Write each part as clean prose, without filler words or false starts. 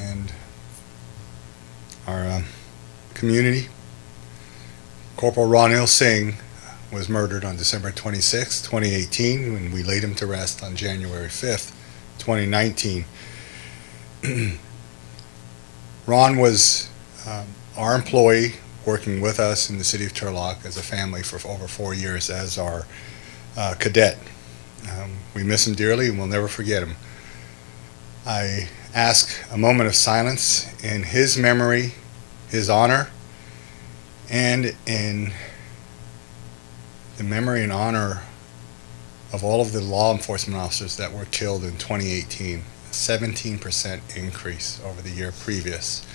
and our community. Corporal Ronil Singh was murdered on December 26, 2018, when we laid him to rest on January 5th, 2019. Ron was our employee working with us in the city of Turlock as a family for over 4 years as our cadet. We miss him dearly and we'll never forget him. I ask a moment of silence in his memory, his honor, and in the memory and honor of all of the law enforcement officers that were killed in 2018, a 17% increase over the year previous.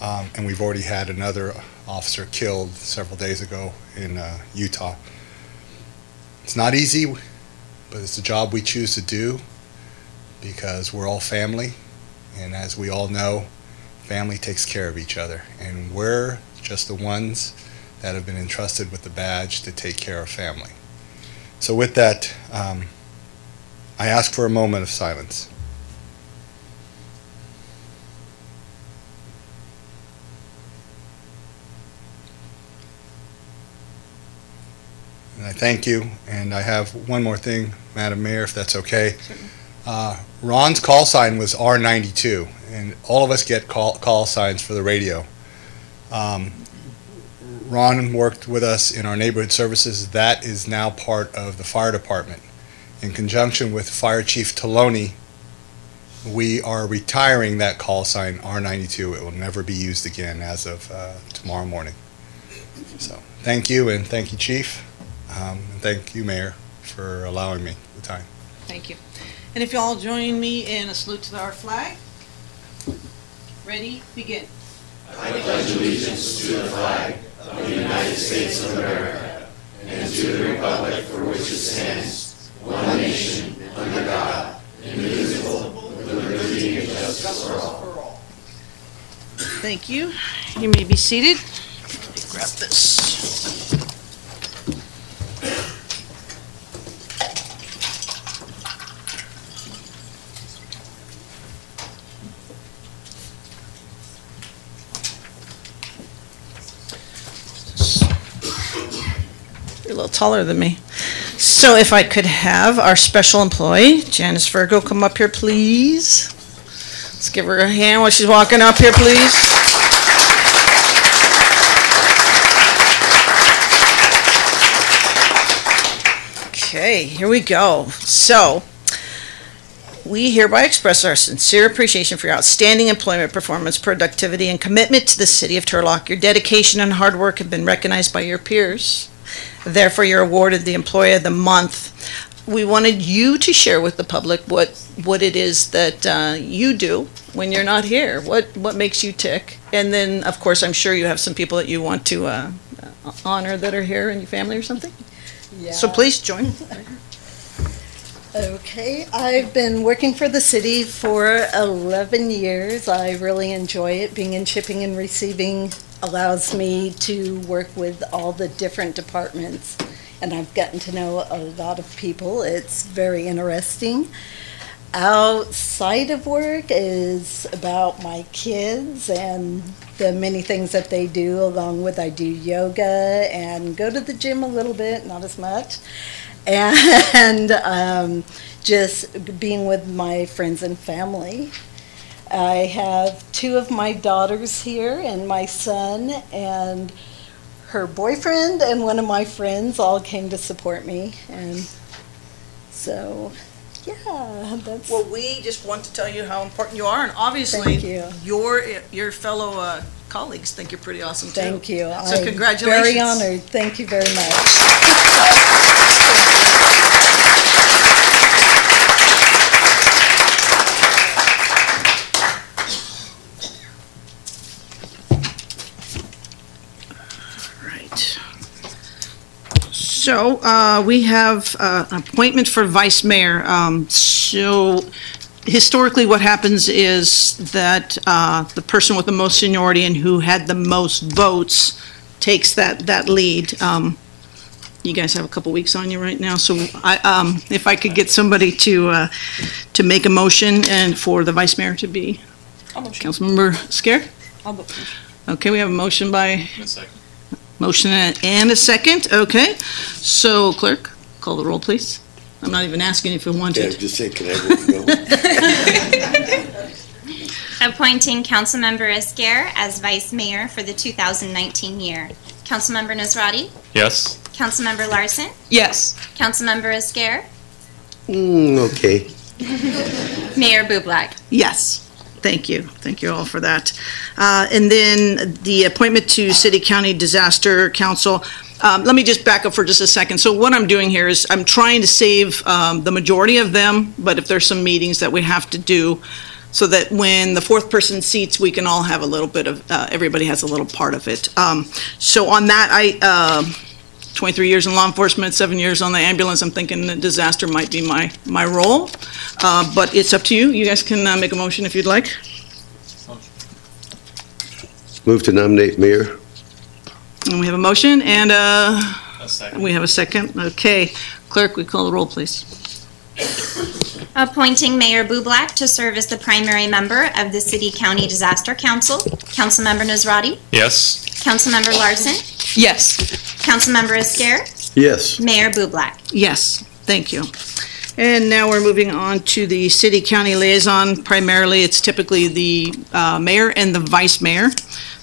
And we've already had another officer killed several days ago in Utah. It's not easy, but it's a job we choose to do because we're all family, and as we all know, family takes care of each other, and we're just the ones that have been entrusted with the badge to take care of family. So with that, I ask for a moment of silence. And I thank you, and I have one more thing, Madam Mayor, if that's okay. Ron's call sign was R92, and all of us get call signs for the radio. Ron worked with us in our neighborhood services. That is now part of the fire department. In conjunction with Fire Chief Taloni, we are retiring that call sign R92. It will never be used again as of tomorrow morning. So thank you, and thank you, Chief. And thank you, Mayor, for allowing me the time. Thank you. And if you all join me in a salute to our flag. Ready, begin. I pledge allegiance to the flag of the United States of America and to the republic for which it stands, one nation, under God, indivisible, with liberty and justice for all. Thank you. You may be seated. Let me grab this. You're a little taller than me. So if I could have our special employee, Janice Virgo, come up here, please. Let's give her a hand while she's walking up here, please. Okay, here we go. So, we hereby express our sincere appreciation for your outstanding employment performance, productivity, and commitment to the city of Turlock. Your dedication and hard work have been recognized by your peers. Therefore, you're awarded the Employee of the Month. We wanted you to share with the public what it is that you do when you're not here. What makes you tick? And then, of course, I'm sure you have some people that you want to honor that are here in your family or something. Yeah. So please join. Okay, I've been working for the city for 11 years. I really enjoy it. Being in shipping and receiving allows me to work with all the different departments, and I've gotten to know a lot of people. It's very interesting. Outside of work is about my kids and the many things that they do, along with I do yoga and go to the gym a little bit, not as much. And just being with my friends and family. I have two of my daughters here, and my son and her boyfriend and one of my friends all came to support me. And so, yeah, that's... Well, we just want to tell you how important you are, and obviously Thank you. your fellow colleagues think you're pretty awesome too. Thank you. So I'm congratulations. very honored. Thank you very much. So we have an appointment for vice mayor. So historically what happens is that the person with the most seniority and who had the most votes takes that lead. You guys have a couple weeks on you right now, so if I could get somebody to make a motion and for the vice mayor to be Councilmember Scare? Okay, we have a motion by... Motion and a second, okay. So, clerk, call the roll, please. I'm not even asking if you wanted. Yeah, just say, can I go? Appointing Councilmember Esquer as Vice Mayor for the 2019 year. Councilmember Nazrati? Yes. Councilmember Larson? Yes. Councilmember Esquer? Okay. Mayor Bublak? Yes. Thank you. Thank you all for that. And then the appointment to City County Disaster Council. Let me just back up for just a second. So what I'm doing here is I'm trying to save the majority of them, but if there's some meetings that we have to do, so that when the fourth person seats, we can all have a little bit of, everybody has a little part of it. So on that, 23 years in law enforcement, 7 years on the ambulance, I'm thinking that disaster might be my role. But it's up to you. You guys can make a motion if you'd like. Move to nominate mayor. And we have a motion and A second. we have a second. Okay. Clerk, we call the roll, please. Appointing Mayor Bublak to serve as the primary member of the City County Disaster Council. Councilmember Nazrati? Yes. Councilmember Larson? Yes. Councilmember Esquer? Yes. Mayor Bublak? Yes. Thank you. And now we're moving on to the city-county liaison. Primarily, it's typically the mayor and the vice mayor.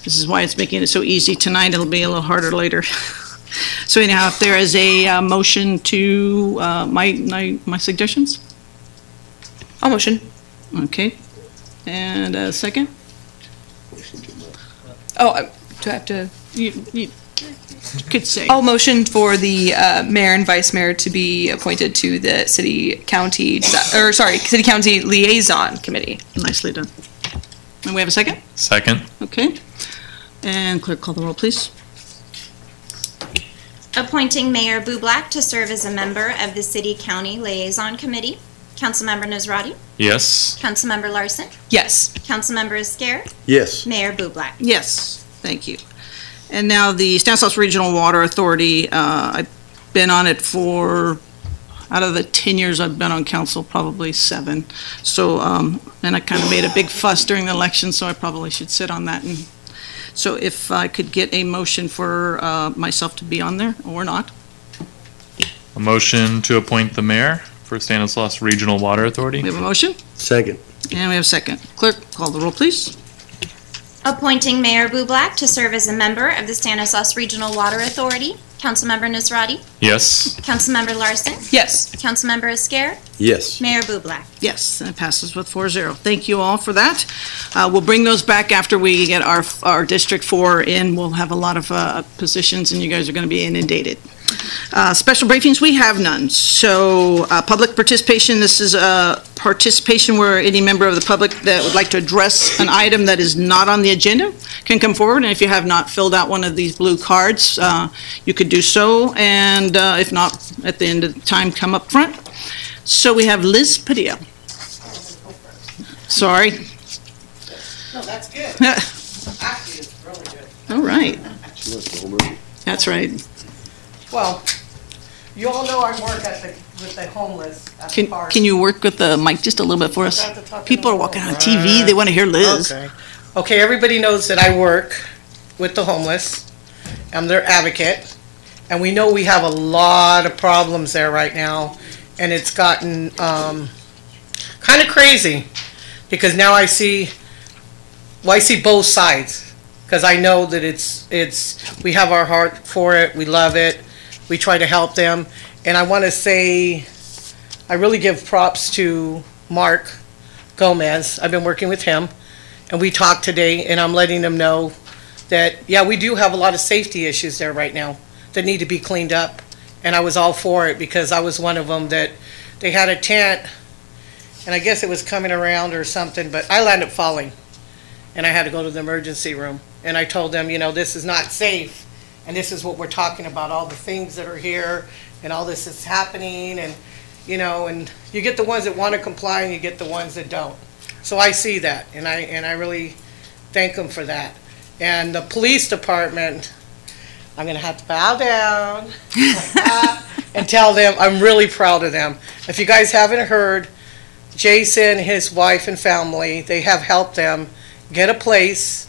This is why it's making it so easy tonight. It'll be a little harder later. So anyhow, if there is a motion to my suggestions? I'll motion. Okay. And a second? Oh, do I have to? You could say. I'll motion for the mayor and vice mayor to be appointed to the city county liaison committee. Nicely done. And we have a second? Second. Okay. And clerk, call the roll, please. Appointing Mayor Bublak to serve as a member of the City County Liaison Committee. Councilmember Nazrati? Yes. Councilmember Larson? Yes. Councilmember Esquer? Yes. Mayor Bublak? Yes, thank you. And now the Stanislaus Regional Water Authority, I've been on it for, out of the 10 years I've been on council, probably 7. So, and I kind of made a big fuss during the election, so I probably should sit on that. And so if I could get a motion for myself to be on there, or not. A motion to appoint the mayor for Stanislaus Regional Water Authority. We have a motion, Second. and we have a second. Clerk, call the roll, please. Appointing Mayor Bublak to serve as a member of the Stanislaus Regional Water Authority. Councilmember Nazrati? Yes. Councilmember Larson? Yes. Councilmember Esquer? Yes. Mayor Bublak? Yes, and it passes with 4-0. Thank you all for that. We'll bring those back after we get our District 4 in. We'll have a lot of positions, and you guys are going to be inundated. Special briefings, we have none. So public participation, this is a participation where any member of the public that would like to address an item that is not on the agenda can come forward. And if you have not filled out one of these blue cards, you could do so. And if not, at the end of the time, come up front. So we have Liz Padilla. Sorry. No, that's good. Actually, it's really good. All right. She wants to homer. That's right. Well, you all know I work with the homeless at the park. Can you work with the mic just a little bit for us? I have to talk People are in the walking on mic. TV. They want to hear Liz. Okay, everybody knows that I work with the homeless. I'm their advocate. And we know we have a lot of problems there right now. And it's gotten kind of crazy because now I see both sides. Because I know that we have our heart for it. We love it. We try to help them. And I want to say, I really give props to Mark Gomez. I've been working with him. And we talked today, and I'm letting them know that, yeah, we do have a lot of safety issues there right now that need to be cleaned up. And I was all for it because I was one of them that they had a tent, and I guess it was coming around or something, but I landed up falling. And I had to go to the emergency room. And I told them, you know, this is not safe. And this is what we're talking about, all the things that are here and all this is happening. And, you know, and you get the ones that want to comply and you get the ones that don't. So I see that, and I really thank them for that. And the police department, I'm going to have to bow down and tell them I'm really proud of them. If you guys haven't heard, Jason, his wife and family, they have helped them get a place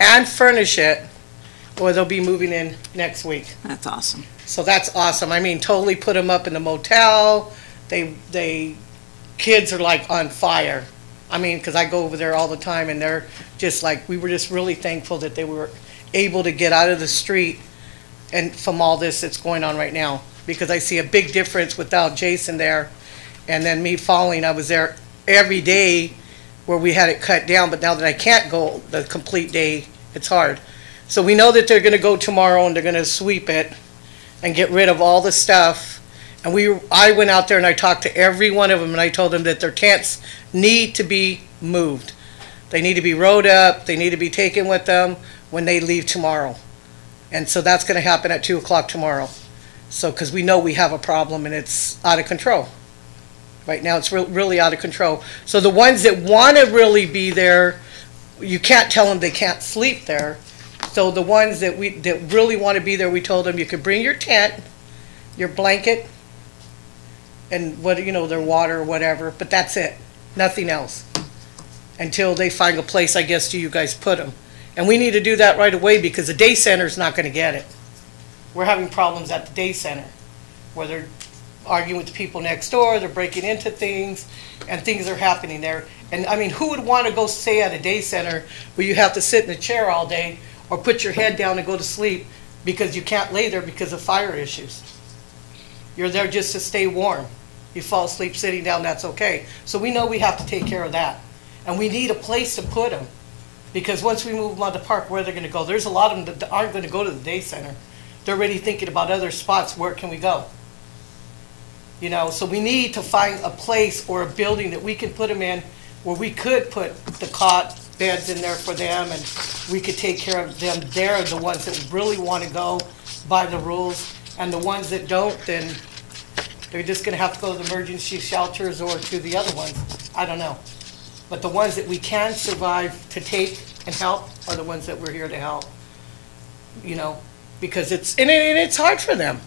and furnish it, or they'll be moving in next week. That's awesome. So that's awesome. I mean, totally put them up in the motel. They kids are like on fire. I mean, because I go over there all the time, and they're just like, we were just really thankful that they were able to get out of the street and from all this that's going on right now. Because I see a big difference without Jason there, and then me following. I was there every day where we had it cut down, but now that I can't go the complete day, it's hard. So we know that they're going to go tomorrow, and they're going to sweep it and get rid of all the stuff. And I went out there and I talked to every one of them, and I told them that their tents need to be moved. They need to be rowed up. They need to be taken with them when they leave tomorrow. And so that's going to happen at 2 o'clock tomorrow. So, because we know we have a problem and it's out of control. Right now it's really out of control. So the ones that want to really be there, you can't tell them they can't sleep there. So the ones that really want to be there, we told them you could bring your tent, your blanket, and their water or whatever, but that's it. Nothing else. Until they find a place, I guess, you guys put them. And we need to do that right away, because the day center is not going to get it. We're having problems at the day center where they're arguing with the people next door, they're breaking into things, and things are happening there. And I mean, who would want to go stay at a day center where you have to sit in a chair all day or put your head down and go to sleep because you can't lay there because of fire issues? You're there just to stay warm. You fall asleep sitting down, that's okay. So we know we have to take care of that. And we need a place to put them, because once we move them on the park, where they're going to go? There's a lot of them that aren't going to go to the day center. They're already thinking about other spots. Where can we go? So we need to find a place or a building that we can put them in, where we could put the cot beds in there for them, and we could take care of them. They're the ones that really want to go by the rules, and the ones that don't, then they're just going to have to go to the emergency shelters or to the other ones. I don't know. But the ones that we can survive to take and help are the ones that we're here to help. Because it's hard for them.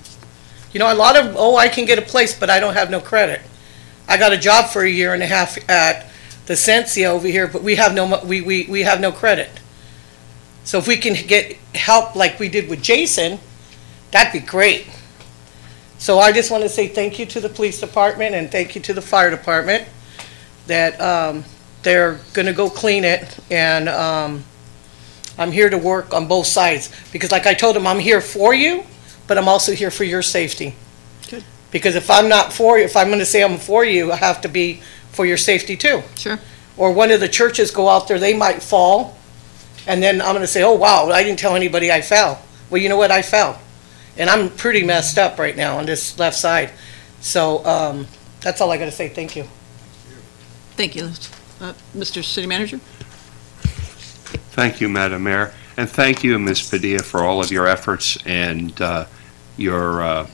A lot of, I can get a place, but I don't have no credit. I got a job for 1.5 years at the Sensia over here, but we have no credit. So if we can get help like we did with Jason, that'd be great. So I just want to say thank you to the police department and thank you to the fire department that they're going to go clean it, and I'm here to work on both sides, because like I told them, I'm here for you, but I'm also here for your safety. Good. Because if I'm not for you, if I'm going to say I'm for you, I have to be for your safety too. Sure. Or one of the churches go out there, they might fall, and then I'm going to say, oh wow, I didn't tell anybody I fell. Well, you know what, I fell. And I'm pretty messed up right now on this left side. So that's all I got to say. Thank you. Thank you. Mr. City Manager? Thank you, Madam Mayor. And thank you, Ms. Padilla, for all of your efforts and your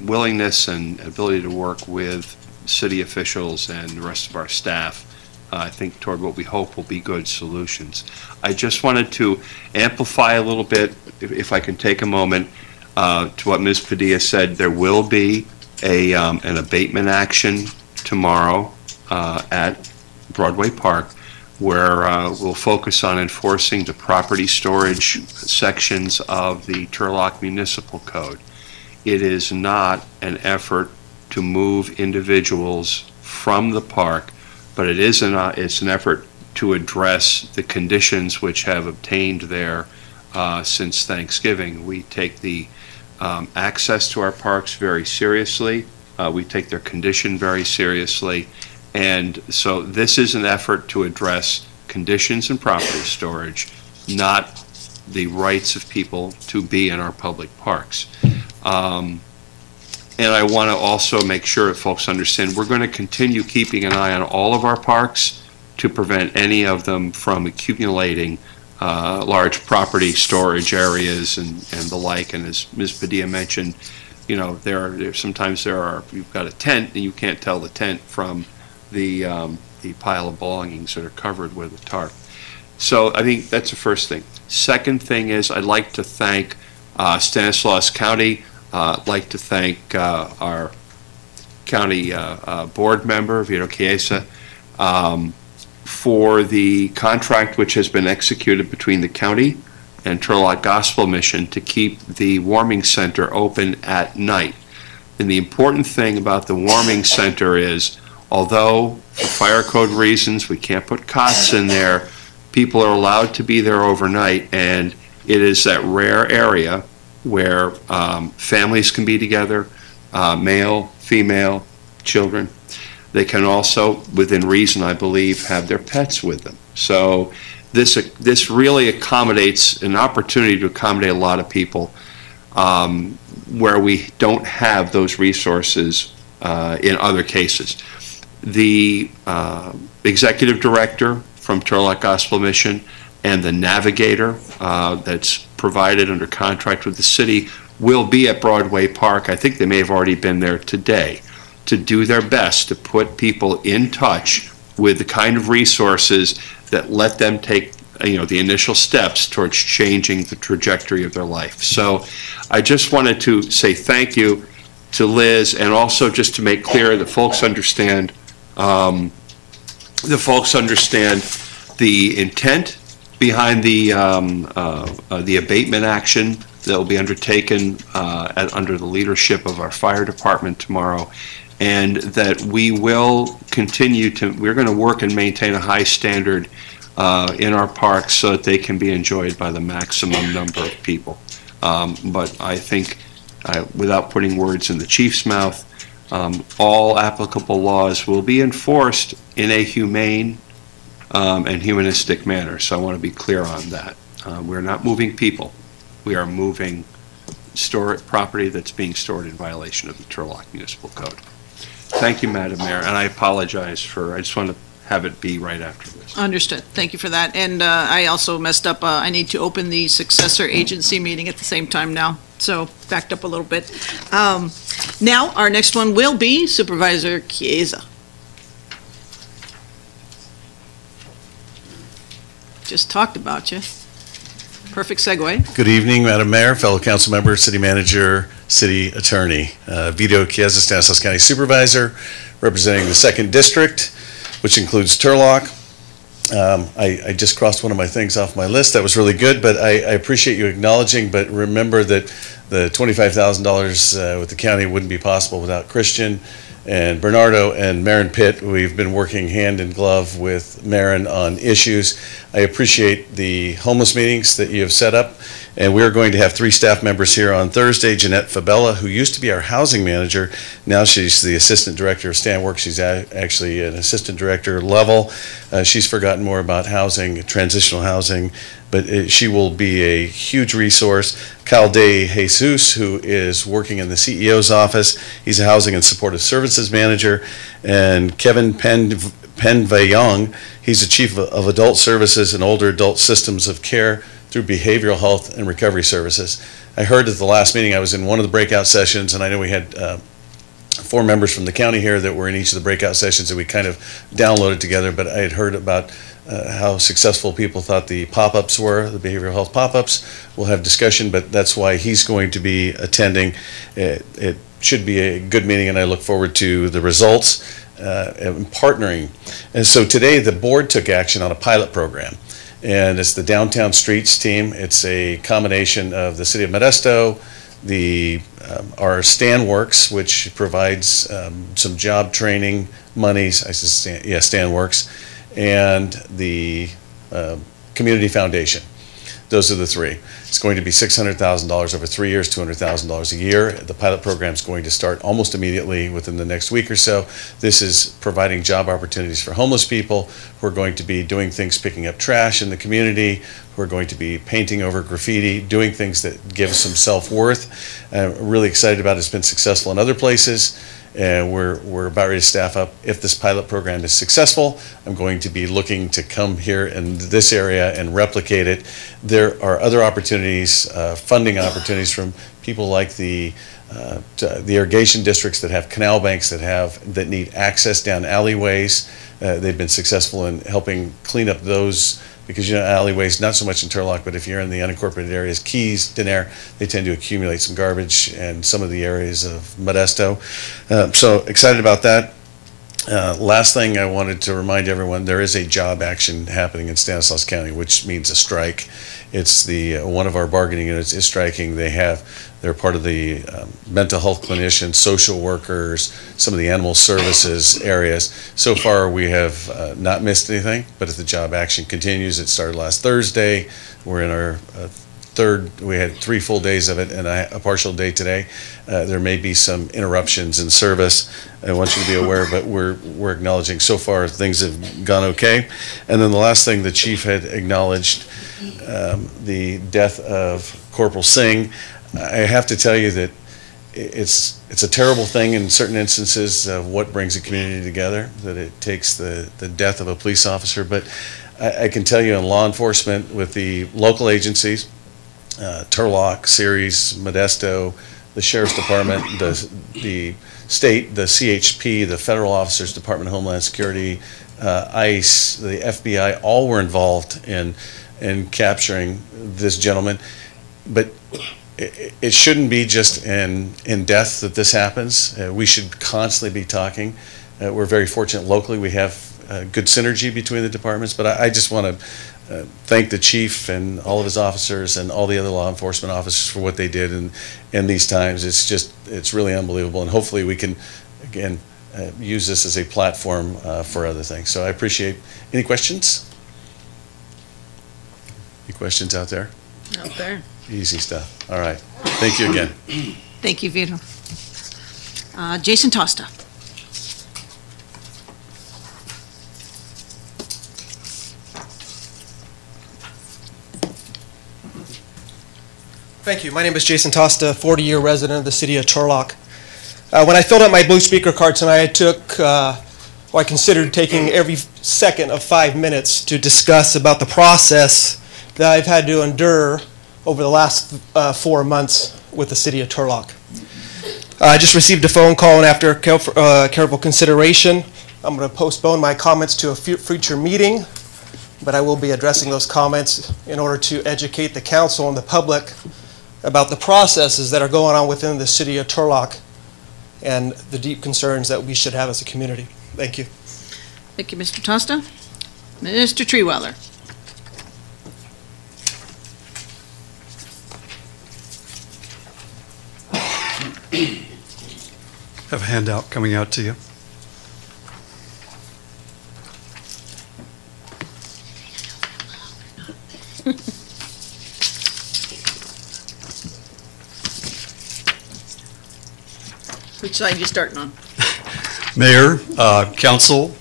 willingness and ability to work with city officials and the rest of our staff, I think, toward what we hope will be good solutions. I just wanted to amplify a little bit, if I can take a moment, to what Ms. Padilla said. There will be an abatement action tomorrow at Broadway Park, where we'll focus on enforcing the property storage sections of the Turlock Municipal Code. It is not an effort to move individuals from the park, but it's an effort to address the conditions which have obtained there since Thanksgiving. We take the access to our parks very seriously. We take their condition very seriously. And so this is an effort to address conditions and property storage, not the rights of people to be in our public parks. And I want to also make sure that folks understand we're going to continue keeping an eye on all of our parks to prevent any of them from accumulating large property storage areas and the like. And as Ms. Padilla mentioned, sometimes you've got a tent and you can't tell the tent from the pile of belongings that are covered with a tarp. So I think that's the first thing. Second thing is I'd like to thank Stanislaus County. I'd like to thank our County Board member, Vito Chiesa, for the contract which has been executed between the county and Turlock Gospel Mission to keep the warming center open at night. And the important thing about the warming center is, although for fire code reasons we can't put cots in there, people are allowed to be there overnight, and it is that rare area where families can be together, male, female, children. They can also, within reason, I believe, have their pets with them. So this really accommodates an opportunity to accommodate a lot of people where we don't have those resources in other cases. The executive director from Turlock Gospel Mission and the navigator that's provided under contract with the city will be at Broadway Park. I think they may have already been there today to do their best to put people in touch with the kind of resources that let them take the initial steps towards changing the trajectory of their life. So I just wanted to say thank you to Liz, and also just to make clear that folks understand the intent behind the abatement action that will be undertaken under the leadership of our fire department tomorrow, and that we will continue to, we're going to work and maintain a high standard in our parks so that they can be enjoyed by the maximum number of people. But I think, without putting words in the chief's mouth, all applicable laws will be enforced in a humane and humanistic manner. So I want to be clear on that. We're not moving people. We are moving property that's being stored in violation of the Turlock Municipal Code. Thank you, Madam Mayor, and I apologize for, I just want to have it be right after this. Understood. Thank you for that. And I also messed up. I need to open the successor agency meeting at the same time now, so backed up a little bit. Now, our next one will be Supervisor Chiesa. Just talked about you. Perfect segue. Good evening, Madam Mayor, fellow council members, city manager, city attorney. Vito Chiesa, Stanislaus County Supervisor, representing the 2nd District, which includes Turlock. I just crossed one of my things off my list. That was really good, but I appreciate you acknowledging, but remember that the $25,000 with the county wouldn't be possible without Christian and Bernardo and Marin Pitt. We've been working hand in glove with Marin on issues. I appreciate the homeless meetings that you have set up, and we're going to have 3 staff members here on Thursday. Jeanette Fabella, who used to be our housing manager, now she's the assistant director of Stanwork. She's actually an assistant director level. She's forgotten more about housing, transitional housing, but she will be a huge resource. Kyle De Jesus, who is working in the CEO's office. He's a housing and supportive services manager. And Kevin Penvayong, he's the chief of adult services and older adult systems of care through behavioral health and recovery services. I heard at the last meeting, I was in one of the breakout sessions, and I know we had 4 members from the county here that were in each of the breakout sessions that we kind of downloaded together, but I had heard about how successful people thought the pop-ups were, the behavioral health pop-ups. We'll have discussion, but that's why he's going to be attending. It should be a good meeting, and I look forward to the results and partnering. And so today the board took action on a pilot program, and it's the Downtown Streets team. It's a combination of the City of Modesto, our Stanworks, which provides some job training monies, Stanworks, and the Community Foundation. Those are the 3. It's going to be $600,000 over 3 years, $200,000 a year. The pilot program is going to start almost immediately within the next week or so. This is providing job opportunities for homeless people who are going to be doing things, picking up trash in the community, who are going to be painting over graffiti, doing things that give some self-worth. I'm really excited about it. It's been successful in other places, and we're about ready to staff up. If this pilot program is successful, I'm going to be looking to come here in this area and replicate it. There are other opportunities, funding opportunities from people like the irrigation districts that have canal banks that need access down alleyways. They've been successful in helping clean up those because alleyways, not so much in Turlock, but if you're in the unincorporated areas, Keys, Denair, they tend to accumulate some garbage, and some of the areas of Modesto. So excited about that. Last thing I wanted to remind everyone, there is a job action happening in Stanislaus County, which means a strike. It's one of our bargaining units is striking. They're part of the mental health clinicians, social workers, some of the animal services areas. So far, we have not missed anything, but if the job action continues, it started last Thursday. We're in our we had 3 full days of it and a partial day today. There may be some interruptions in service. I want you to be aware, but we're acknowledging so far things have gone okay. And then the last thing, the chief had acknowledged the death of Corporal Singh. I have to tell you that it's a terrible thing in certain instances of what brings a community together, that it takes the death of a police officer. But I can tell you in law enforcement with the local agencies, Turlock, Ceres, Modesto, the Sheriff's Department, the state, the CHP, the Federal Officers, Department of Homeland Security, ICE, the FBI, all were involved in capturing this gentleman. But it shouldn't be just in death that this happens. We should constantly be talking. We're very fortunate locally. We have good synergy between the departments, but I just want to thank the chief and all of his officers and all the other law enforcement officers for what they did in these times. It's really unbelievable, and hopefully we can, again, use this as a platform for other things. So I appreciate. Any questions? Any questions out there? Out there. Easy stuff. All right. Thank you again. Thank you, Vito. Jason Tosta. Thank you. My name is Jason Tosta, 40-year resident of the city of Turlock. When I filled out my blue speaker card tonight, I considered taking every second of 5 minutes to discuss about the process that I've had to endure over the last 4 months with the city of Turlock. I just received a phone call, and after careful consideration, I'm going to postpone my comments to a future meeting, but I will be addressing those comments in order to educate the council and the public about the processes that are going on within the city of Turlock and the deep concerns that we should have as a community. Thank you. Thank you, Mr. Tosta. Mr. Treeweller. Have a handout coming out to you. Which side are you starting on? Mayor, council,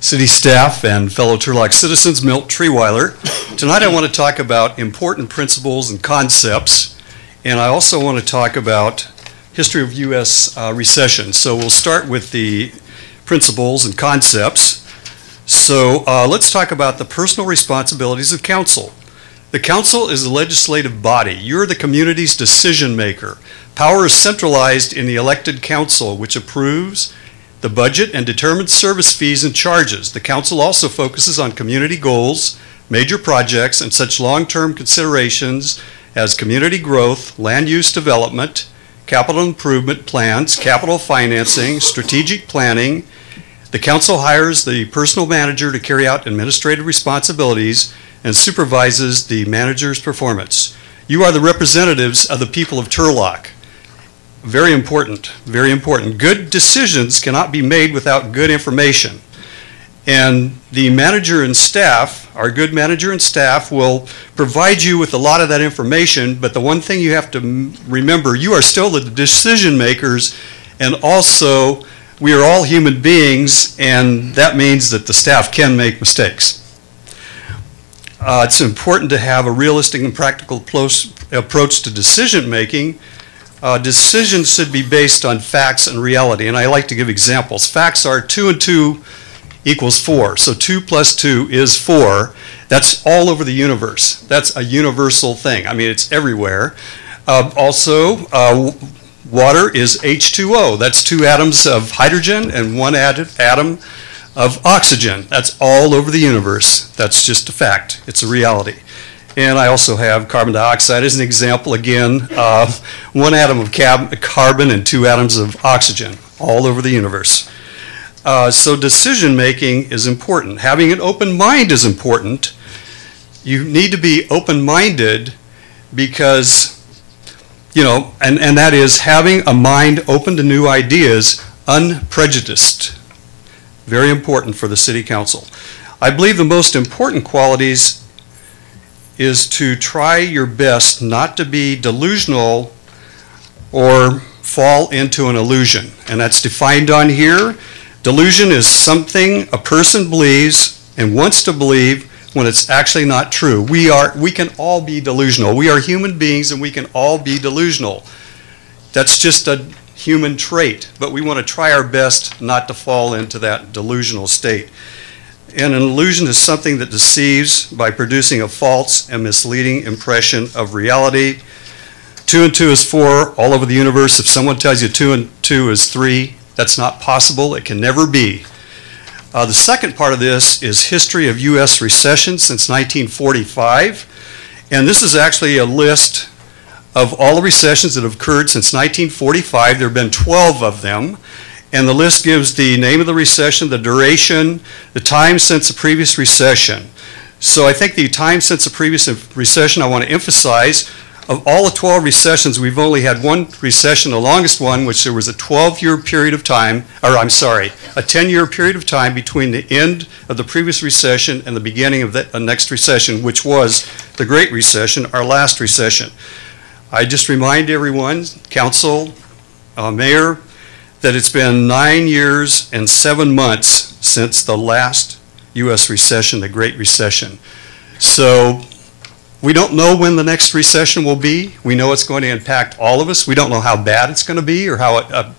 city staff, and fellow Turlock citizens, Milt Treeweiler. Tonight I want to talk about important principles and concepts, and I also want to talk about history of U.S. recession. So we'll start with the principles and concepts. So let's talk about the personal responsibilities of council. The council is the legislative body. You're the community's decision maker. Power is centralized in the elected council, which approves the budget and determines service fees and charges. The council also focuses on community goals, major projects, and such long-term considerations as community growth, land use development, capital improvement plans, capital financing, strategic planning. The council hires the personal manager to carry out administrative responsibilities and supervises the manager's performance. You are the representatives of the people of Turlock. Very important, very important. Good decisions cannot be made without good information. And the manager and staff, our good manager and staff, will provide you with a lot of that information, but the one thing you have to remember, you are still the decision makers, and also we are all human beings, and that means that the staff can make mistakes. It's important to have a realistic and practical approach to decision making. Decisions should be based on facts and reality, and I like to give examples. Facts are 2 and 2 equals 4, so 2 plus 2 is 4. That's all over the universe. That's a universal thing. I mean, it's everywhere. Also, water is H2O. That's 2 atoms of hydrogen and 1 atom of oxygen. That's all over the universe. That's just a fact. It's a reality. And I also have carbon dioxide as an example. Again, 1 atom of carbon and 2 atoms of oxygen all over the universe. So decision-making is important. Having an open mind is important. You need to be open-minded because, you know, and that is having a mind open to new ideas, unprejudiced. Very important for the City Council. I believe the most important qualities is to try your best not to be delusional or fall into an illusion. And that's defined on here. Delusion is something a person believes and wants to believe when it's actually not true. We can all be delusional. We are human beings and we can all be delusional. That's just a human trait, but we want to try our best not to fall into that delusional state. And an illusion is something that deceives by producing a false and misleading impression of reality. 2 and 2 is 4 all over the universe. If someone tells you 2 and 2 is 3, that's not possible. It can never be. The second part of this is history of U.S. recession since 1945. And this is actually a list of all the recessions that have occurred since 1945. There have been 12 of them. And the list gives the name of the recession, the duration, the time since the previous recession. So I think the time since the previous recession, I want to emphasize, of all the 12 recessions, we've only had one recession, the longest one, which there was a 12-year period of time, or I'm sorry, a 10-year period of time between the end of the previous recession and the beginning of the next recession, which was the Great Recession, our last recession. I just remind everyone, council, mayor, that it's been 9 years and 7 months since the last U.S. recession, the Great Recession. So we don't know when the next recession will be. We know it's going to impact all of us. We don't know how bad it's going to be or how,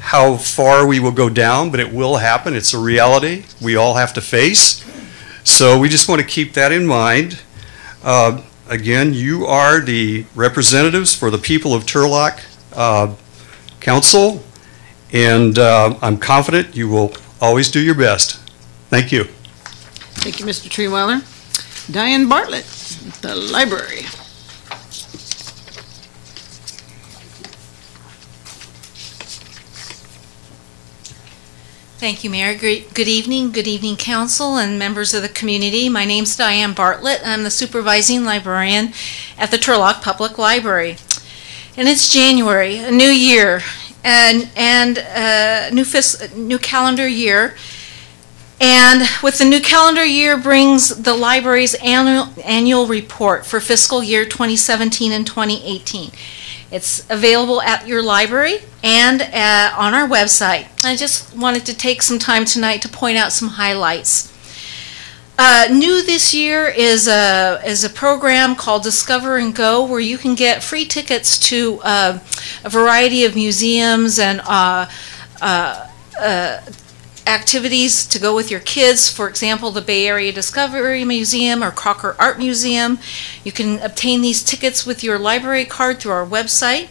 how far we will go down, but it will happen. It's a reality we all have to face. So we just want to keep that in mind. Again, you are the representatives for the people of Turlock Council, and I'm confident you will always do your best. Thank you. Thank you, Mr. Treeweiler. Diane Bartlett, the library. Thank you, Mayor. Good evening, council and members of the community. My name's Diane Bartlett. I'm the supervising librarian at the Turlock Public Library. And it's January, a new year, and new calendar year. And with the new calendar year brings the library's annual report for fiscal year 2017 and 2018. It's available at your library and on our website. I just wanted to take some time tonight to point out some highlights. New this year is a program called Discover and Go, where you can get free tickets to a variety of museums and activities to go with your kids. For example, the Bay Area Discovery Museum or Crocker Art Museum. You can obtain these tickets with your library card through our website.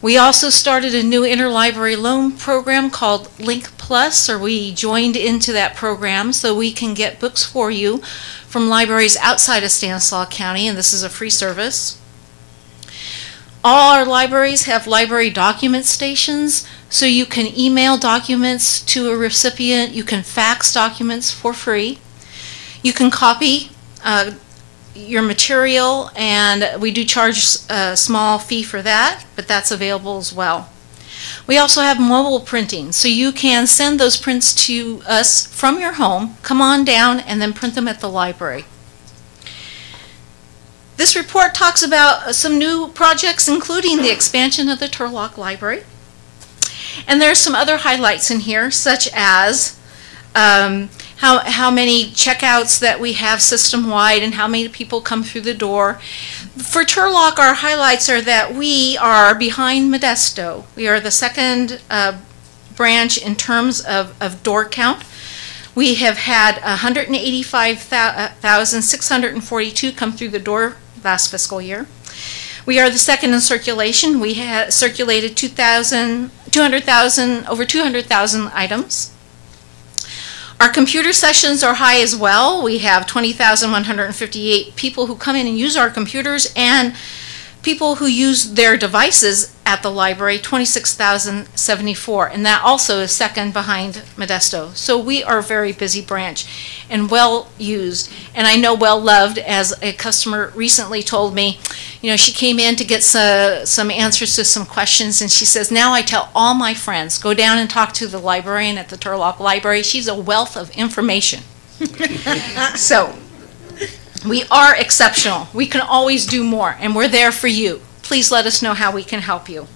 We also started a new interlibrary loan program called Link Plus, or we joined into that program so we can get books for you from libraries outside of Stanislaus County, and this is a free service. All our libraries have library document stations, so you can email documents to a recipient. You can fax documents for free. You can copy your material, and we do charge a small fee for that, but that's available as well. We also have mobile printing, so you can send those prints to us from your home, come on down, and then print them at the library. This report talks about some new projects, including the expansion of the Turlock Library. And there are some other highlights in here, such as how many checkouts that we have system-wide and how many people come through the door. For Turlock, our highlights are that we are behind Modesto. We are the second branch in terms of door count. We have had 185,642 come through the door last fiscal year. We are the second in circulation. We have circulated over 200,000 items. Our computer sessions are high as well. We have 20,158 people who come in and use our computers, and people who use their devices at the library, 26,074, and that also is second behind Modesto. So we are a very busy branch and well used, and I know well loved, as a customer recently told me. You know, she came in to get some answers to some questions, and she says, now I tell all my friends, go down and talk to the librarian at the Turlock Library. She's a wealth of information. So we are exceptional. We can always do more, and we're there for you. Please let us know how we can help you.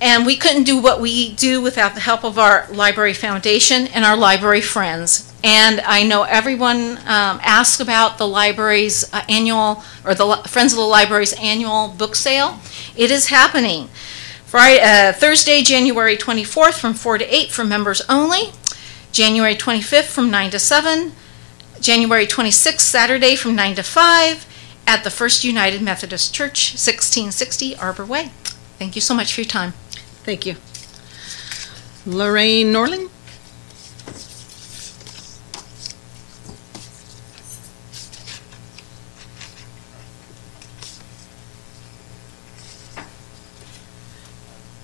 And we couldn't do what we do without the help of our Library Foundation and our library friends. And I know everyone asks about the library's annual, or the Friends of the Library's annual book sale. It is happening. Thursday, January 24th from 4 to 8 for members only. January 25th from 9 to 7. January 26th, Saturday from 9 to 5 at the First United Methodist Church, 1660 Arbor Way. Thank you so much for your time. Thank you. Lorraine Norling?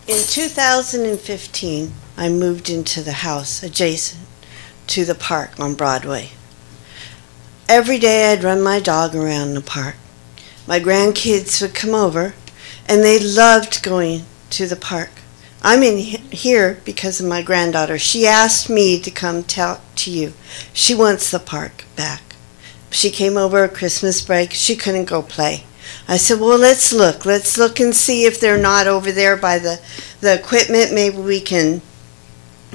In 2015, I moved into the house adjacent to the park on Broadway. Every day I'd run my dog around the park. My grandkids would come over, and they loved going to the park. I'm in here because of my granddaughter. She asked me to come talk to you. She wants the park back. She came over at Christmas break. She couldn't go play. I said, well, let's look. Let's look and see if they're not over there by the equipment. Maybe we can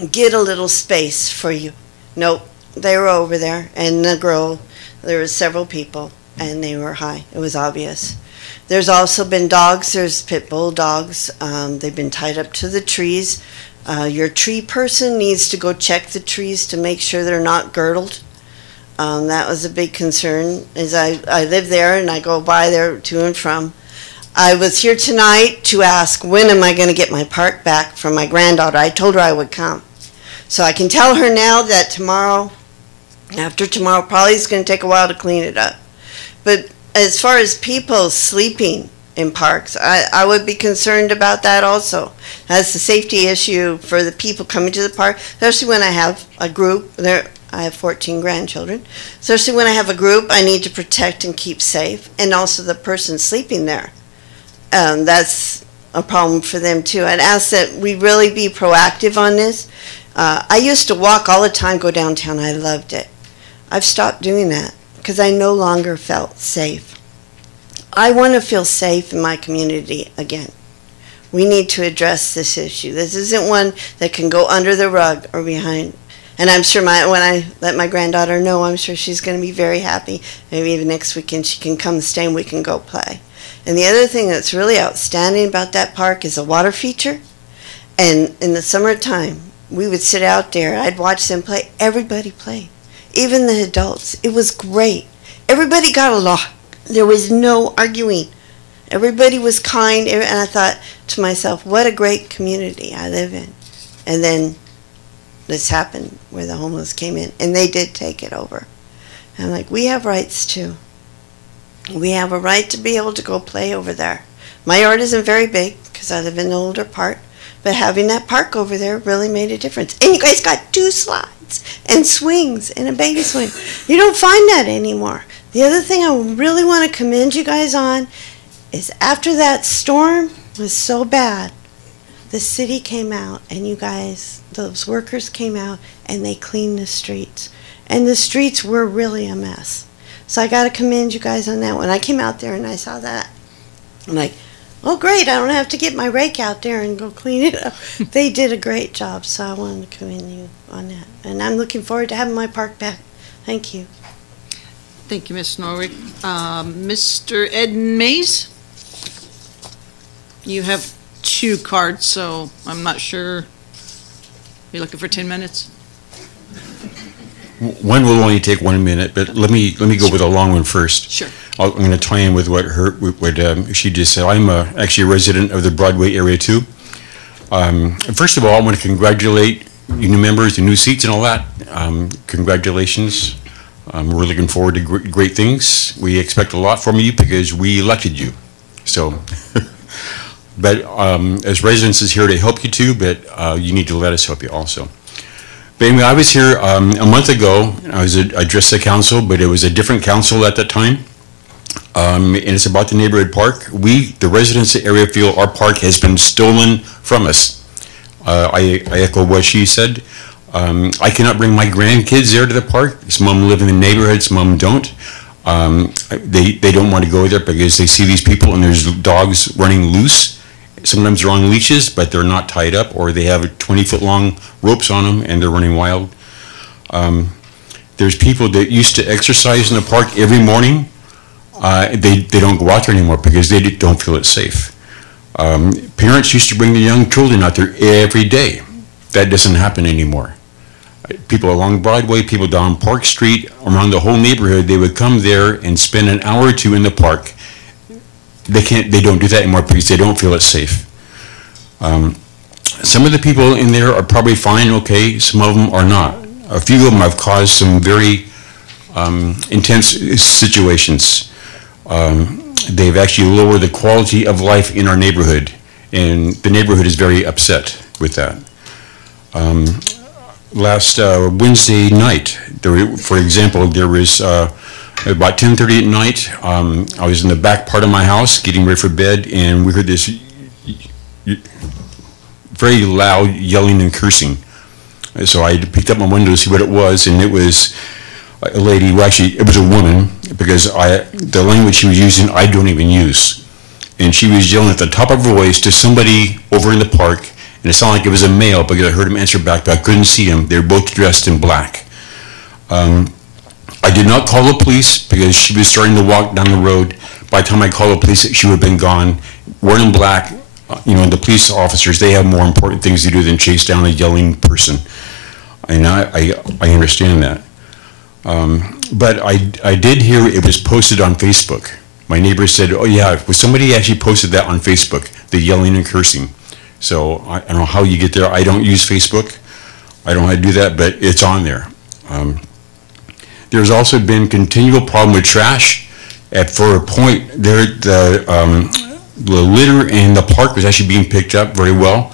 get a little space for you. Nope, they were over there, and the girl, there were several people, and they were high. It was obvious. There's also been dogs. There's pit bull dogs. They've been tied up to the trees. Your tree person needs to go check the trees to make sure they're not girdled. That was a big concern, as I live there and I go by there to and from. I was here tonight to ask, when am I going to get my park back from my granddaughter? I told her I would come. So I can tell her now that tomorrow, after tomorrow, probably it's going to take a while to clean it up. But as far as people sleeping in parks, I would be concerned about that also. That's a safety issue for the people coming to the park, especially when I have a group. I have 14 grandchildren. Especially when I have a group, I need to protect and keep safe, and also the person sleeping there. That's a problem for them too. I'd ask that we really be proactive on this. I used to walk all the time, go downtown. I loved it. I've stopped doing that because I no longer felt safe. I want to feel safe in my community again. We need to address this issue. This isn't one that can go under the rug or behind. And I'm sure when I let my granddaughter know, I'm sure she's going to be very happy. Maybe even next weekend she can come stay and we can go play. And the other thing that's really outstanding about that park is a water feature. And in the summertime, we would sit out there. I'd watch them play. Everybody played, even the adults. It was great. Everybody got along. There was no arguing. Everybody was kind. And I thought to myself, what a great community I live in. And then this happened where the homeless came in, and they did take it over. And I'm like, we have rights too. We have a right to be able to go play over there. My yard isn't very big because I live in the older part, but having that park over there really made a difference. And you guys got 2 slides and swings and a baby swing. You don't find that anymore. The other thing I really want to commend you guys on is after that storm was so bad, the city came out and you guys, those workers came out and they cleaned the streets. And the streets were really a mess. So I got to commend you guys on that. When I came out there and I saw that, I'm like, oh great, I don't have to get my rake out there and go clean it up. They did a great job, so I wanted to commend you on that. And I'm looking forward to having my park back. Thank you. Thank you, Ms. Norwick. Mr. Ed Mays? You have 2 cards, so I'm not sure. You're looking for 10 minutes? One will only take 1 minute, but let me go with a long one first. Sure. I'm going to tie in with what she just said. I'm actually a resident of the Broadway area too. First of all, I want to congratulate you new members, the new seats and all that, congratulations. We're looking forward to great things. We expect a lot from you because we elected you. So, but as residents is here to help you too, but you need to let us help you also. But anyway, I was here a month ago. I addressed the council, but it was a different council at that time. And it's about the neighborhood park. We, the residents of the area, feel our park has been stolen from us. I echo what she said. I cannot bring my grandkids there to the park. Some of them live in the neighborhood, some of them don't. They don't want to go there because they see these people and there's dogs running loose. Sometimes they're on leashes, but they're not tied up, or they have 20-foot long ropes on them and they're running wild. There's people that used to exercise in the park every morning. They don't go out there anymore because they don't feel it's safe. Parents used to bring their young children out there every day. That doesn't happen anymore. People along Broadway, people down Park Street, around the whole neighborhood, they would come there and spend an hour or two in the park. They don't do that anymore because they don't feel it's safe. Some of the people in there are probably fine, okay, some of them are not. A few of them have caused some very intense situations. They've actually lowered the quality of life in our neighborhood, and the neighborhood is very upset with that. Last Wednesday night, for example, there was about 10:30 at night. I was in the back part of my house getting ready for bed, and we heard this very loud yelling and cursing. So I picked up my window to see what it was, and it was a lady, well actually it was a woman, because the language she was using I don't even use. And she was yelling at the top of her voice to somebody over in the park, and it sounded like it was a male because I heard him answer back, but I couldn't see him. They were both dressed in black. I did not call the police because she was starting to walk down the road. By the time I called the police, she would have been gone. Wearing in black, the police officers, they have more important things to do than chase down a yelling person. And I understand that. But I did hear it was posted on Facebook. My neighbor said, oh yeah, somebody actually posted that on Facebook, the yelling and cursing. So I don't know how you get there. I don't use Facebook. I don't know how to do that, but it's on there. There's also been continual problem with trash. For a point there, the litter in the park was actually being picked up very well,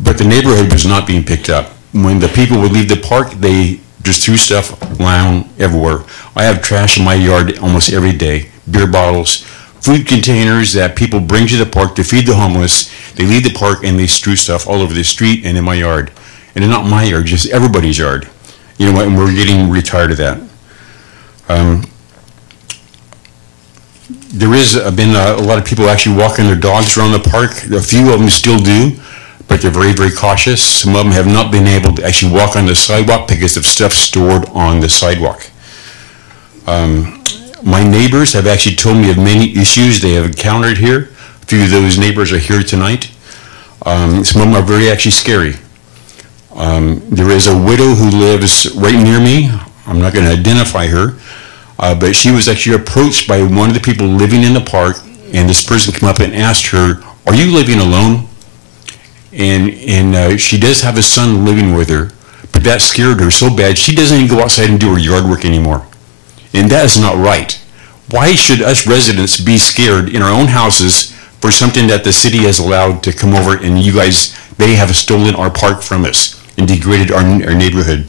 but the neighborhood was not being picked up. When the people would leave the park, they just threw stuff around everywhere. I have trash in my yard almost every day. Beer bottles, food containers that people bring to the park to feed the homeless. They leave the park and they strew stuff all over the street and in my yard. And not my yard, just everybody's yard. You know what, and we're getting really tired of that. There has been a lot of people actually walking their dogs around the park. A few of them still do, but they're very, very cautious. Some of them have not been able to actually walk on the sidewalk because of stuff stored on the sidewalk. My neighbors have actually told me of many issues they have encountered here. A few of those neighbors are here tonight. Some of them are very actually scary. There is a widow who lives right near me. I'm not going to identify her, but she was actually approached by one of the people living in the park, and this person came up and asked her, are you living alone? And she does have a son living with her, but that scared her so bad she doesn't even go outside and do her yard work anymore. And that is not right. Why should us residents be scared in our own houses for something that the city has allowed to come over, and you guys, they have stolen our park from us and degraded our neighborhood?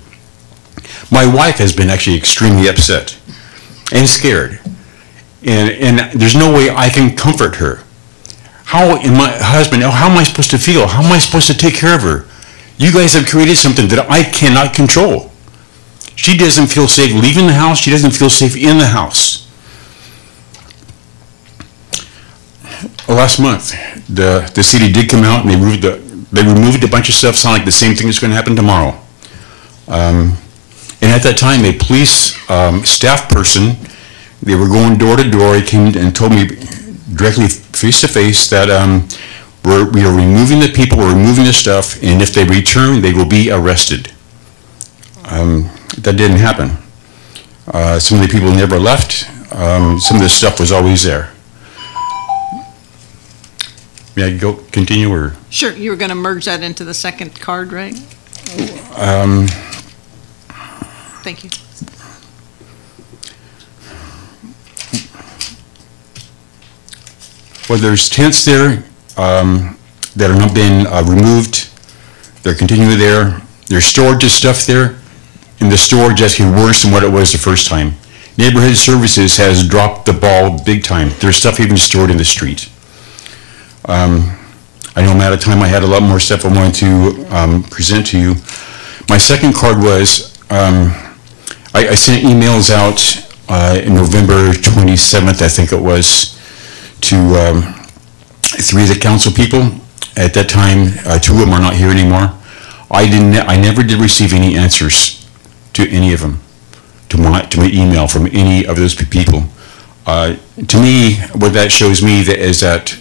My wife has been actually extremely upset and scared, and there's no way I can comfort her. How am I supposed to feel? How am I supposed to take care of her? You guys have created something that I cannot control. She doesn't feel safe leaving the house. She doesn't feel safe in the house. Last month, the city did come out and they removed a bunch of stuff. Sound like the same thing is going to happen tomorrow. And at that time, a police staff person, they were going door to door. He came and told me directly face to face that we are removing the people, we're removing the stuff, and if they return, they will be arrested. That didn't happen. Some of the people never left. Some of the stuff was always there. May I continue, or? Sure, you were going to merge that into the second card, right? Thank you. Well, there's tents there that are not been removed. They're continuing there. There's storage of stuff there, and the storage is actually worse than what it was the first time. Neighborhood Services has dropped the ball big time. There's stuff even stored in the street. I know I'm out of time. I had a lot more stuff I wanted to present to you. My second card was, I sent emails out in November 27th, I think it was, to 3 of the council people. At that time, 2 of them are not here anymore. I never did receive any answers to any of them, to my email from any of those people. To me, what that shows me is that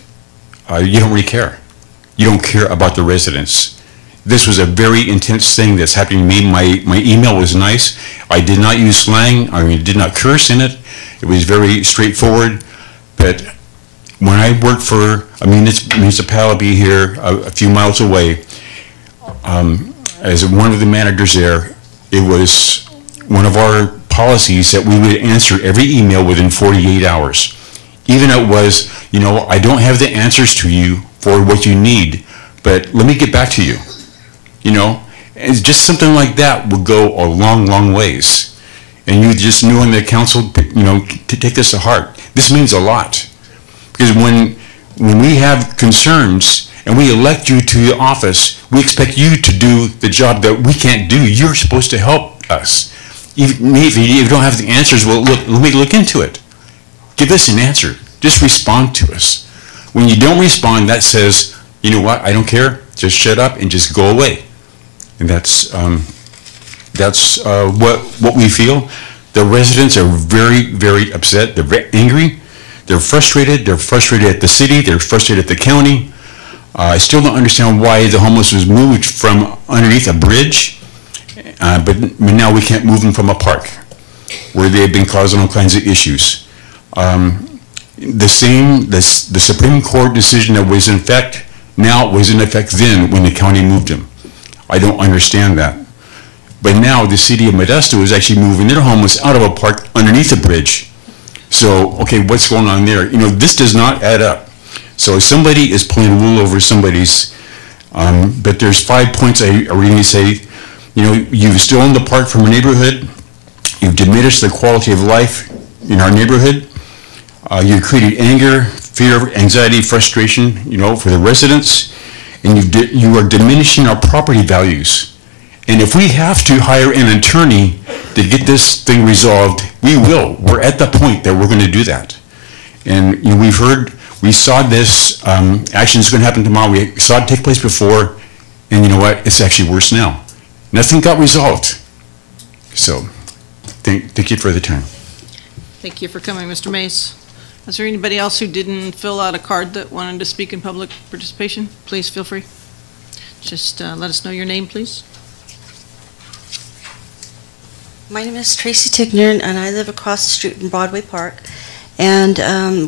you don't really care. You don't care about the residents. This was a very intense thing that's happening to me. My email was nice. I did not use slang. I did not curse in it. It was very straightforward. But when I worked for a municipality here a few miles away, as one of the managers there, it was one of our policies that we would answer every email within 48 hours. Even it was, I don't have the answers to you for what you need, but let me get back to you. And just something like that would go a long, long ways. And you just knowing the council, to take this to heart. This means a lot. Because when we have concerns and we elect you to the office, we expect you to do the job that we can't do. You're supposed to help us. Even if you don't have the answers, well, look, let me look into it. Give us an answer. Just respond to us. When you don't respond, that says, you know what, I don't care. Just shut up and just go away. And that's what we feel. The residents are very, very upset. They're very angry. They're frustrated. They're frustrated at the city. They're frustrated at the county. I still don't understand why the homeless was moved from underneath a bridge, but now we can't move them from a park where they've been causing all kinds of issues. The Supreme Court decision that was in effect now was in effect then when the county moved them. I don't understand that. But now the city of Modesto is actually moving their homeless out of a park underneath a bridge. So, okay, what's going on there? This does not add up. So somebody is pulling wool over somebody's, but there's 5 points I really say. You've stolen the park from a neighborhood. You've diminished the quality of life in our neighborhood. You've created anger, fear, anxiety, frustration, for the residents. And you are diminishing our property values. And if we have to hire an attorney to get this thing resolved, we will. We're at the point that we're going to do that. And we saw this action is going to happen tomorrow. We saw it take place before, and you know what? It's actually worse now. Nothing got resolved. So, thank you for the time. Thank you for coming, Mr. Mace. Is there anybody else who didn't fill out a card that wanted to speak in public participation? Please feel free. Just let us know your name, please. My name is Tracy Tigner, and I live across the street from Broadway Park. And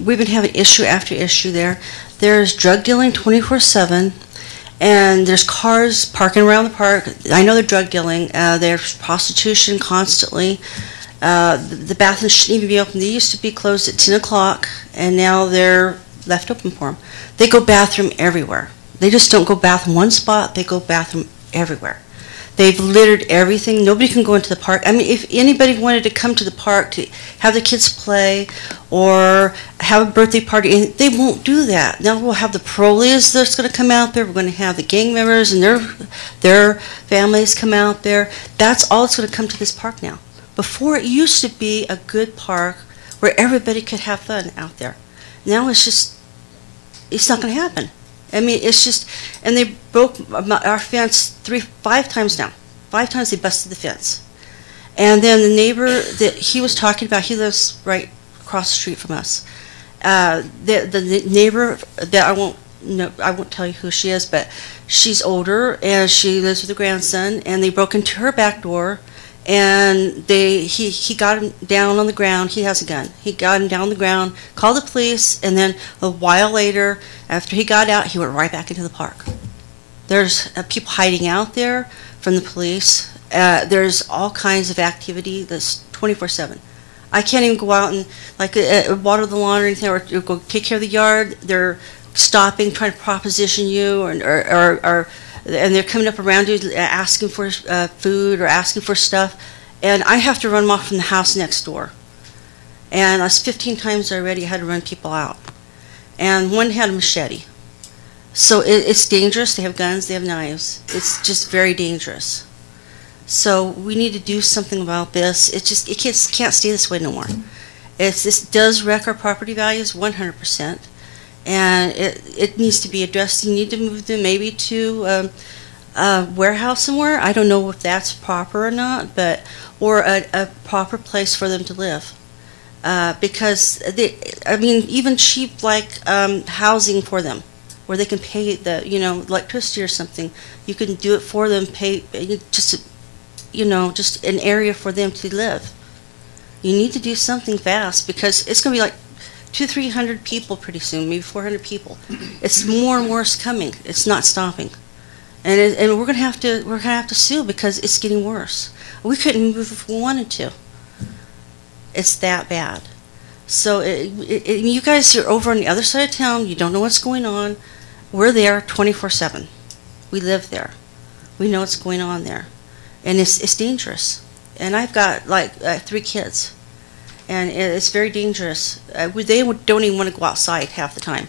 we've been having issue after issue there. There's drug dealing 24/7, and there's cars parking around the park. I know they're drug dealing. There's prostitution constantly. The bathrooms shouldn't even be open. They used to be closed at 10 o'clock, and now they're left open for them. They go bathroom everywhere. They just don't go bathroom one spot. They go bathroom everywhere. They've littered everything. Nobody can go into the park. I mean, if anybody wanted to come to the park to have the kids play or have a birthday party, they won't do that. Now we'll have the parolees that's going to come out there. We're going to have the gang members and their families come out there. That's all that's going to come to this park now. Before, it used to be a good park where everybody could have fun out there. Now it's not going to happen. I mean, it's just, and they broke our fence 5 times now. 5 times they busted the fence. And then the neighbor that he was talking about, he lives right across the street from us. The neighbor that I won't tell you who she is, but she's older and she lives with her grandson, and they broke into her back door. And he got him down on the ground. He has a gun. He got him down on the ground, called the police, and then a while later, after he got out, he went right back into the park. There's people hiding out there. from the police. There's all kinds of activity that's 24/7. I can't even go out and water the lawn or anything, or go take care of the yard. They're stopping, trying to proposition you, and they're coming up around you asking for food or asking for stuff, and I have to run them off from the house next door. And that's 15 times already I had to run people out. And one had a machete. So it's dangerous. They have guns, they have knives. It's just very dangerous. So we need to do something about this. It can't stay this way no more. This does wreck our property values 100%. And it needs to be addressed. You need to move them maybe to a warehouse somewhere. I don't know if that's proper or not, or a proper place for them to live. Because even cheap housing for them, where they can pay the electricity or something. You can do it for them. Pay just an area for them to live. You need to do something fast, because it's going to be like 200-300 people pretty soon, maybe 400 people. It's more and worse coming. It's not stopping, and we're going to have to sue, because it's getting worse. We couldn't move if we wanted to. It's that bad. So you guys are over on the other side of town. You don't know what's going on. We're there 24/7. We live there. We know what's going on there, and it's dangerous. And I've got 3 kids, and it's very dangerous. They don't even want to go outside half the time.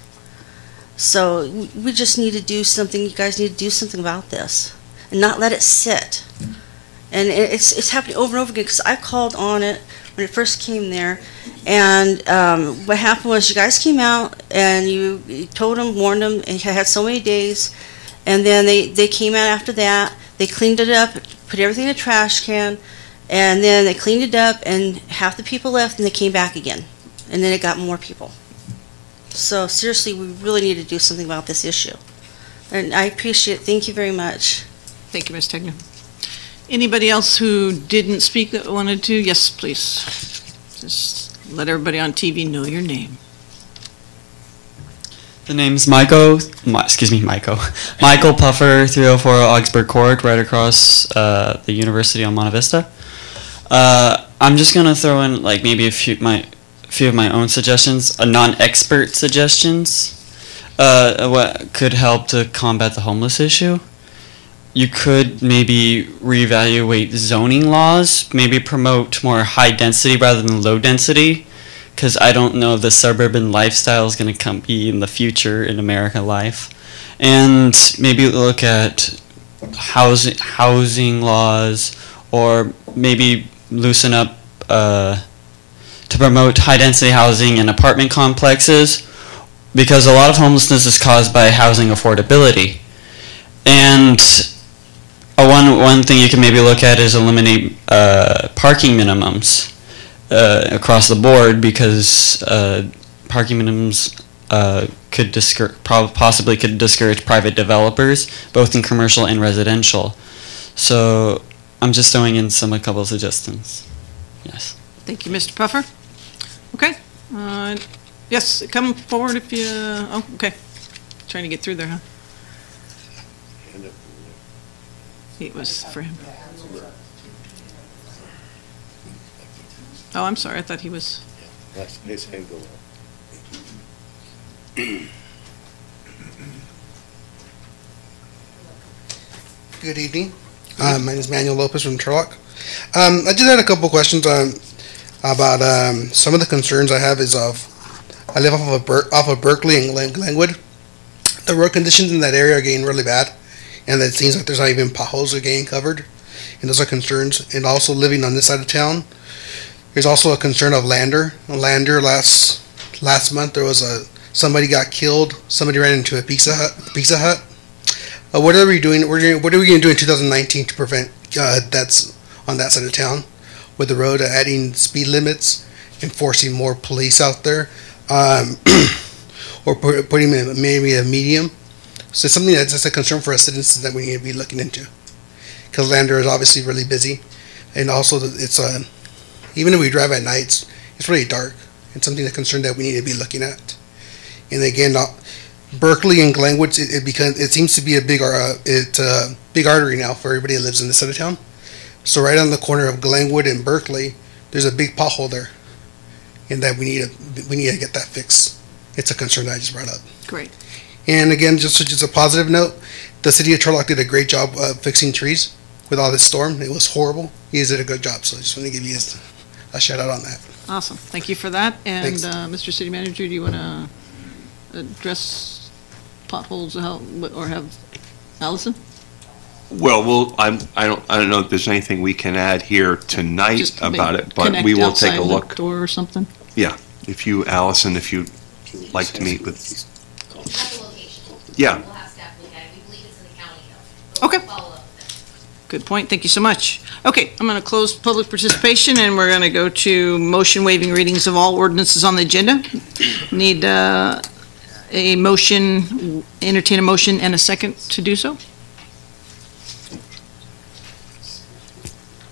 So we just need to do something. You guys need to do something about this, and not let it sit. And it's happening over and over again, because I called on it when it first came there, and what happened was you guys came out and you told them, warned them, and you had so many days, and then they came out after that. They cleaned it up, put everything in a trash can, and then they cleaned it up, and half the people left, and they came back again, and then it got more people. So seriously, we really need to do something about this issue, and I appreciate it. Thank you very much. Thank you, Ms. Tegner. Anybody else who didn't speak that wanted to? Yes, please. Just let everybody on TV know your name. The name's Michael Puffer, 304 Augsburg Court, right across the University on Monte Vista. I'm just gonna throw in maybe a few of my own suggestions, non-expert suggestions. What could help to combat the homeless issue? You could maybe reevaluate zoning laws, maybe promote more high density rather than low density, because I don't know if the suburban lifestyle is going to be in the future in American life. And maybe look at housing laws, or maybe loosen up to promote high density housing in apartment complexes, because a lot of homelessness is caused by housing affordability. And one thing you can maybe look at is eliminate parking minimums across the board, because parking minimums possibly could discourage private developers, both in commercial and residential. So I'm just throwing in a couple of suggestions. Yes. Thank you, Mr. Puffer. Okay. Yes, come forward if you. Oh, okay. Trying to get through there, huh? It was for him. Oh, I'm sorry. I thought he was. His hand go up. Good evening. My name is Manuel Lopez from Turlock. I just had a couple questions about some of the concerns I have. I live off of Berkeley and Glenwood. The road conditions in that area are getting really bad, and it seems like there's not even potholes are getting covered, and those are concerns. And also living on this side of town, there's also a concern of Lander. Last month there was somebody got killed. Somebody ran into a Pizza Hut. What are we doing? What are we going to do in 2019 to prevent deaths on that side of town with the road? Adding speed limits, enforcing more police out there, or putting maybe a medium. So it's something that's just a concern for us citizens that we need to be looking into. Because Lander is obviously really busy, and also it's even if we drive at nights, it's really dark. It's something, a concern that we need to be looking at. And again, Berkeley and Glenwood, it seems to be a big big artery now for everybody that lives in this side of town. So right on the corner of Glenwood and Berkeley, there's a big pothole there, and that we need to get that fixed. It's a concern that I just brought up. Great. And again, just a positive note, the city of Turlock did a great job of fixing trees with all this storm. It was horrible. You guys did a good job, so I just want to give you a shout out on that. Awesome. Thank you for that. And Thanks. Mr. City Manager, do you want to address potholes or have Allison? Well, I don't know if there's anything we can add here tonight Just about maybe it, but we will take a connect outside the look. door or something? Yeah, if you, Allison, if you'd like to meet with. Yeah. Okay. Good point. Thank you so much. Okay, I'm going to close public participation, and we're going to go to motion waiving readings of all ordinances on the agenda. Need a motion, entertain a motion and a second to do so.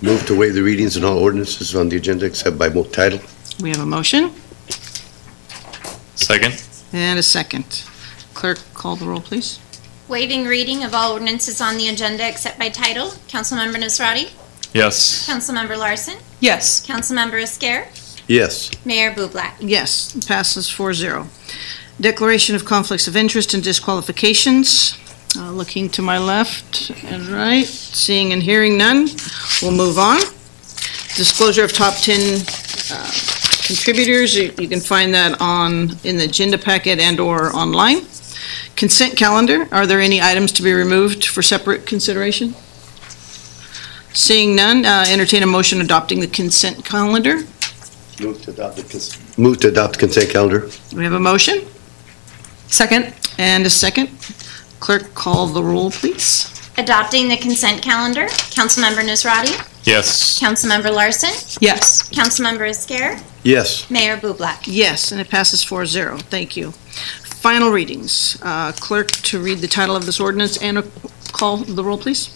Move to waive the readings and all ordinances on the agenda except by title. We have a motion Second. and a second. Clerk, call the roll, please. Waiving reading of all ordinances on the agenda except by title. Councilmember Nasrati? Yes. Councilmember Larson? Yes. Councilmember Esquer? Yes. Mayor Bublak? Yes, passes 4-0. Declaration of conflicts of interest and disqualifications. Looking to my left and right, seeing and hearing none, we'll move on. Disclosure of top 10 contributors, you can find that in the agenda packet and/or online. Consent calendar, are there any items to be removed for separate consideration? Seeing none, entertain a motion adopting the consent calendar. Move to adopt consent calendar. We have a motion Second. and a second. Clerk, call the roll, please. Adopting the consent calendar. Councilmember Nasrati? Yes. Councilmember Larson? Yes. Councilmember Esquer? Yes. Mayor Bublak? Yes, and it passes 4-0. Thank you. Final readings. Clerk, to read the title of this ordinance and call the roll, please.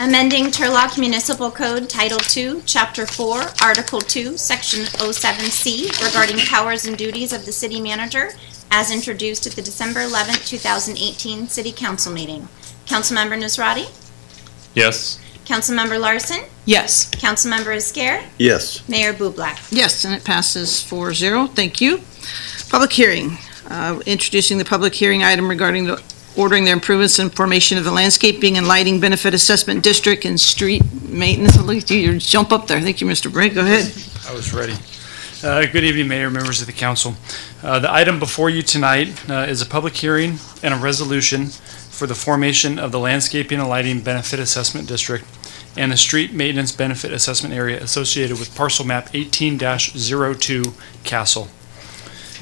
Amending Turlock Municipal Code Title II, Chapter 4, Article 2, Section 07C regarding powers and duties of the city manager as introduced at the December 11th, 2018 City Council meeting. Councilmember Nasrati? Yes. Councilmember Larson? Yes. Councilmember Esquer? Yes. Mayor Bublak? Yes, and it passes 4-0. Thank you. Public hearing. Introducing the public hearing item regarding ordering the improvements and formation of the landscaping and lighting benefit assessment district and street maintenance. Look at you, jump up there. Thank you, Mr. Brigg. Go ahead. I was ready. Good evening, Mayor, members of the council. The item before you tonight is a public hearing and a resolution for the formation of the landscaping and lighting benefit assessment district and the street maintenance benefit assessment area associated with parcel map 18-02 Castle.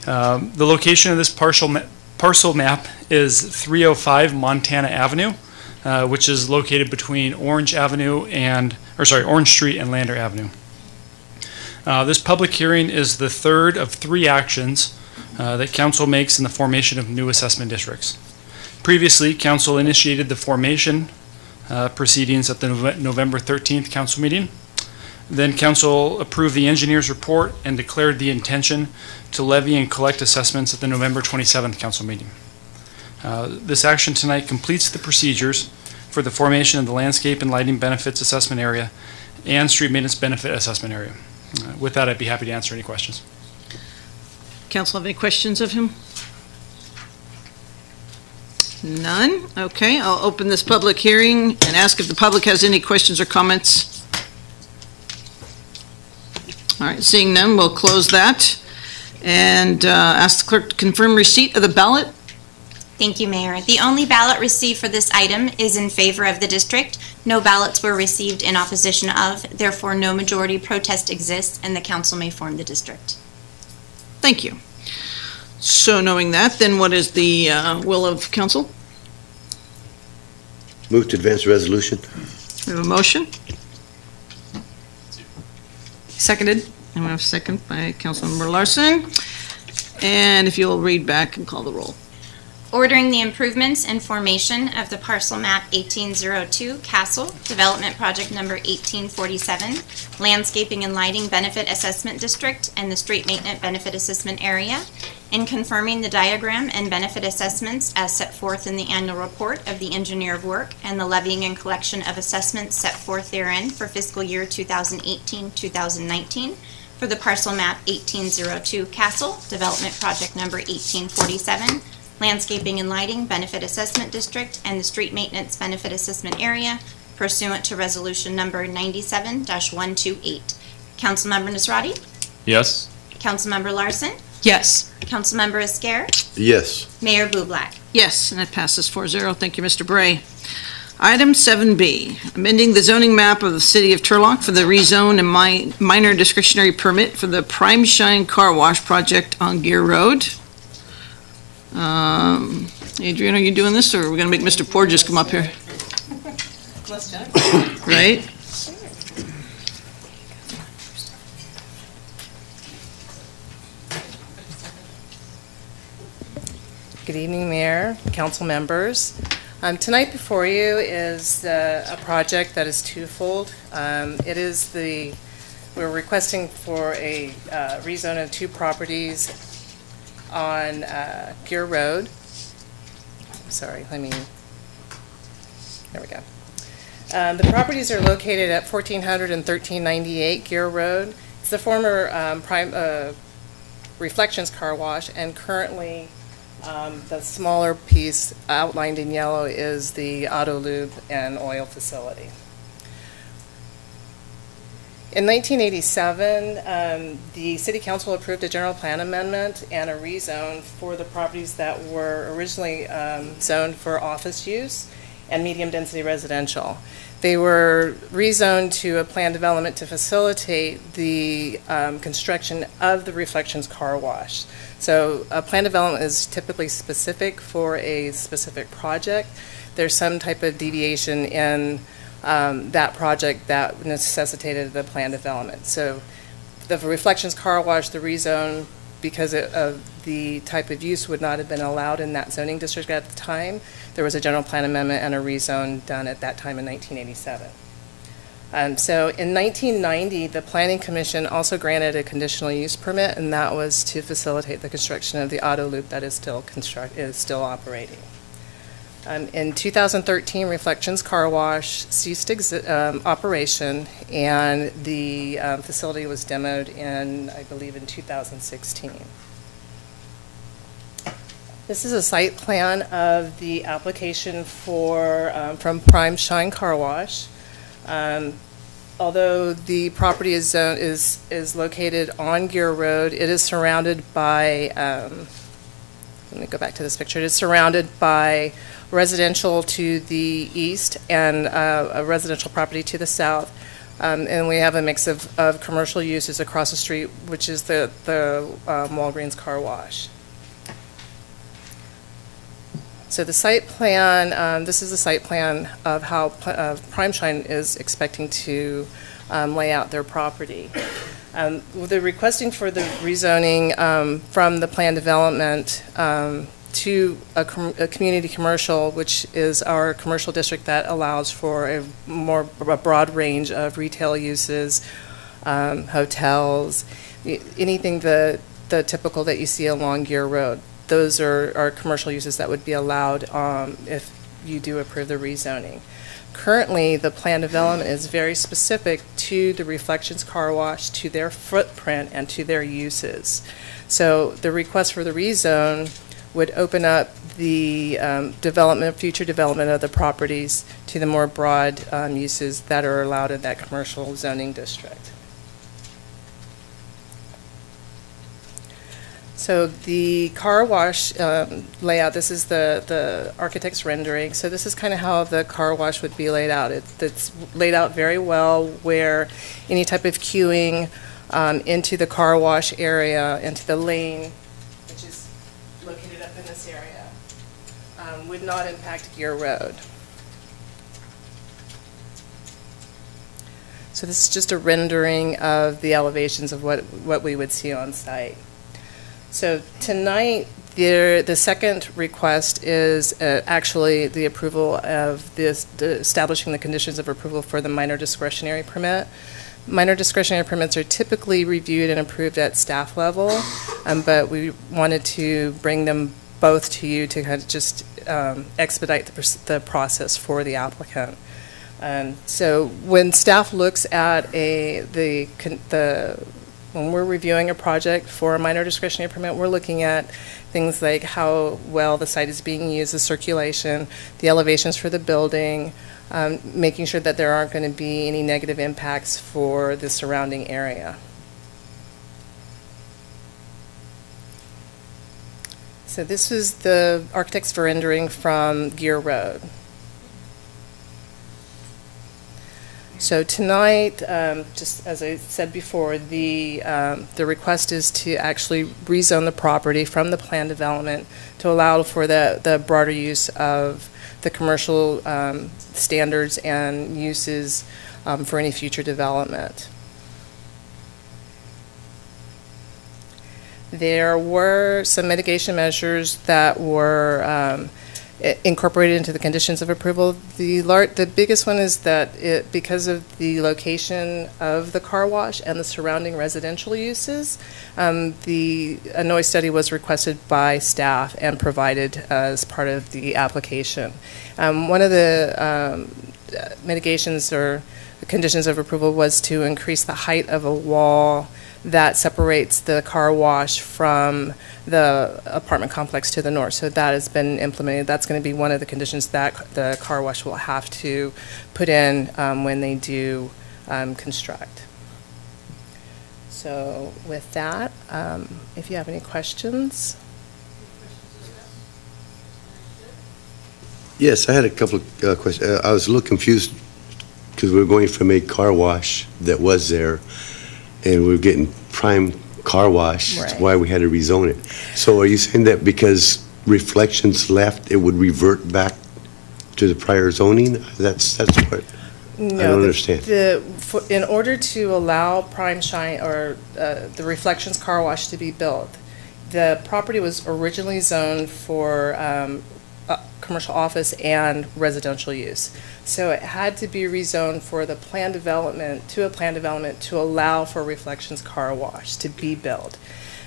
The location of this parcel map is 305 Montana Avenue, which is located between Orange Street and Lander Avenue. This public hearing is the third of 3 actions that council makes in the formation of new assessment districts. Previously, council initiated the formation proceedings at the November 13th council meeting. Then council approved the engineer's report and declared the intention to levy and collect assessments at the November 27th council meeting. This action tonight completes the procedures for the formation of the landscape and lighting benefits assessment area and street maintenance benefit assessment area. With that, I'd be happy to answer any questions. Council have any questions of him? None? Okay, I'll open this public hearing and ask if the public has any questions or comments. All right, seeing none, we'll close that and ask the clerk to confirm receipt of the ballot. Thank you, Mayor. The only ballot received for this item is in favor of the district. No ballots were received in opposition of, therefore no majority protest exists and the council may form the district. Thank you. So knowing that, then what is the will of council? Move to advance the resolution. We have a motion. Seconded. And we have a second by Councilmember Larson. And if you'll read back and call the roll. Ordering the improvements and formation of the parcel map 1802 Castle, development project number 1847, landscaping and lighting benefit assessment district and the street maintenance benefit assessment area, and confirming the diagram and benefit assessments as set forth in the annual report of the engineer of work and the levying and collection of assessments set forth therein for fiscal year 2018-2019 for the parcel map 1802 Castle, development project number 1847, landscaping and lighting benefit assessment district, and the street maintenance benefit assessment area pursuant to resolution number 97-128. Councilmember Nisrati? Yes. Councilmember Larson? Yes. Councilmember Esquer? Yes. Mayor Bublak? Yes, and that passes 4-0. Thank you, Mr. Bray. Item 7B, amending the zoning map of the city of Turlock for the rezone and minor discretionary permit for the Prime Shine Car Wash project on Gear Road. Adrian, are you doing this, or are we going to make Mr. Porges come up here? Right? Good evening, Mayor, council members. Tonight before you is a project that is twofold. We're requesting for a rezone of 2 properties on Gear Road. Sorry, there we go. The properties are located at 1400 and 1398 Gear Road. It's the former Reflections Car Wash, and currently the smaller piece outlined in yellow is the auto lube and oil facility. In 1987, the City Council approved a general plan amendment and a rezone for the properties that were originally zoned for office use and medium-density residential. They were rezoned to a planned development to facilitate the construction of the Reflections Car Wash. So a planned development is typically specific for a specific project. There's some type of deviation in that project that necessitated the planned development. So the Reflections Car Wash, the rezone, because of the type of use would not have been allowed in that zoning district at the time, there was a general plan amendment and a rezone done at that time in 1987. So in 1990, the Planning Commission also granted a conditional use permit, and that was to facilitate the construction of the auto loop that is still operating. In 2013, Reflections Car Wash ceased operation, and the facility was demoed I believe, in 2016. This is a site plan of the application from Prime Shine Car Wash. Although the property is located on Gear Road, it is surrounded by, let me go back to this picture, it is surrounded by residential to the east and a residential property to the south. And we have a mix of commercial uses across the street, which is the Walgreens Car Wash. So the site plan, this is the site plan of how Prime Shine is expecting to lay out their property. They're requesting for the rezoning from the plan development to a community commercial, which is our commercial district that allows for a broad range of retail uses, hotels, anything the typical that you see along Gear Road. Those are commercial uses that would be allowed if you do approve the rezoning. Currently, the plan development is very specific to the Reflections Car Wash, to their footprint, and to their uses. So the request for the rezone would open up the future development of the properties to the more broad uses that are allowed in that commercial zoning district. So the car wash layout, this is the architect's rendering. So this is kind of how the car wash would be laid out. It's laid out very well where any type of queuing into the car wash area, into the lane, which is located up in this area, would not impact Gear Road. So this is just a rendering of the elevations of what we would see on site. So tonight, the second request is actually the approval of establishing the conditions of approval for the minor discretionary permit. Minor discretionary permits are typically reviewed and approved at staff level, but we wanted to bring them both to you to kind of just expedite the process for the applicant. So when staff looks at when we're reviewing a project for a minor discretionary permit, we're looking at things like how well the site is being used, the circulation, the elevations for the building, making sure that there aren't going to be any negative impacts for the surrounding area. So this is the architect's rendering from Gear Road. So tonight, just as I said before, the request is to actually rezone the property from the plan development to allow for the broader use of the commercial standards and uses for any future development. There were some mitigation measures that were incorporated into the conditions of approval. The biggest one is that because of the location of the car wash and the surrounding residential uses, a noise study was requested by staff and provided as part of the application. One of the mitigations or the conditions of approval was to increase the height of a wall that separates the car wash from the apartment complex to the north. So that has been implemented. That's going to be one of the conditions that the car wash will have to put in when they do construct. So with that, if you have any questions. Yes, I had a couple of questions. I was a little confused because we were going from a car wash that was there, and we were getting prime car wash. Right. That's why we had to rezone it. So are you saying that because Reflections left, it would revert back to the prior zoning? That's what No, I don't understand. In order to allow Prime Shine or the Reflections car wash to be built, the property was originally zoned for commercial office and residential use. So it had to be rezoned for the plan development to allow for Reflections car wash to be built.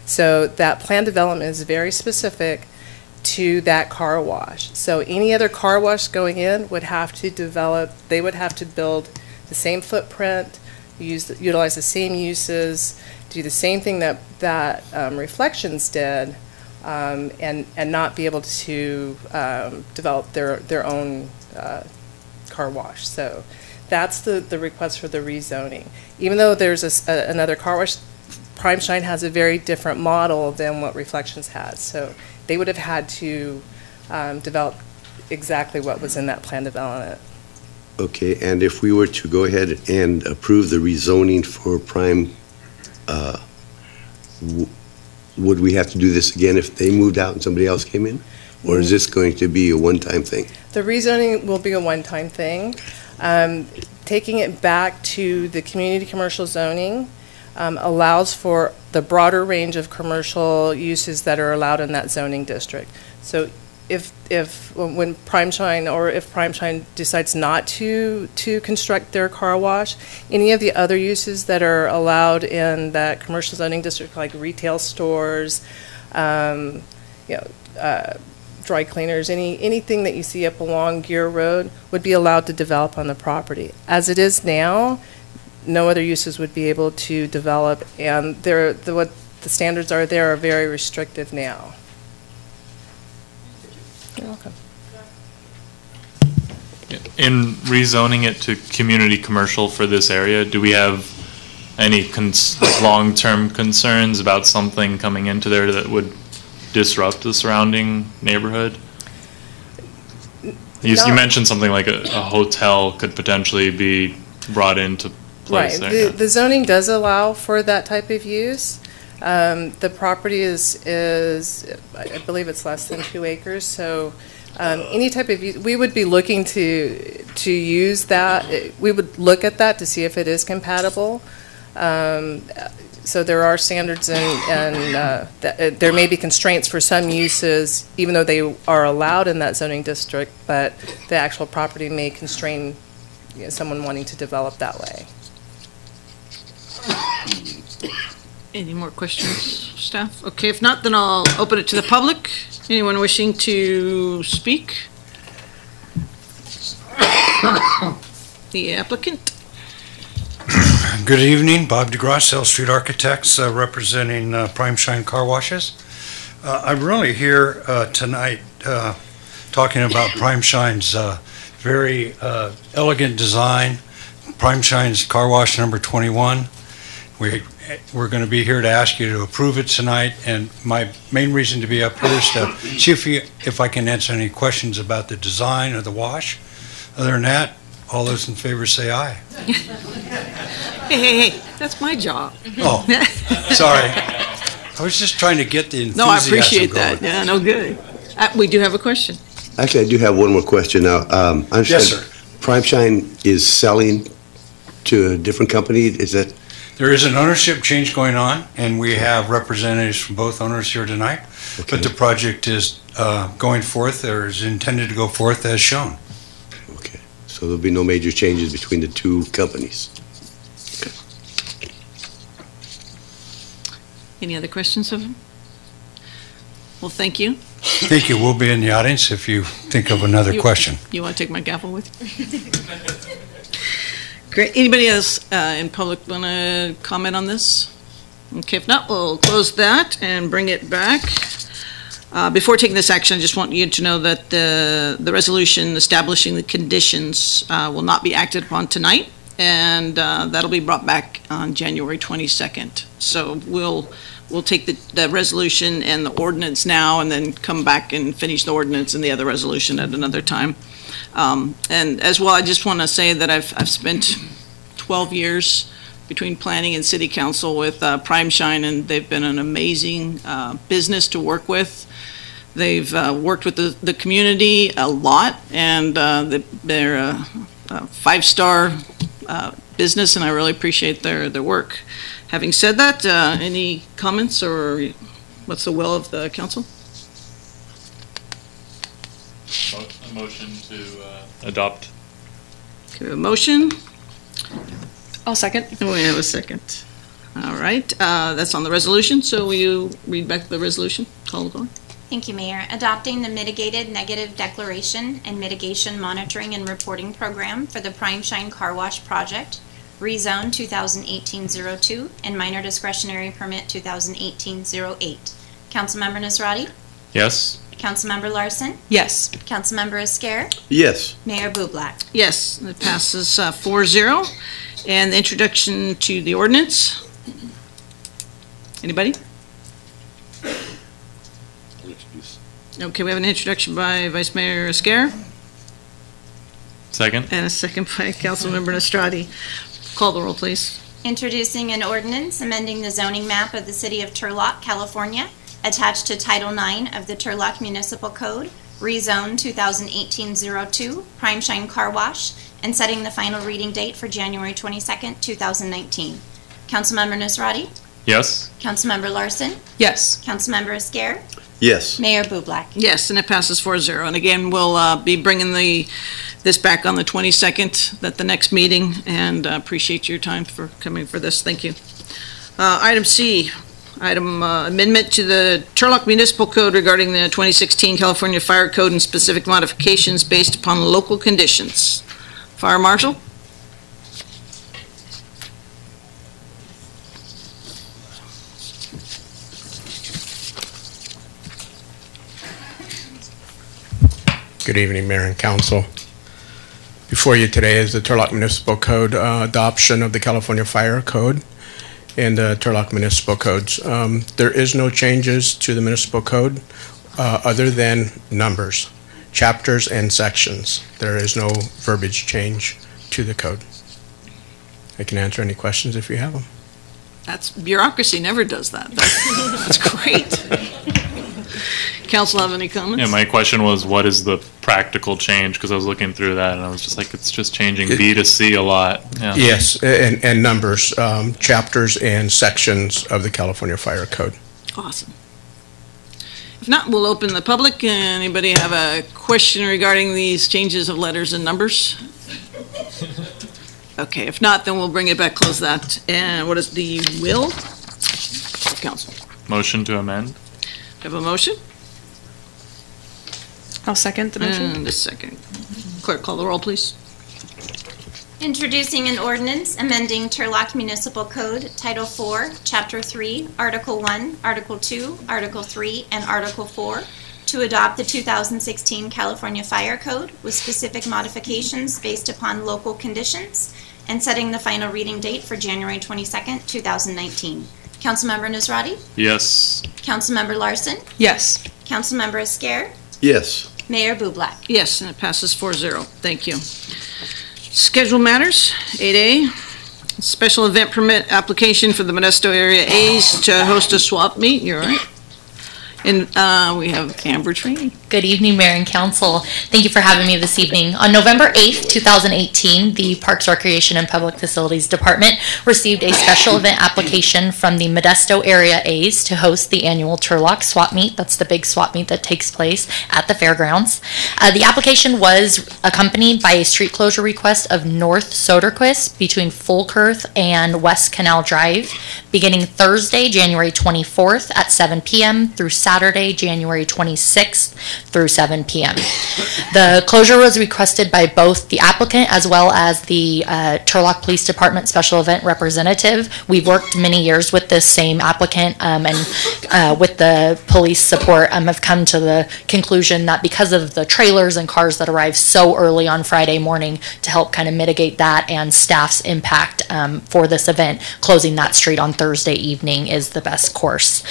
So that plan development is very specific to that car wash. So any other car wash going in would have to they would have to build the same footprint, utilize the same uses, do the same thing that Reflections did, and not be able to develop their own car wash. So that's the request for the rezoning. Even though there's another car wash, Prime Shine has a very different model than what Reflections has. So they would have had to develop exactly what was in that plan development. Okay, and if we were to go ahead and approve the rezoning for Prime, would we have to do this again if they moved out and somebody else came in? Or is this going to be a one-time thing? The rezoning will be a one-time thing. Taking it back to the community commercial zoning allows for the broader range of commercial uses that are allowed in that zoning district. So when Prime Shine decides not to construct their car wash, any of the other uses that are allowed in that commercial zoning district, like retail stores, dry cleaners, anything that you see up along Gear Road would be allowed to develop on the property. As it is now, no other uses would be able to develop, and what the standards are there are very restrictive now. You're welcome. In rezoning it to community commercial for this area, do we have any long-term concerns about something coming into there that would disrupt the surrounding neighborhood? You mentioned something like a hotel could potentially be brought into place. Right. There. The zoning does allow for that type of use. The property is I believe it's less than 2 acres, so any type of use, we would be looking to use that. We would look at that to see if it is compatible. So there are standards and there may be constraints for some uses, even though they are allowed in that zoning district, but the actual property may constrain someone wanting to develop that way. Any more questions, staff? Okay, if not, then I'll open it to the public. Anyone wishing to speak? The applicant. Good evening, Bob DeGrasse, L Street Architects, representing Prime Shine Car Washes. I'm really here tonight talking about Prime Shine's very elegant design, Prime Shine's Car Wash number 21. We're going to be here to ask you to approve it tonight, and my main reason to be up here is to see if I can answer any questions about the design of the wash. Other than that, all those in favor say aye. Hey, that's my job. Oh, sorry. I was just trying to get the enthusiasm No, I appreciate going. that. Yeah, no good. We do have a question. Actually, I do have one more question now. I understand Yes, sir. Prime Shine is selling to a different company, is that? There is an ownership change going on, and we have representatives from both owners here tonight. Okay. But the project is going forth, or is intended to go forth as shown. Okay, so there'll be no major changes between the two companies? Any other questions of him? Well, thank you. Thank you. We'll be in the audience if you think of another question. You want to take my gavel with you? Great. Anybody else in public want to comment on this? Okay, if not, we'll close that and bring it back. Before taking this action, I just want you to know that the resolution establishing the conditions will not be acted upon tonight, and that'll be brought back on January 22nd. So we'll take the resolution and the ordinance now, and then come back and finish the ordinance and the other resolution at another time. And as well, I just want to say that I've spent 12 years between planning and city council with Prime Shine, and they've been an amazing business to work with. They've worked with the community a lot, and they're a 5-star business, and I really appreciate their work. Having said that, any comments, or what's the will of the council? A motion to adopt. Okay, we have a motion. I'll second. And we have a second. All right, that's on the resolution, so will you read back the resolution? Call the vote. Thank you, Mayor. Adopting the mitigated negative declaration and mitigation monitoring and reporting program for the Prime Shine Car Wash project, rezone 2018-02 and minor discretionary permit 2018-08. Councilmember Nasrati? Yes. Councilmember Larson? Yes. Councilmember Esquer? Yes. Mayor Bublak? Yes, it passes 4-0. And the introduction to the ordinance. Anybody? Okay, we have an introduction by Vice Mayor Esquer. Second. And a second by Councilmember Nastradi. Call the roll, please. Introducing an ordinance amending the zoning map of the city of Turlock, California, attached to Title IX of the Turlock Municipal Code, rezone 2018-02, Prime Shine Car Wash, and setting the final reading date for January 22nd, 2019. Councilmember Nasrati? Yes. Councilmember Larson? Yes. Councilmember Esquer? Yes. Mayor Bublak? Yes, and it passes 4-0. And again, we'll be bringing this back on the 22nd at the next meeting, and appreciate your time for coming for this. Thank you. Item C, amendment to the Turlock Municipal Code regarding the 2016 California Fire Code and specific modifications based upon local conditions. Fire Marshal? Good evening, Mayor and Council. Before you today is the Turlock Municipal Code adoption of the California Fire Code and the Turlock Municipal Codes. There is no changes to the municipal code other than numbers, chapters, and sections. There is no verbiage change to the code. I can answer any questions if you have them. That's bureaucracy never does that. That's great. Council have any comments? Yeah, my question was, what is the practical change? Because I was looking through that and I was just like, it's just changing B to C a lot. Yeah. Yes, and numbers, chapters and sections of the California Fire Code. Awesome. If not, we'll open the public. Anybody have a question regarding these changes of letters and numbers? Okay, if not, then we'll bring it back, close that. And what is the will? of council. Motion to amend? Have a motion? I'll second the motion. And a second. Clerk, call the roll, please. Introducing an ordinance amending Turlock Municipal Code, Title 4, Chapter 3, Article 1, Article 2, Article 3, and Article 4 to adopt the 2016 California Fire Code with specific modifications based upon local conditions and setting the final reading date for January 22nd, 2019. Councilmember Nazrati? Yes. Councilmember Larson? Yes. Councilmember Esquer? Yes. Mayor Bublak? Yes, and it passes 4-0. Thank you. Schedule matters, 8A, special event permit application for the Modesto Area A's to host a swap meet. You're right. And we have Amber Trini. Good evening, Mayor and Council. Thank you for having me this evening. On November 8th, 2018, the Parks, Recreation, and Public Facilities Department received a special event application from the Modesto Area A's to host the annual Turlock Swap Meet. That's the big swap meet that takes place at the fairgrounds. The application was accompanied by a street closure request of North Soderquist between Fulkerth and West Canal Drive, beginning Thursday, January 24th at 7 p.m. through Saturday, January 26th through 7 p.m. The closure was requested by both the applicant as well as the Turlock Police Department Special Event Representative. We've worked many years with this same applicant and with the police support have come to the conclusion that because of the trailers and cars that arrive so early on Friday morning to help kind of mitigate that and staff's impact for this event, closing that street on Thursday evening is the best course.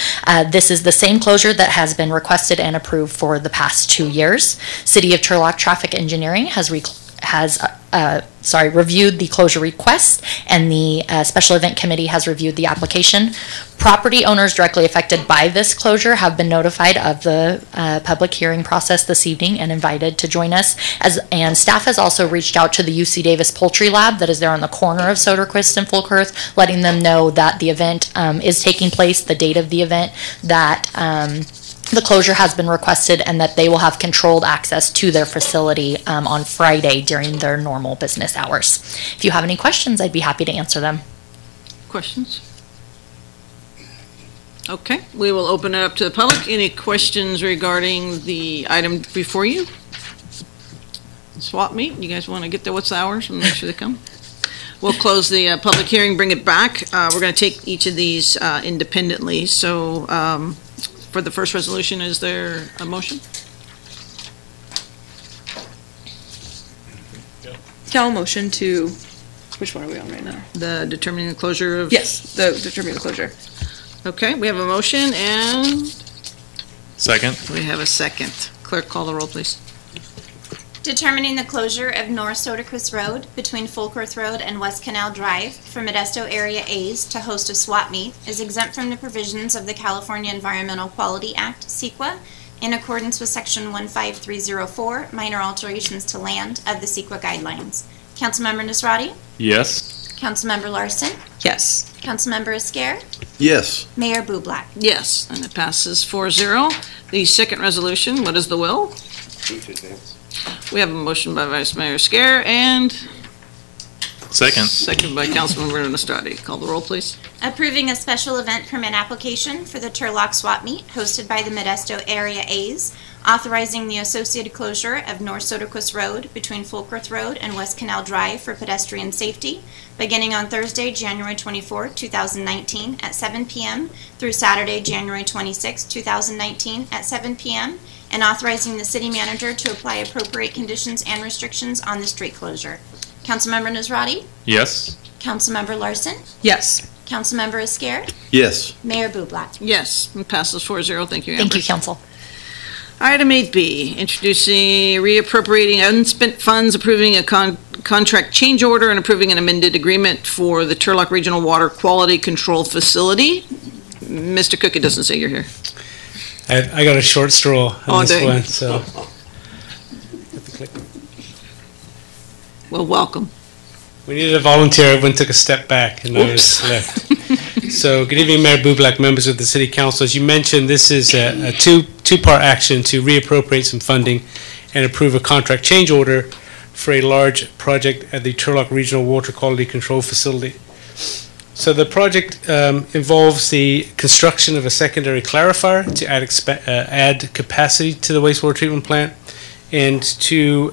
This is the same closure that has been requested and approved for the past 2 years. City of Turlock Traffic Engineering has reviewed the closure request, and the Special Event Committee has reviewed the application. Property owners directly affected by this closure have been notified of the public hearing process this evening and invited to join us. And staff has also reached out to the UC Davis Poultry Lab that is there on the corner of Soderquist and Fulkerth, letting them know that the event is taking place, the date of the event, that the closure has been requested, and that they will have controlled access to their facility on Friday during their normal business hours. If you have any questions, I'd be happy to answer them. Questions? Okay, we will open it up to the public. Any questions regarding the item before you? Swap meet, you guys want to get there, what's the hours, and make sure they come? We'll close the public hearing, bring it back. We're going to take each of these independently, so for the first resolution, is there a motion? Cal, motion to, which one are we on right now? The determining the closure of? Yes, the determining the closure. Okay, we have a motion and? Second. We have a second. Clerk, call the roll, please. Determining the closure of North Soderquist Road between Fulkerth Road and West Canal Drive for Modesto Area A's to host a swap meet is exempt from the provisions of the California Environmental Quality Act, CEQA, in accordance with Section 15304, minor alterations to land of the CEQA guidelines. Councilmember Nazrati? Yes. Councilmember Larson? Yes. Councilmember Esquer? Yes. Mayor Bublak? Yes, and it passes 4-0. The second resolution, what is the will? We have a motion by Vice Mayor Scare and second by Councilmember Nostrati. Call the roll, please. Approving a special event permit application for the Turlock Swap Meet hosted by the Modesto Area A's, authorizing the associated closure of North Soderquist Road between Fulkerth Road and West Canal Drive for pedestrian safety, beginning on Thursday, January 24, 2019 at 7 p.m. through Saturday, January 26, 2019 at 7 p.m., and authorizing the city manager to apply appropriate conditions and restrictions on the street closure. Councilmember Nazrati? Yes. Councilmember Larson? Yes. Councilmember Esquer? Yes. Mayor Bublak? Yes, it passes 4-0. Thank you, Amber. Thank you, Council. Item 8B, introducing reappropriating unspent funds, approving a contract change order, and approving an amended agreement for the Turlock Regional Water Quality Control Facility. Mr. Cook, it doesn't say you're here. I got a short straw on this dang. one, so. Well, welcome. We needed a volunteer. Everyone took a step back, and I was left. So, good evening, Mayor Bublak, members of the City Council. As you mentioned, this is a two-part action to reappropriate some funding and approve a contract change order for a large project at the Turlock Regional Water Quality Control Facility. So the project involves the construction of a secondary clarifier to add capacity to the wastewater treatment plant, and to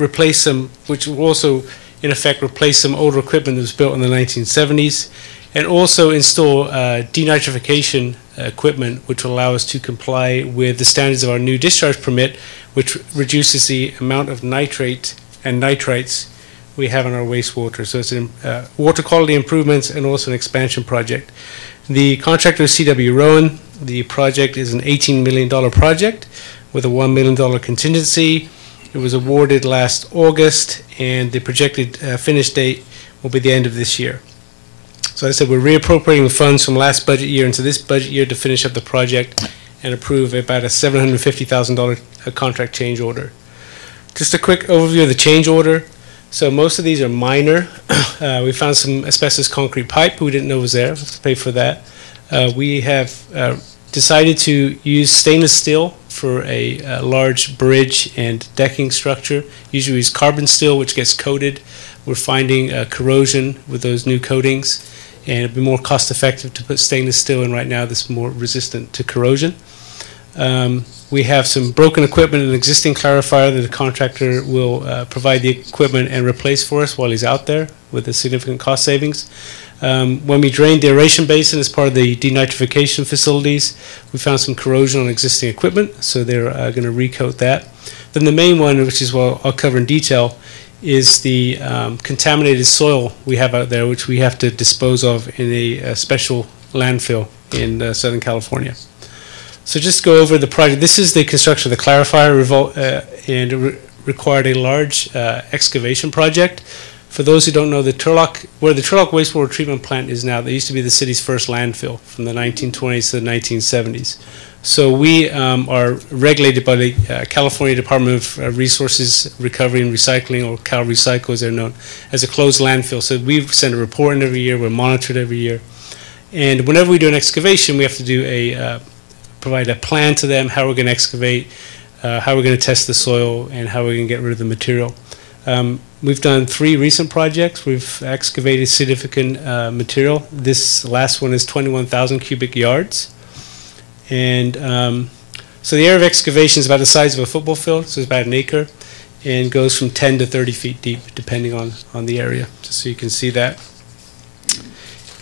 replace some, which will also in effect replace some older equipment that was built in the 1970s, and also install denitrification equipment, which will allow us to comply with the standards of our new discharge permit, which reduces the amount of nitrate and nitrites we have in our wastewater. So it's water quality improvements and also an expansion project. The contractor is C.W. Rowan. The project is an $18 million project with a $1 million contingency. It was awarded last August, and the projected finish date will be the end of this year. So as I said, we're reappropriating the funds from last budget year into this budget year to finish up the project and approve about a $750,000 contract change order. Just a quick overview of the change order. So most of these are minor. We found some asbestos concrete pipe we didn't know was there. We have to pay for that. We have decided to use stainless steel for a large bridge and decking structure. Usually we use carbon steel, which gets coated. We're finding corrosion with those new coatings, and it'd be more cost effective to put stainless steel in right now that's more resistant to corrosion. We have some broken equipment in an existing clarifier that the contractor will provide the equipment and replace for us while he's out there with a significant cost savings. When we drained the aeration basin as part of the denitrification facilities, we found some corrosion on existing equipment, so they're going to recoat that. Then the main one, which is what I'll cover in detail, is the contaminated soil we have out there, which we have to dispose of in a special landfill in Southern California. So just go over the project. This is the construction of the clarifier, and it required a large excavation project. For those who don't know, where the Turlock Wastewater Treatment Plant is now, that used to be the city's first landfill from the 1920s to the 1970s. So we are regulated by the California Department of Resources Recovery and Recycling, or Cal Recycle as they're known, as a closed landfill. So we send a report in every year, we're monitored every year. And whenever we do an excavation, we have to do provide a plan to them, how we're going to excavate, how we're going to test the soil, and how we're going to get rid of the material. We've done 3 recent projects. We've excavated significant material. This last one is 21,000 cubic yards. And so the area of excavation is about the size of a football field, so it's about an acre, and goes from 10 to 30 feet deep, depending on the area, just so you can see that.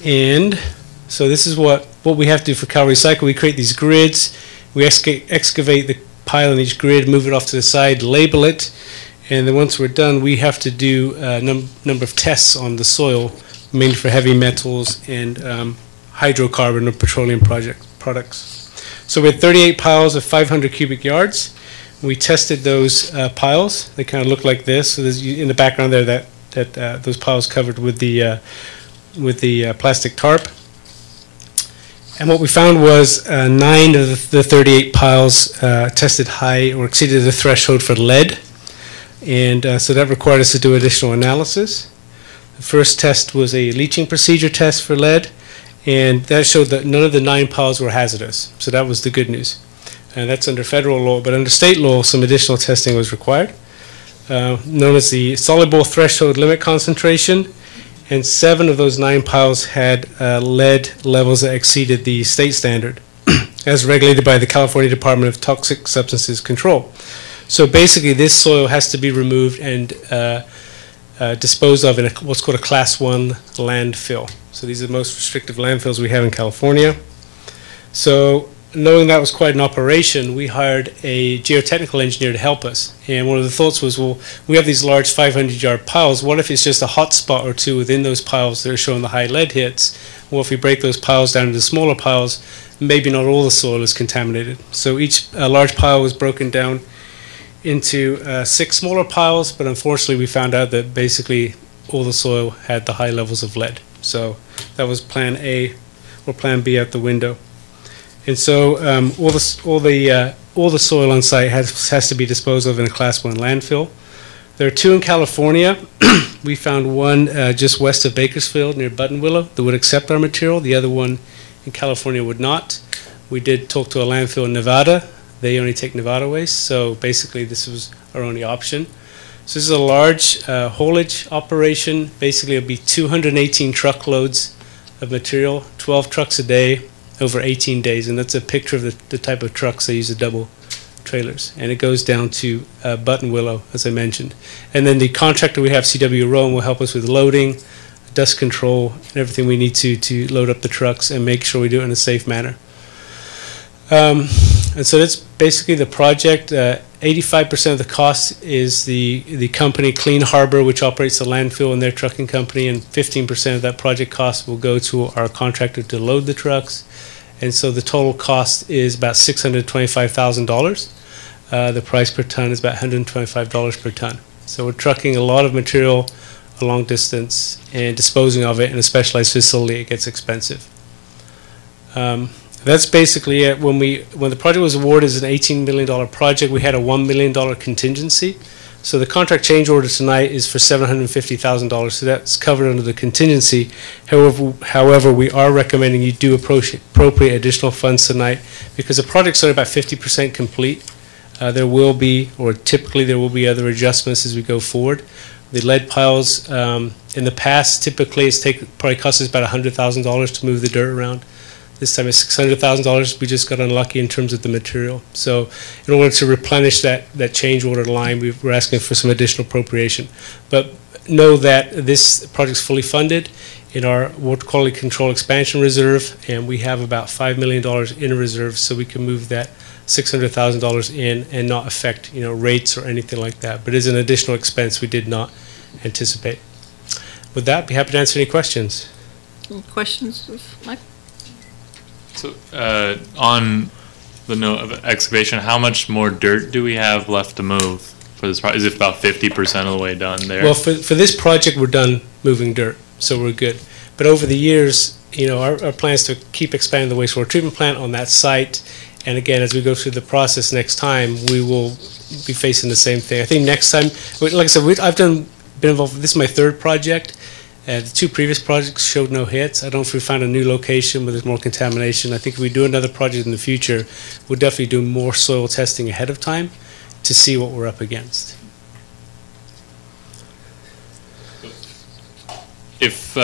And so this is what we have to do for Cal Recycle. We create these grids. We excavate the pile in each grid, move it off to the side, label it, and then once we're done, we have to do a number of tests on the soil, mainly for heavy metals and hydrocarbon or petroleum products. So we had 38 piles of 500 cubic yards. We tested those piles. They kind of look like this. So there's in the background there that those piles covered with the plastic tarp. And what we found was 9 of the 38 piles tested high or exceeded the threshold for lead. And so that required us to do additional analysis. The first test was a leaching procedure test for lead, and that showed that none of the 9 piles were hazardous. So that was the good news. And that's under federal law, but under state law, some additional testing was required, known as the soluble threshold limit concentration. And 7 of those 9 piles had lead levels that exceeded the state standard, as regulated by the California Department of Toxic Substances Control. So basically, this soil has to be removed and disposed of in what's called a Class 1 landfill. So these are the most restrictive landfills we have in California. So knowing that was quite an operation, we hired a geotechnical engineer to help us. And one of the thoughts was, well, we have these large 500-yard piles. What if it's just a hot spot or two within those piles that are showing the high lead hits? Well, if we break those piles down into smaller piles, maybe not all the soil is contaminated. So each large pile was broken down into 6 smaller piles, but unfortunately we found out that basically all the soil had the high levels of lead. So that was plan A or plan B out the window. And so all the soil on site has to be disposed of in a Class 1 landfill. There are 2 in California. We found one just west of Bakersfield near Buttonwillow that would accept our material. The other one in California would not. We did talk to a landfill in Nevada. They only take Nevada waste, so basically this was our only option. So this is a large haulage operation. Basically it'll be 218 truckloads of material, 12 trucks a day over 18 days. And that's a picture of the type of trucks they use, the double trailers. And it goes down to Button Willow, as I mentioned. And then the contractor we have, CW Rowan, will help us with loading, dust control, and everything we need to load up the trucks and make sure we do it in a safe manner. And so that's basically the project. 85% of the cost is the company Clean Harbor, which operates the landfill, and their trucking company, and 15% of that project cost will go to our contractor to load the trucks. And so the total cost is about $625,000. The price per ton is about $125 per ton. So we're trucking a lot of material a long distance and disposing of it in a specialized facility. It gets expensive. That's basically it. When the project was awarded as an $18 million project, we had a $1 million contingency. So the contract change order tonight is for $750,000. So that's covered under the contingency. However, we are recommending you do appropriate additional funds tonight because the project's only about 50% complete. There will be, or typically there will be, other adjustments as we go forward. The lead piles, in the past, typically probably cost us about $100,000 to move the dirt around. This time it's $600,000. We just got unlucky in terms of the material. So in order to replenish that change order line, we're asking for some additional appropriation. But know that this project's fully funded in our water quality control expansion reserve, and we have about $5 million in reserve, so we can move that $600,000 in and not affect rates or anything like that. But it is an additional expense we did not anticipate. With that, be happy to answer any questions. Any questions of Mike? So on the note of excavation, how much more dirt do we have left to move for this project? Is it about 50% of the way done there? Well, for this project, we're done moving dirt, so we're good. But over the years, our plan is to keep expanding the wastewater treatment plant on that site. And again, as we go through the process next time, we will be facing the same thing. I think next time, like I said, I've been involved. This is my third project. The two previous projects showed no hits. I don't know if we found a new location where there's more contamination. I think if we do another project in the future, we'll definitely do more soil testing ahead of time to see what we're up against. If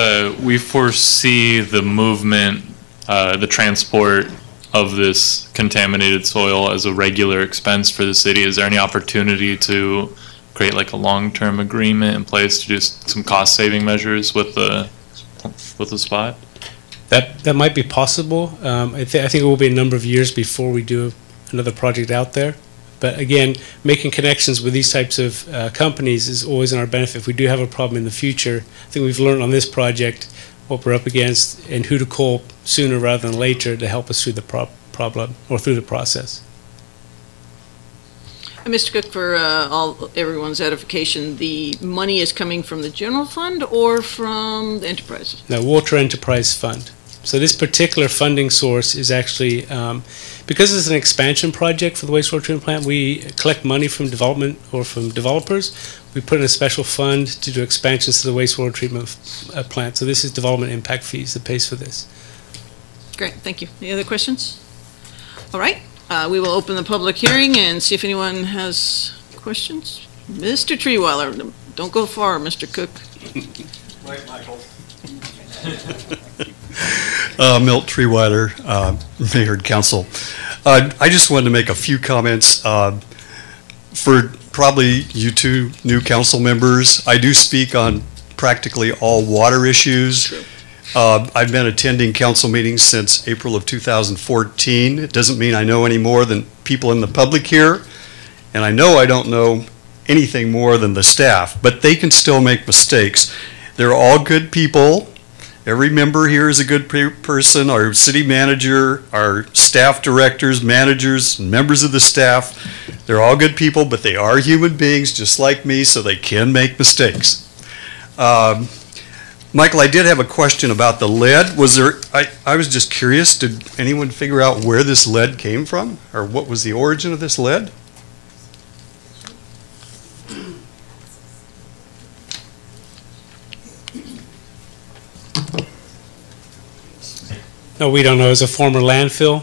we foresee the movement, the transport of this contaminated soil as a regular expense for the city, is there any opportunity to create like a long-term agreement in place to do some cost-saving measures with the spot? That might be possible. I think it will be a number of years before we do another project out there. But again, making connections with these types of companies is always in our benefit. If we do have a problem in the future, I think we've learned on this project what we're up against and who to call sooner rather than later to help us through the problem or through the process. Mr. Cook, for everyone's edification, the money is coming from the general fund or from the enterprise? The Water Enterprise Fund. So this particular funding source is actually, because it's an expansion project for the wastewater treatment plant, we collect money from development or from developers. We put in a special fund to do expansions to the wastewater treatment plant. So this is development impact fees that pays for this. Great, thank you. Any other questions? All right. We will open the public hearing and see if anyone has questions. Mr. Treeweiler, don't go far, Mr. Cook. Right, Michael. Milt Treeweiler, Mayor and Council. I just wanted to make a few comments. For probably you two new council members, I do speak on practically all water issues. True. I've been attending council meetings since April of 2014. It doesn't mean I know any more than people in the public here, and I know I don't know anything more than the staff, but they can still make mistakes. They're all good people. Every member here is a good person. Our city manager, our staff directors, managers, members of the staff, they're all good people, but they are human beings just like me, so they can make mistakes. Michael, I did have a question about the lead. I was just curious, did anyone figure out where this lead came from? Or what was the origin of this lead? No, we don't know. It's a former landfill.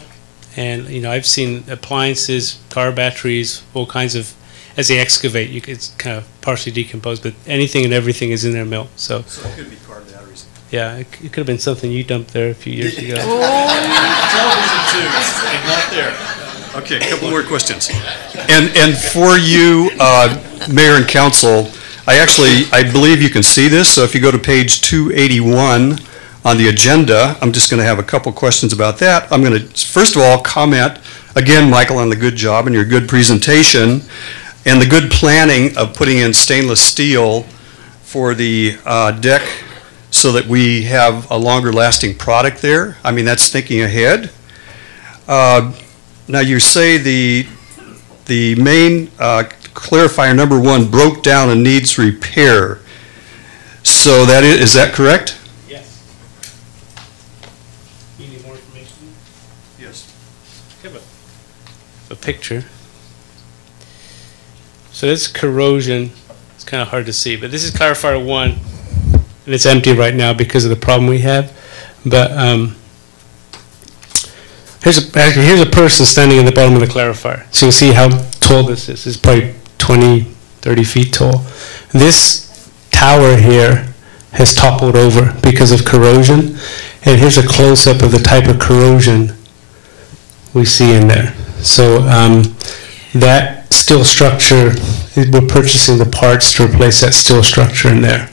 And, I've seen appliances, car batteries, all kinds of, as they excavate, it's kind of partially decomposed, but anything and everything is in their mill. So it could be car batteries. Yeah, it could have been something you dumped there a few years ago. Television tubes, and not there. Okay, a couple more questions. And for you, Mayor and Council, I believe you can see this, so if you go to page 281 on the agenda, I'm just going to have a couple questions about that. I'm going to, first of all, comment, again, Michael, on the good job and your good presentation, and the good planning of putting in stainless steel for the deck so that we have a longer lasting product there. I mean, that's thinking ahead. Now you say the main clarifier number 1 broke down and needs repair. So is that correct? Yes. You need more information? Yes. Have a picture. So this corrosion, it's kind of hard to see, but this is clarifier 1, and it's empty right now because of the problem we have. But here's a person standing in the bottom of the clarifier. So you can see how tall this is. It's probably 20, 30 feet tall. This tower here has toppled over because of corrosion. And here's a close-up of the type of corrosion we see in there. So that steel structure, we're purchasing the parts to replace that steel structure in there.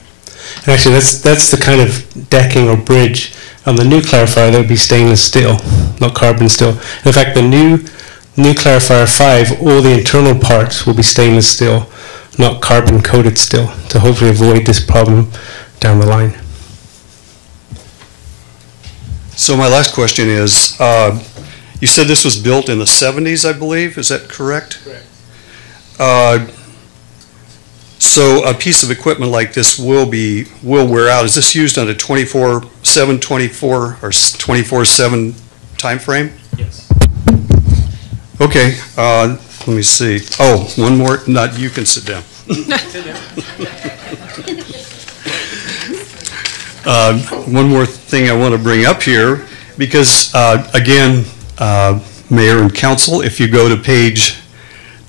And actually, that's the kind of decking or bridge. On the new clarifier, that would be stainless steel, not carbon steel. In fact, the new clarifier 5, all the internal parts will be stainless steel, not carbon coated steel, to hopefully avoid this problem down the line. So my last question is, you said this was built in the 70s, I believe, is that correct? Correct. So a piece of equipment like this will wear out. Is this used on a 24/7, 24/7 time frame? Yes. Okay, let me see. Oh, one more, not, you can sit down. One more thing I want to bring up here, because again, Mayor and Council, if you go to page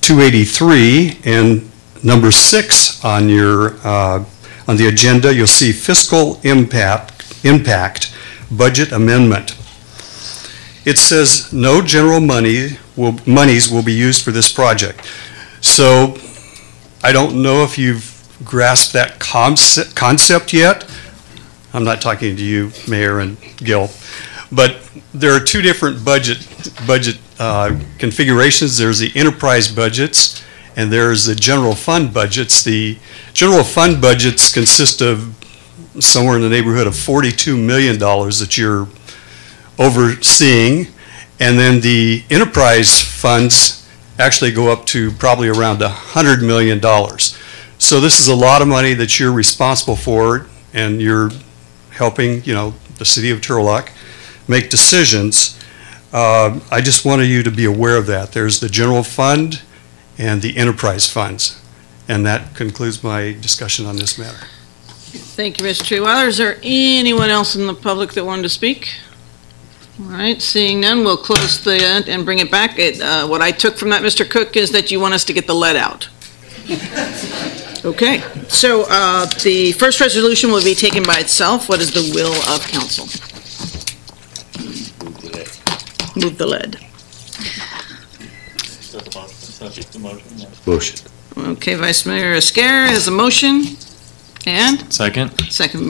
283 and number 6 on the agenda, you'll see fiscal impact budget amendment. It says no general monies will be used for this project. So I don't know if you've grasped that concept yet. I'm not talking to you, Mayor and Gil, but there are 2 different budget configurations. There's the enterprise budgets, and there's the general fund budgets. The general fund budgets consist of somewhere in the neighborhood of $42 million that you're overseeing, and then the enterprise funds actually go up to probably around $100 million. So this is a lot of money that you're responsible for, and you're helping, the city of Turlock make decisions. I just wanted you to be aware of that. There's the general fund and the enterprise funds. And that concludes my discussion on this matter. Thank you, Mr. Treeweiler. Is there anyone else in the public that wanted to speak? All right, seeing none, we'll close the end and bring it back. What I took from that, Mr. Cook, is that you want us to get the lead out. Okay, so the first resolution will be taken by itself. What is the will of council? Move the lead. Motion. Okay, Vice Mayor Esquer has a motion, and? Second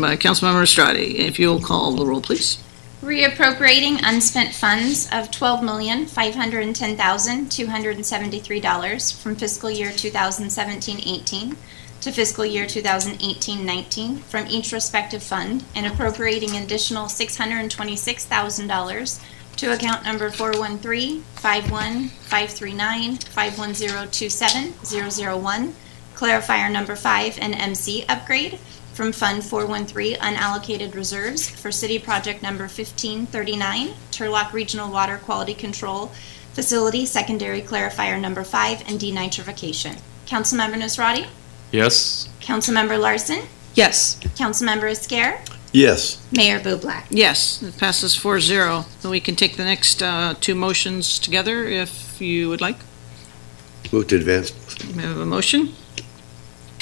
by Councilmember Estradi. If you'll call the roll, please. Reappropriating unspent funds of $12,510,273 from fiscal year 2017-18 to fiscal year 2018-19 from each respective fund, and appropriating an additional $626,000 to account number 413-51539-51027-001, clarifier number 5 and MC upgrade from Fund 413 unallocated reserves for city project number 1539, Turlock Regional Water Quality Control Facility secondary clarifier number 5 and denitrification. Councilmember Nasrati? Yes. Councilmember Larson? Yes. Councilmember Esquer? Yes. Mayor Bublak? Yes, it passes 4-0. Then we can take the next 2 motions together if you would like. Move to advance. We have a motion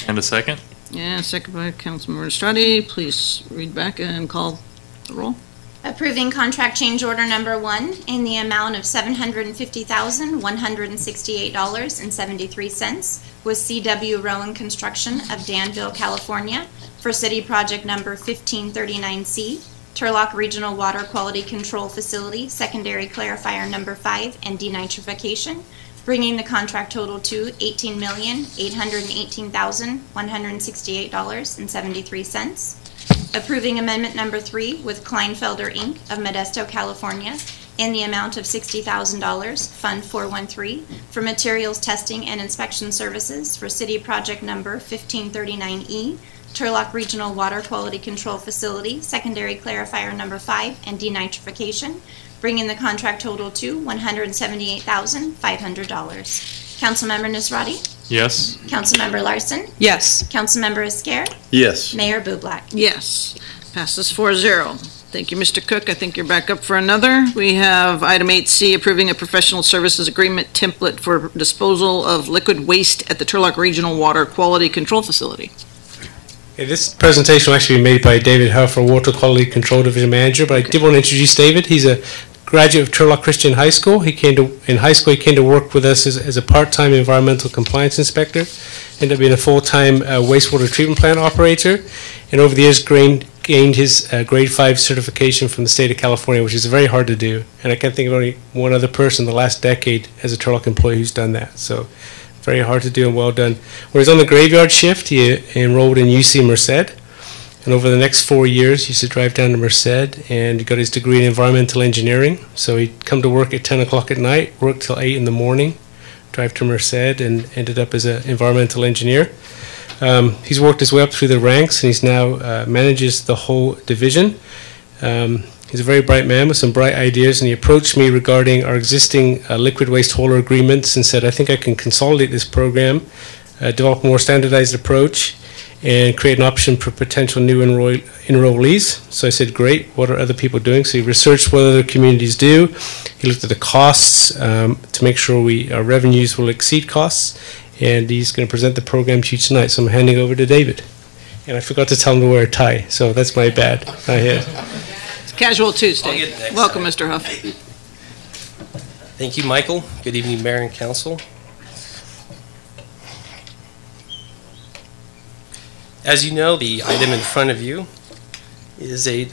And a second? And second by Councilmember Estradi. Please read back and call the roll. Approving contract change order number 1 in the amount of $750,168.73 with CW Rowan Construction of Danville, California for city project number 1539C, Turlock Regional Water Quality Control Facility, secondary clarifier number 5, and denitrification, bringing the contract total to $18,818,168.73. Approving amendment number 3 with Kleinfelder Inc. of Modesto, California in the amount of $60,000, Fund 413, for materials testing and inspection services for city project number 1539E, Turlock Regional Water Quality Control Facility, secondary clarifier number 5, and denitrification, bringing the contract total to $178,500. Councilmember Nisrati? Yes. Councilmember Larson? Yes. Councilmember Esquer? Yes. Mayor Bublak? Yes. Passes 4-0. Thank you, Mr. Cook. I think you're back up for another. We have item 8C, approving a professional services agreement template for disposal of liquid waste at the Turlock Regional Water Quality Control Facility. Okay, this presentation will actually be made by David Huff, our Water Quality Control Division Manager, but I did want to introduce David. He's a graduate of Turlock Christian High School. In high school, he came to work with us as a part-time environmental compliance inspector, ended up being a full-time wastewater treatment plant operator, and over the years gained his grade 5 certification from the state of California, which is very hard to do. And I can't think of only one other person in the last decade as a Turlock employee who's done that. So very hard to do and well done. When he was on the graveyard shift, he enrolled in UC Merced. And over the next 4 years, he used to drive down to Merced and he got his degree in environmental engineering. So he'd come to work at 10 o'clock at night, work till 8 in the morning, drive to Merced, and ended up as an environmental engineer. He's worked his way up through the ranks, and he's now manages the whole division. He's a very bright man with some bright ideas, and he approached me regarding our existing liquid waste hauler agreements and said, I think I can consolidate this program, develop a more standardized approach, and create an option for potential new enrollees. So I said, great, what are other people doing? So he researched what other communities do. He looked at the costs to make sure our revenues will exceed costs, and he's going to present the program to you tonight. So I'm handing over to David. And I forgot to tell him to wear a tie, so that's my bad. It's Casual Tuesday. Welcome, Mr. Huff. Thank you, Michael. Good evening, Mayor and Council. As you know, the item in front of you is here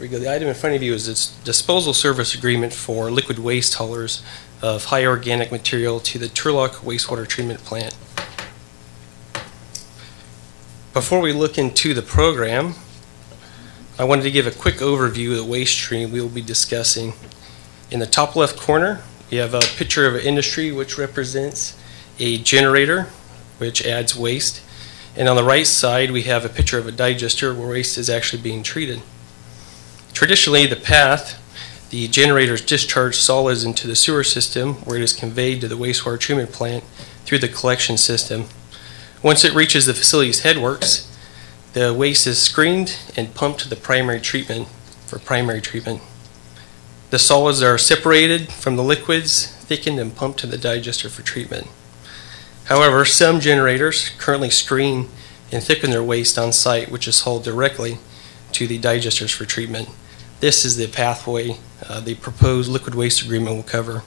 we go. The item in front of you is this disposal service agreement for liquid waste haulers of high organic material to the Turlock Wastewater Treatment Plant. Before we look into the program, I wanted to give a quick overview of the waste stream we will be discussing. In the top left corner, we have a picture of an industry which represents a generator which adds waste. And on the right side, we have a picture of a digester where waste is actually being treated. Traditionally, the path, the generators discharge solids into the sewer system where it is conveyed to the wastewater treatment plant through the collection system. Once it reaches the facility's headworks, the waste is screened and pumped to the primary treatment for primary treatment. The solids are separated from the liquids, thickened, and pumped to the digester for treatment. However, some generators currently screen and thicken their waste on site, which is hauled directly to the digesters for treatment. This is the pathway the proposed liquid waste agreement will cover.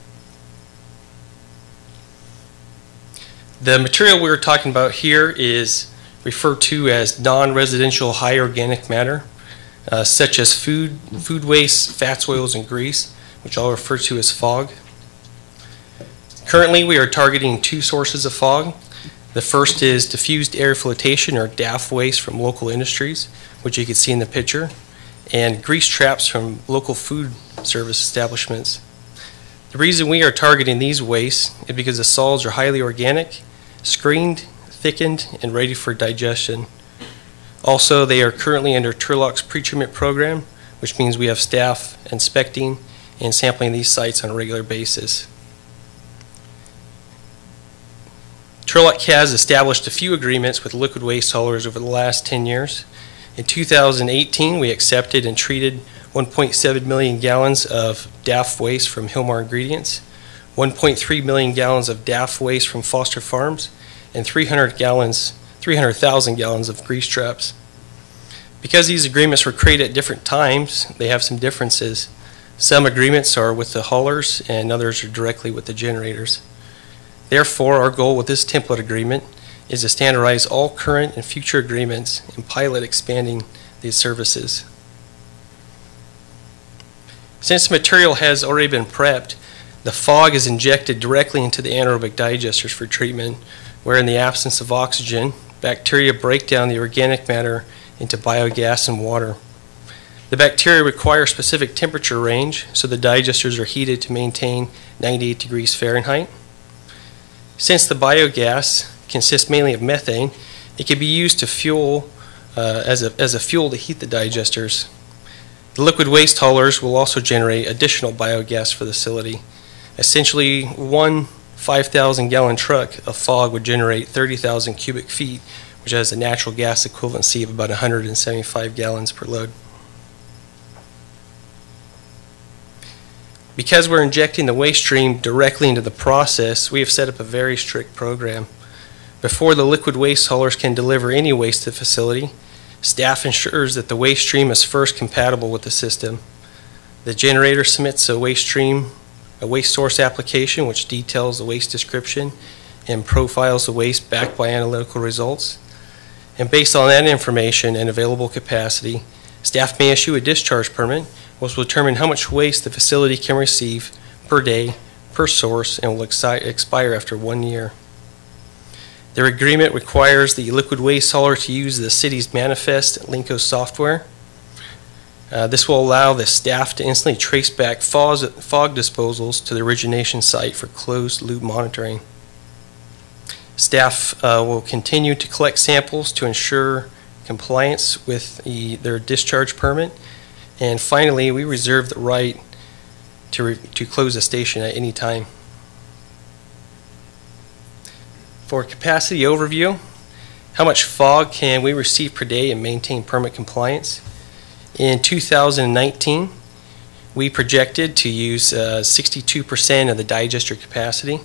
The material we're talking about here is referred to as non-residential high organic matter, such as food waste, fats, oils, and grease, which I'll refer to as FOG. Currently, we are targeting 2 sources of FOG. The first is diffused air flotation, or DAF waste from local industries, which you can see in the picture, and grease traps from local food service establishments. The reason we are targeting these wastes is because the solids are highly organic, screened, thickened, and ready for digestion. Also, they are currently under Turlock's pretreatment program, which means we have staff inspecting and sampling these sites on a regular basis. Turlock has established a few agreements with liquid waste haulers over the last 10 years. In 2018, we accepted and treated 1.7 million gallons of DAF waste from Hillmar Ingredients, 1.3 million gallons of DAF waste from Foster Farms, and 300,000 300,000 gallons of grease traps. Because these agreements were created at different times, they have some differences. Some agreements are with the haulers and others are directly with the generators. Therefore, our goal with this template agreement is to standardize all current and future agreements and pilot expanding these services. Since the material has already been prepped, the fog is injected directly into the anaerobic digesters for treatment, where in the absence of oxygen, bacteria break down the organic matter into biogas and water. The bacteria require a specific temperature range, so the digesters are heated to maintain 98 degrees Fahrenheit. Since the biogas consists mainly of methane, it can be used to fuel as a fuel to heat the digesters. The liquid waste haulers will also generate additional biogas for the facility. Essentially, one 5,000 gallon truck of fog would generate 30,000 cubic feet, which has a natural gas equivalency of about 175 gallons per load. Because we're injecting the waste stream directly into the process, we have set up a very strict program. Before the liquid waste haulers can deliver any waste to the facility, staff ensures that the waste stream is first compatible with the system. The generator submits a waste source application which details the waste description and profiles the waste backed by analytical results. And based on that information and available capacity, staff may issue a discharge permit which will determine how much waste the facility can receive per day, per source, and will expire after 1 year. Their agreement requires the liquid waste hauler to use the city's Manifest Linko software. This will allow the staff to instantly trace back fog disposals to the origination site for closed loop monitoring. Staff will continue to collect samples to ensure compliance with their discharge permit. And finally, we reserve the right to close the station at any time. For capacity overview, how much fog can we receive per day and maintain permit compliance? In 2019, we projected to use 62% of the digester capacity.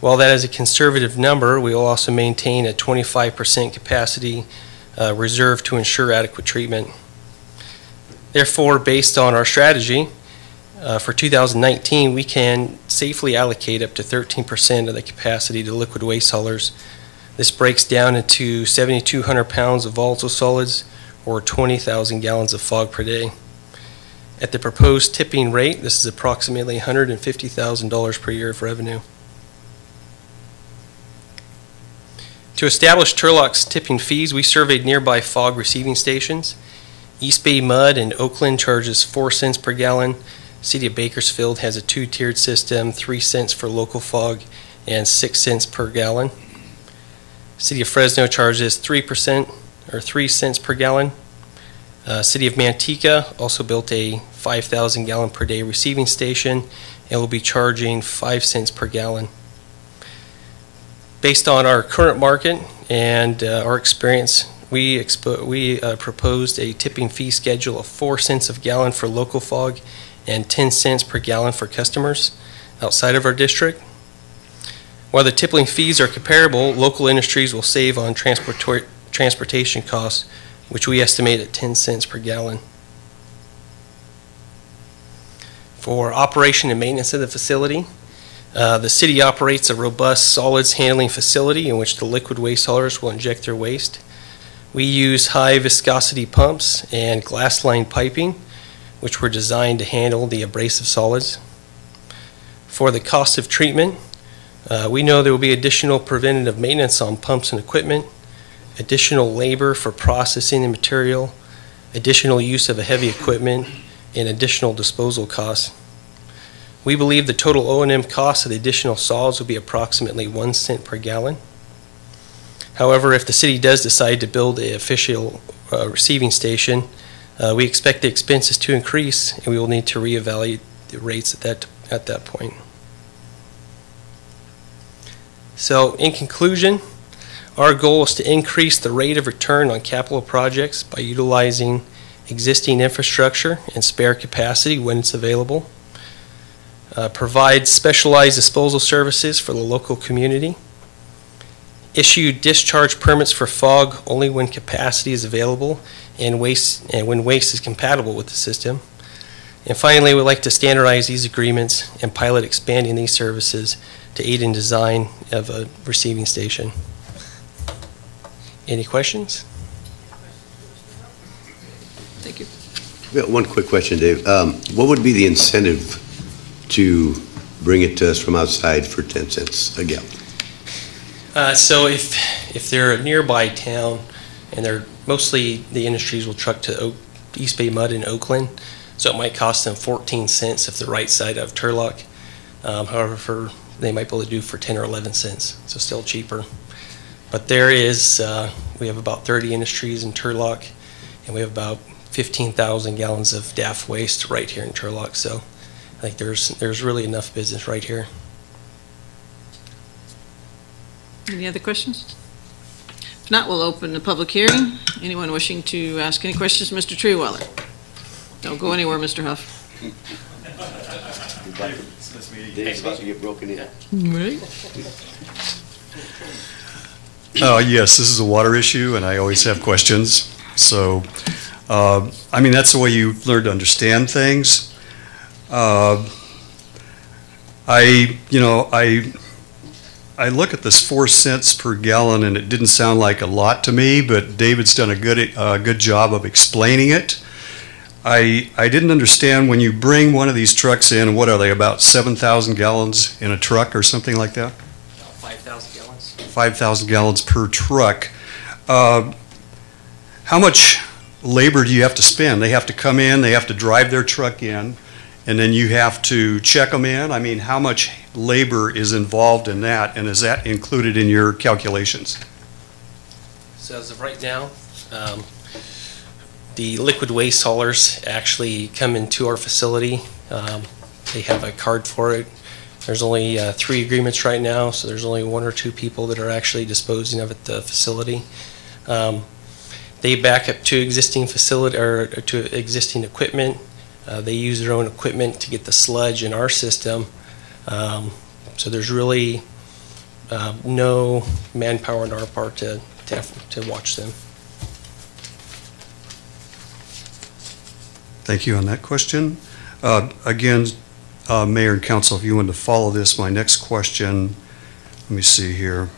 While that is a conservative number, we will also maintain a 25% capacity reserve to ensure adequate treatment. Therefore, based on our strategy, for 2019, we can safely allocate up to 13% of the capacity to liquid waste haulers. This breaks down into 7,200 pounds of volatile solids or 20,000 gallons of fog per day. At the proposed tipping rate, this is approximately $150,000 per year of revenue. To establish Turlock's tipping fees, we surveyed nearby fog receiving stations. East Bay Mud in Oakland charges 4 cents per gallon. City of Bakersfield has a 2-tiered system, 3 cents for local fog and 6 cents per gallon. City of Fresno charges 3% or 3 cents per gallon. City of Manteca also built a 5,000 gallon per day receiving station and will be charging 5 cents per gallon. Based on our current market and our experience, we proposed a tipping fee schedule of 4 cents a gallon for local fog and 10 cents per gallon for customers outside of our district. While the tipping fees are comparable, local industries will save on transportation costs, which we estimate at 10 cents per gallon. For operation and maintenance of the facility, the city operates a robust solids handling facility in which the liquid waste haulers will inject their waste. We use high viscosity pumps and glass-lined piping, which were designed to handle the abrasive solids. For the cost of treatment, we know there will be additional preventative maintenance on pumps and equipment, additional labor for processing the material, additional use of heavy equipment, and additional disposal costs. We believe the total O&M cost of the additional solids will be approximately 1 cent per gallon. However, if the city does decide to build an official receiving station, we expect the expenses to increase and we will need to reevaluate the rates at that point. So in conclusion, our goal is to increase the rate of return on capital projects by utilizing existing infrastructure and spare capacity when it's available, provide specialized disposal services for the local community, issue discharge permits for fog only when capacity is available and when waste is compatible with the system. And finally, we'd like to standardize these agreements and pilot expanding these services to aid in design of a receiving station. Any questions? Thank you. Got one quick question, Dave. What would be the incentive to bring it to us from outside for 10 cents a gallon? So if they're a nearby town, and they're mostly the industries will truck to East Bay Mud in Oakland, so it might cost them 14 cents if they're right side of Turlock. However, they might be able to do for 10 or 11 cents, so still cheaper. But there is, we have about 30 industries in Turlock, and we have about 15,000 gallons of DAF waste right here in Turlock, so I think there's really enough business right here. Any other questions? If not, we'll open the public hearing. Anyone wishing to ask any questions, Mr. Treeweller? Don't go anywhere, Mr. Huff. Dave's about to get broken in. Right. Yes, this is a water issue, and I always have questions. So, I mean, that's the way you learn to understand things. I look at this 4 cents per gallon, and it didn't sound like a lot to me, but David's done a good job of explaining it. I didn't understand when you bring one of these trucks in, what are they, about 7,000 gallons in a truck or something like that? 5,000 gallons. 5,000 gallons per truck. How much labor do you have to spend? They have to come in, they have to drive their truck in, and then you have to check them in? I mean, how much labor is involved in that, and is that included in your calculations? So as of right now, the liquid waste haulers actually come into our facility. They have a card for it. There's only 3 agreements right now, so there's only 1 or 2 people that are actually disposing of it at the facility. They back up to existing facility or to existing equipment. They use their own equipment to get the sludge in our system. So there's really no manpower on our part to watch them. Thank you on that question. Again, Mayor and Council, if you want to follow this, my next question, let me see here.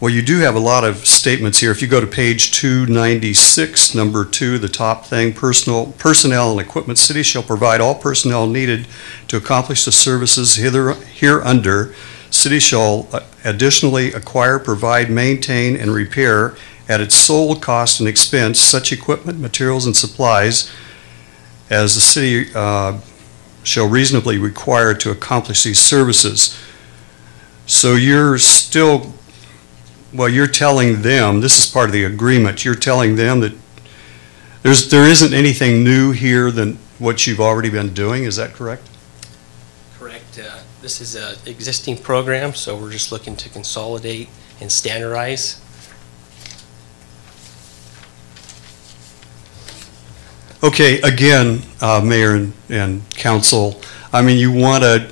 Well, you do have a lot of statements here. If you go to page 296, number 2, the top thing, personnel and equipment, city shall provide all personnel needed to accomplish the services hereunder. City shall additionally acquire, provide, maintain, and repair at its sole cost and expense such equipment, materials, and supplies as the city shall reasonably require to accomplish these services. So you're still, well, you're telling them, this is part of the agreement, you're telling them that there isn't anything new here than what you've already been doing, is that correct? Correct. This is an existing program, so we're just looking to consolidate and standardize. Okay, again, Mayor and Council, I mean, you want to,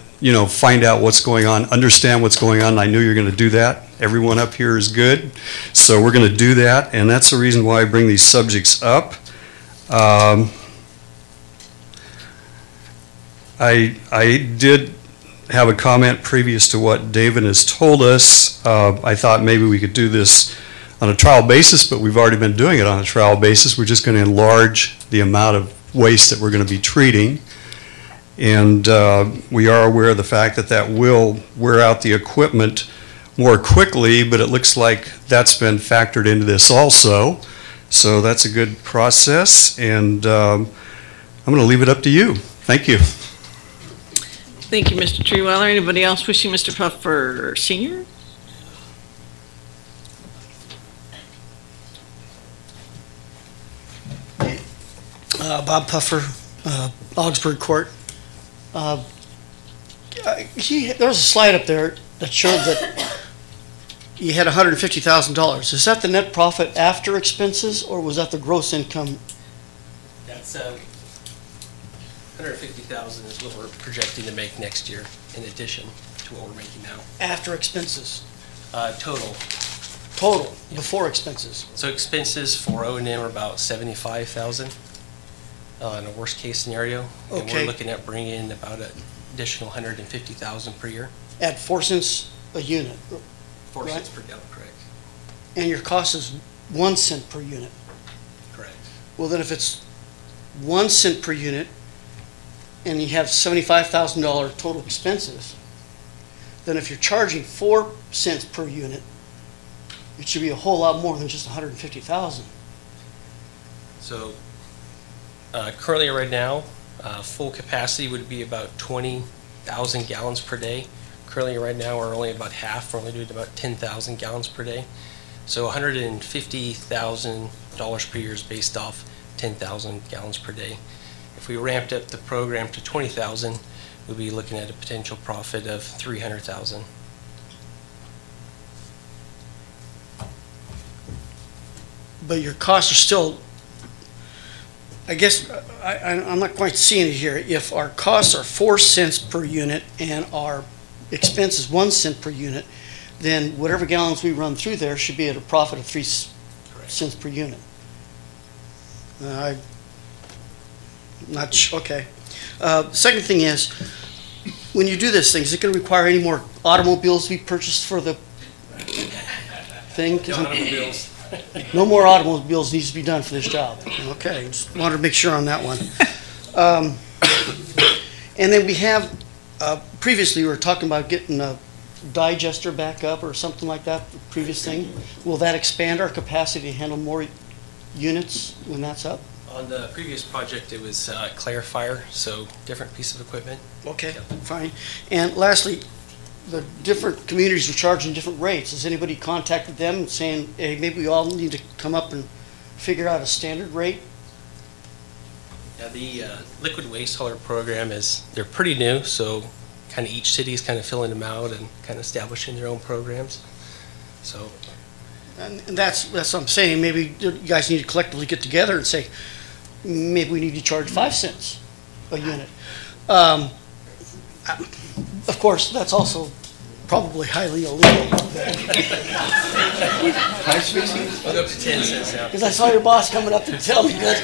find out what's going on, understand what's going on. I knew you're going to do that. Everyone up here is good, so we're going to do that, and that's the reason why I bring these subjects up. I did have a comment previous to what David has told us. I thought maybe we could do this on a trial basis, but we've already been doing it on a trial basis. We're just going to enlarge the amount of waste that we're going to be treating. And we are aware of the fact that that will wear out the equipment more quickly, but it looks like that's been factored into this also. So that's a good process, and I'm going to leave it up to you. Thank you. Thank you, Mr. Treeweller. Anybody else wishing Mr. Puffer Sr.? Bob Puffer, Augsburg Court. There was a slide up there that showed that you had $150,000. Is that the net profit after expenses, or was that the gross income? That's $150,000 is what we're projecting to make next year, in addition to to what we're making now. After expenses? Total. Total, before expenses? So expenses for O&M are about 75,000 in a worst case scenario. And Okay. we're looking at bringing in about an additional 150,000 per year. At 4 cents a unit? 4 right? cents per gallon, correct. And your cost is 1 cent per unit? Correct. Well, then if it's 1 cent per unit and you have $75,000 total expenses, then if you're charging 4 cents per unit, it should be a whole lot more than just 150,000. So currently right now, full capacity would be about 20,000 gallons per day. Currently right now, we're only about half. We're only doing about 10,000 gallons per day. So $150,000 per year is based off 10,000 gallons per day. If we ramped up the program to 20,000, we'd be looking at a potential profit of 300,000. But your costs are still, I guess, I'm not quite seeing it here. If our costs are 4 cents per unit and our expense is 1 cent per unit, then whatever gallons we run through there should be at a profit of 3 cents per unit. I'm not sure, okay. Second thing is, when you do this thing, is it going to require any more automobiles to be purchased for the thing? No automobiles. No more automobiles needs to be done for this job. Okay, just wanted to make sure on that one. And then we have, previously we were talking about getting a digester back up or something like that, the previous thing. Will that expand our capacity to handle more units when that's up? On the previous project, it was clarifier, so different piece of equipment. Okay, fine. And lastly, the different communities are charging different rates. Has anybody contacted them saying, hey, maybe we all need to come up and figure out a standard rate? Yeah, the liquid waste hauler program they're pretty new, so kind of each city is kind of filling them out and kind of establishing their own programs. So. And that's what I'm saying. Maybe you guys need to collectively get together and say, maybe we need to charge 5 cents a unit. Of course, that's also probably highly illegal. Price fixing? I'll go up to 10 cents now. Because I saw your boss coming up to tell me that.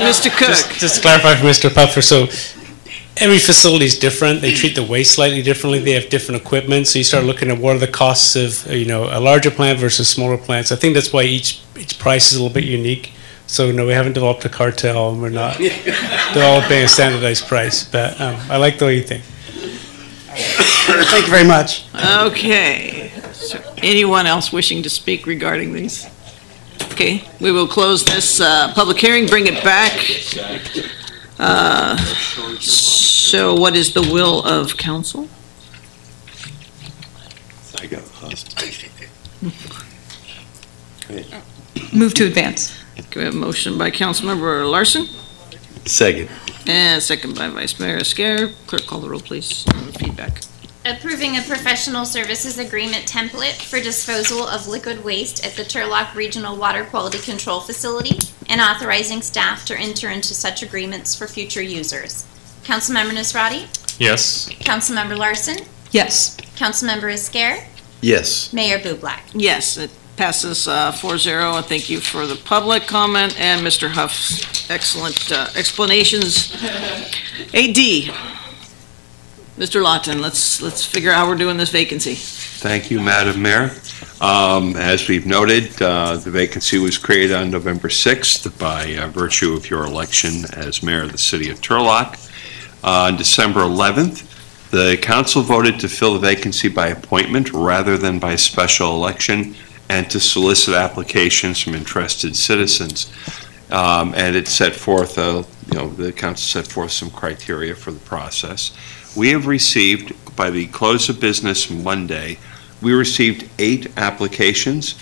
Mr. Cook. Just to clarify for Mr. Puffer, so every facility is different. They treat the waste slightly differently. They have different equipment. So you start looking at what are the costs of, a larger plant versus smaller plants. I think that's why each price is a little bit unique. So no, we haven't developed a cartel, and we're not developing a standardized price. But I like the way you think. Thank you very much. Okay. So anyone else wishing to speak regarding these? Okay, we will close this public hearing, bring it back. So what is the will of council? I got lost. Move to advance. Okay, we have a motion by Councilmember Larson Second. and second by Vice Mayor Esquer. Clerk, call the roll, please. Feedback. Approving a professional services agreement template for disposal of liquid waste at the Turlock Regional Water Quality Control Facility and authorizing staff to enter into such agreements for future users. Councilmember Nisrati? Yes. Councilmember Larson? Yes. Councilmember Esquer? Yes. Mayor Bublak? Yes, it passes 4-0. And thank you for the public comment and Mr. Huff's excellent explanations. AD, Mr. Lawton, let's figure out how we're doing this vacancy. Thank you, Madam Mayor. As we've noted, the vacancy was created on November 6th by virtue of your election as mayor of the city of Turlock. On December 11th, the council voted to fill the vacancy by appointment rather than by special election and to solicit applications from interested citizens. And it set forth, the council set forth some criteria for the process. We have received, by the close of business Monday, we received 8 applications.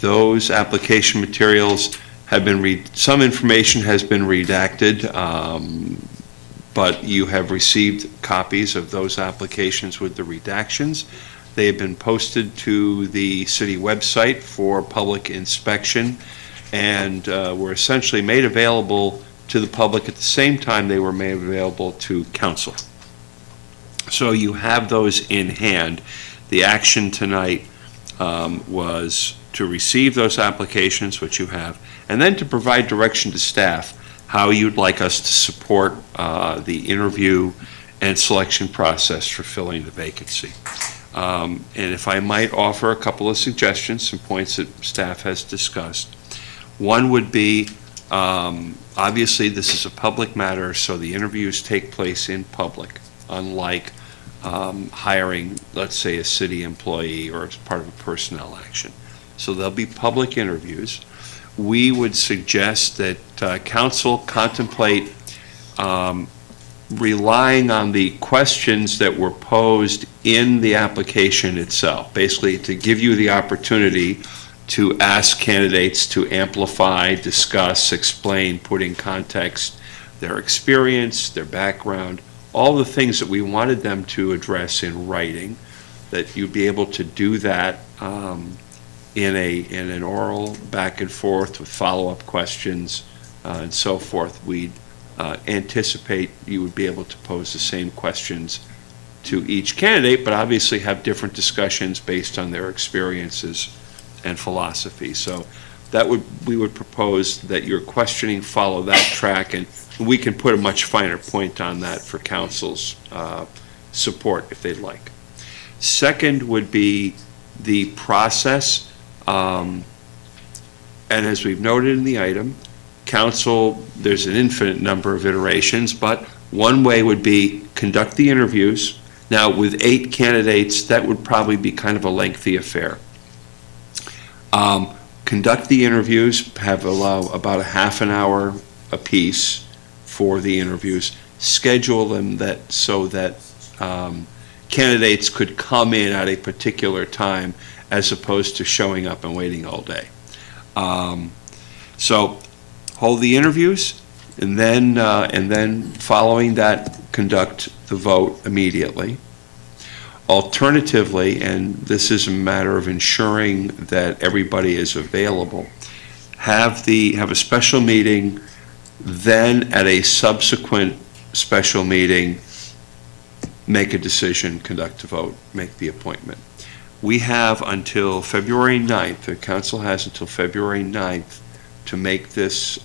Those application materials have been, some information has been redacted, but you have received copies of those applications with the redactions. They have been posted to the city website for public inspection and were essentially made available to the public at the same time they were made available to council. So you have those in hand. The action tonight was to receive those applications, which you have, and then to provide direction to staff how you'd like us to support the interview and selection process for filling the vacancy. And if I might offer a couple of suggestions, some points that staff has discussed. One would be, obviously this is a public matter, so the interviews take place in public, unlike hiring, let's say, a city employee or as part of a personnel action. So there'll be public interviews. We would suggest that council contemplate relying on the questions that were posed in the application itself, basically to give you the opportunity to ask candidates to amplify, discuss, explain, put in context their experience, their background, all the things that we wanted them to address in writing, that you'd be able to do that in an oral back and forth with follow-up questions and so forth. We'd anticipate you would be able to pose the same questions to each candidate, but obviously have different discussions based on their experiences and philosophy. So that we would propose that your questioning follow that track, and we can put a much finer point on that for council's support if they'd like. Second would be the process, and as we've noted in the item, council, there's an infinite number of iterations, but one way would be conduct the interviews. Now, with 8 candidates, that would probably be kind of a lengthy affair. Conduct the interviews, allow about a half an hour apiece for the interviews. Schedule them so that candidates could come in at a particular time as opposed to showing up and waiting all day. So hold the interviews, and then following that, conduct the vote immediately. Alternatively, and this is a matter of ensuring that everybody is available, have a special meeting, then at a subsequent special meeting, make a decision, conduct a vote, make the appointment. We have until February 9th, the council has until February 9th to make this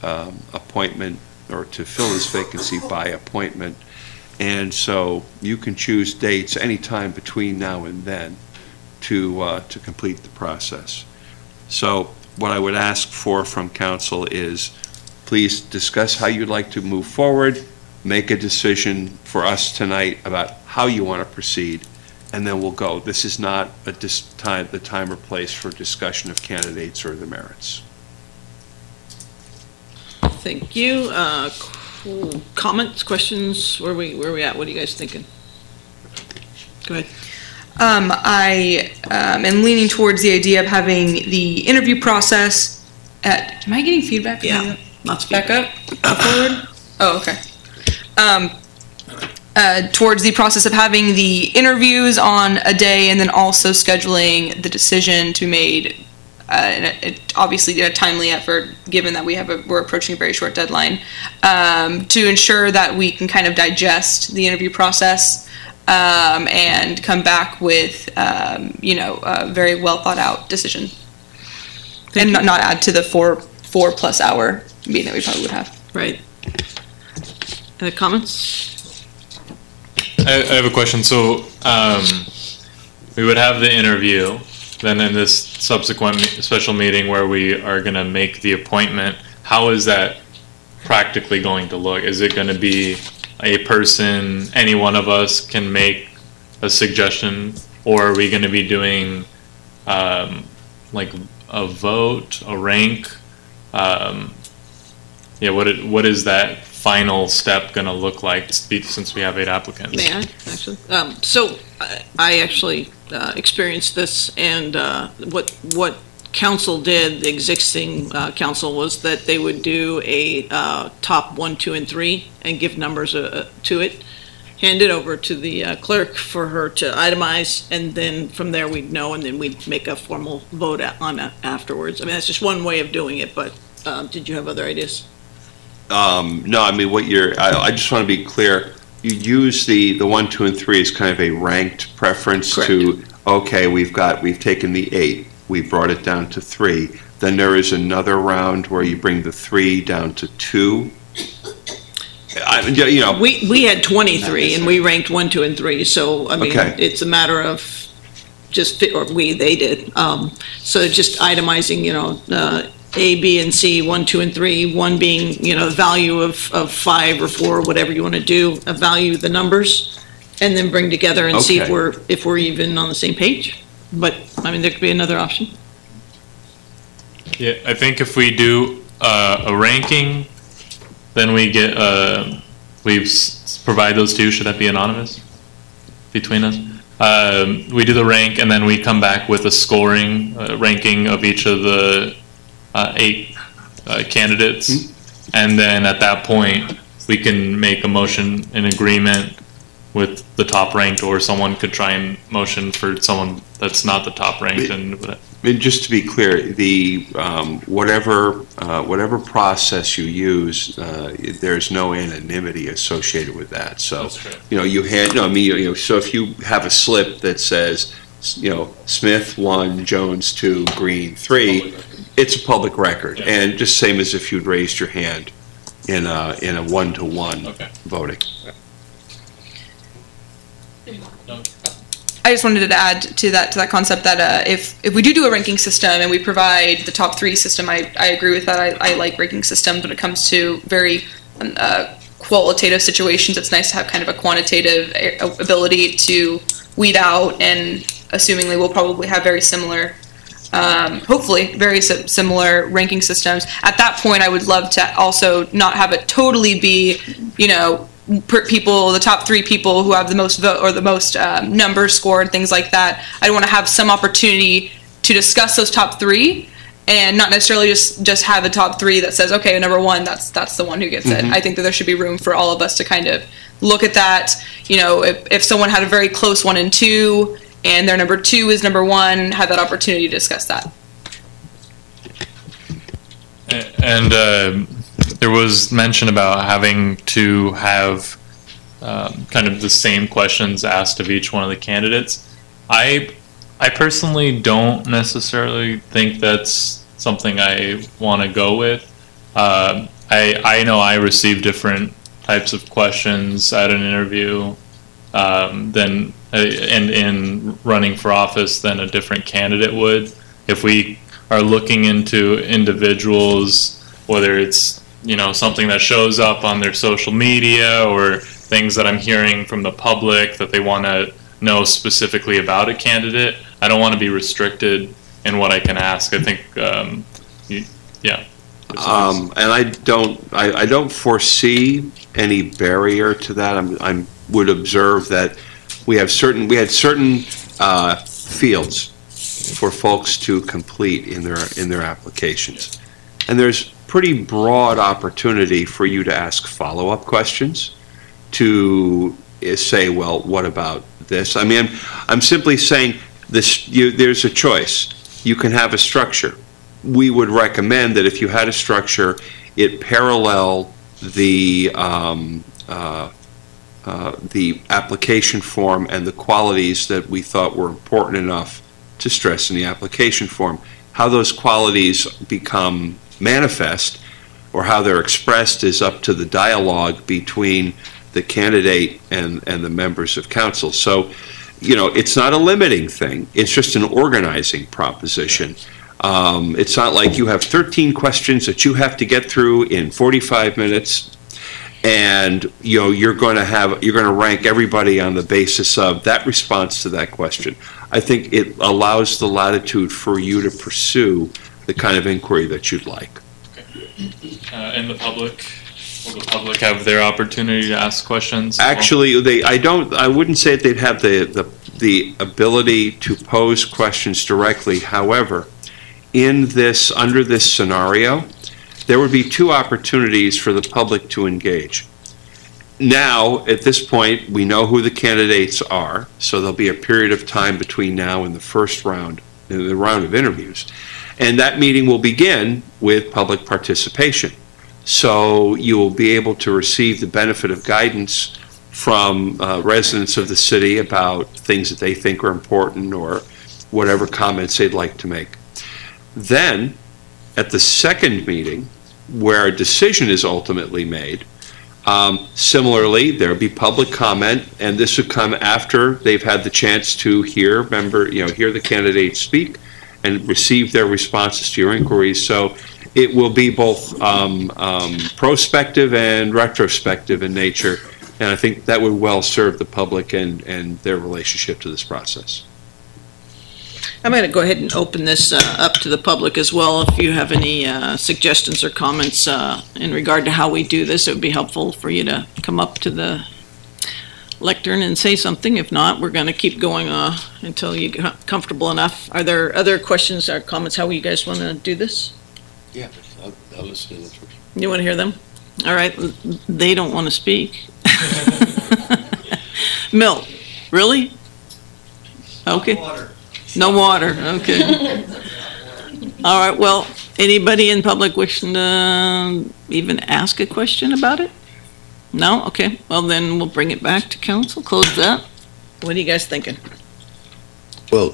appointment, or to fill this vacancy by appointment. And so you can choose dates anytime between now and then to complete the process. So what I would ask from council is, please discuss how you'd like to move forward, make a decision for us tonight about how you want to proceed, and then we'll go. This is not the time or place for discussion of candidates or the merits. Thank you. Comments, questions? Where we at? What are you guys thinking? Go ahead. I am leaning towards the idea of having the interview process at. Am I getting feedback? Yeah, lots of feedback. Back up. Forward. Oh, okay. Towards the process of having the interviews on a day, and then also scheduling the decision to be made. Obviously a timely effort, given that we're approaching a very short deadline, to ensure that we can kind of digest the interview process and come back with a very well thought out decision, and not add to the four plus hour meeting that we probably would have. Right. Comments? I have a question. So we would have the interview. Then in this subsequent special meeting where we are going to make the appointment, how is that practically going to look? Is it going to be a person, any one of us can make a suggestion, or are we going to be doing like a vote, a rank? What is that final step going to look like since we have 8 applicants? May I, actually? So I actually experienced this, and what council did, the existing council, was that they would do a top 1, 2, and 3 and give numbers to it, hand it over to the clerk for her to itemize, and then from there we'd know, and then we'd make a formal vote on it afterwards. I mean, that's just one way of doing it, but did you have other ideas? No, I mean, I just want to be clear. you use the 1, 2, and 3 as kind of a ranked preference to, okay, we've taken the 8, we brought it down to 3. Then there is another round where you bring the 3 down to 2. You know, we had 23 and we ranked 1, 2, and 3. So I mean, Okay. it's a matter of just they did. So just itemizing, you know, A, B, and C, 1, 2, and 3. 1 being, you know, the value of 5 or 4, whatever you want to do. Value the numbers, and then bring together and see Okay. if we're even on the same page. But I mean, there could be another option. Yeah, I think if we do a ranking, then we get, provide those two. Should that be anonymous between us? We do the rank, and then we come back with a scoring ranking of each of the 8 candidates. And then at that point, we can make a motion in agreement with the top ranked, or someone could try and motion for someone that's not the top ranked. And just to be clear, the whatever process you use, there's no anonymity associated with that. So, you know, so if you have a slip that says, you know, Smith 1, Jones 2, Green 3, it's a public record, and just same as if you'd raised your hand in a 1-to-1 voting. I just wanted to add to that concept that if we do a ranking system and we provide the top 3 system, I agree with that. I like ranking systems when it comes to very qualitative situations. It's nice to have kind of a quantitative ability to weed out, and assumingly we'll probably have very similar, hopefully very similar ranking systems. At that point, I would love to also not have it totally be, you know, the top 3 people who have the most vote or the most numbers scored, things like that. I want to have some opportunity to discuss those top 3, and not necessarily just have a top 3 that says, okay, number 1, that's the one who gets it. I think that there should be room for all of us to kind of look at that. You know, if someone had a very close 1 and 2, and their number 2 is number 1, have that opportunity to discuss that. And there was mention about having to have kind of the same questions asked of each one of the candidates. I personally don't necessarily think that's something I want to go with. I know I receive different types of questions at an interview than and in running for office than a different candidate would. If we are looking into individuals, whether it's, you know, something that shows up on their social media or things that I'm hearing from the public that they want to know specifically about a candidate, I don't want to be restricted in what I can ask. I think, yeah. And I don't foresee any barrier to that. I would observe that we had certain fields for folks to complete in their applications, and there's pretty broad opportunity for you to ask follow-up questions, to say, well, what about this? I mean, I'm simply saying this. There's a choice. You can have a structure. We would recommend that if you had a structure, it parallel the application form and the qualities that we thought were important enough to stress in the application form. How those qualities become manifest or how they're expressed is up to the dialogue between the candidate and the members of council. So, you know, it's not a limiting thing. It's just an organizing proposition. It's not like you have 13 questions that you have to get through in 45 minutes, and you know you're going to rank everybody on the basis of that response to that question. I think it allows the latitude for you to pursue the kind of inquiry that you'd like. And the public, will the public have their opportunity to ask questions? Actually, I wouldn't say that they'd have the ability to pose questions directly. However, under this scenario, there would be 2 opportunities for the public to engage. Now, at this point, we know who the candidates are, so there'll be a period of time between now and the first round, the round of interviews. And that meeting will begin with public participation. So you will be able to receive the benefit of guidance from residents of the city about things that they think are important or whatever comments they'd like to make. Then, at the second meeting, where a decision is ultimately made, similarly, there'll be public comment, and this would come after they've had the chance to hear the candidates speak and receive their responses to your inquiries. So it will be both prospective and retrospective in nature, and I think that would well serve the public and their relationship to this process. I'm going to go ahead and open this up to the public as well. If you have any suggestions or comments in regard to how we do this, it would be helpful for you to come up to the lectern and say something. If not, we're going to keep going until you get comfortable enough. Are there other questions or comments how you guys want to do this? Yeah, I'll listen to this. You want to hear them? All right. They don't want to speak. Milt, really? Okay. No water, okay. All right, well, anybody in public wishing to even ask a question about it? No? Okay, well then we'll bring it back to council, close that. What are you guys thinking? Well,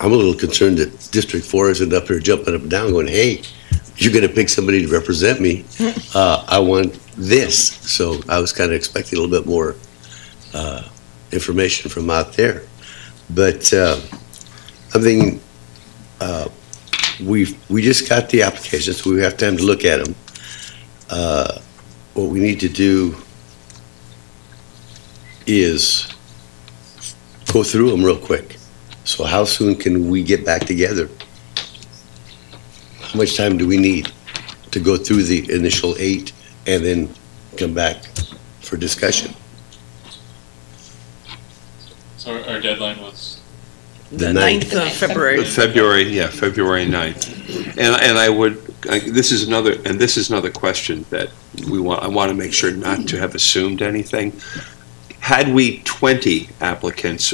I'm a little concerned that District 4 isn't up here jumping up and down going, hey, you're gonna pick somebody to represent me. I want this. So I was kind of expecting a little bit more information from out there. But I'm thinking, we just got the applications, we have time to look at them. What we need to do is go through them real quick. So how soon can we get back together? How much time do we need to go through the initial 8 and then come back for discussion? So our deadline was? The 9th of February. February 9th. And I would, this is another question that I want to make sure not to have assumed anything. Had we 20 applicants,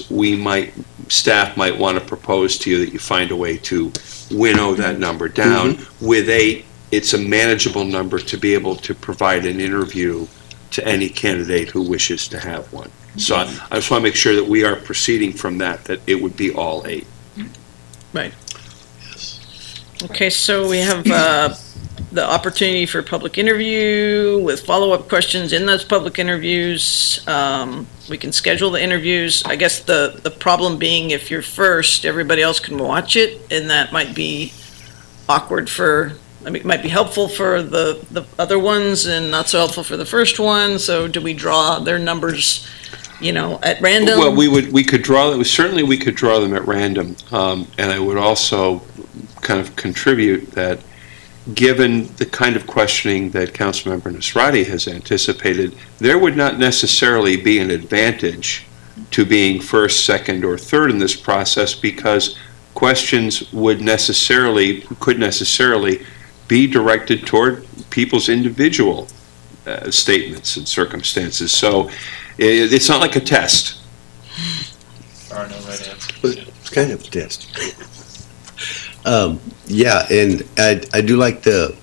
staff might want to propose to you that you find a way to winnow that number down. Mm-hmm. With 8, it's a manageable number to be able to provide an interview to any candidate who wishes to have one. So I just want to make sure that we are proceeding from that it would be all 8. Right. Okay, so we have the opportunity for public interview with follow-up questions in those public interviews. We can schedule the interviews. I guess the problem being if you're first, everybody else can watch it, and that might be awkward it might be helpful for the other ones and not so helpful for the first one. So do we draw their numbers at random? Well, we could draw them. Certainly, we could draw them at random. And I would also kind of contribute that, given the kind of questioning that Councilmember Nasrati has anticipated, there would not necessarily be an advantage to being first, second, or third in this process, because questions could necessarily be directed toward people's individual statements and circumstances. So it's not like a test. There are no right answers. It's kind of a test. Yeah, and I do like the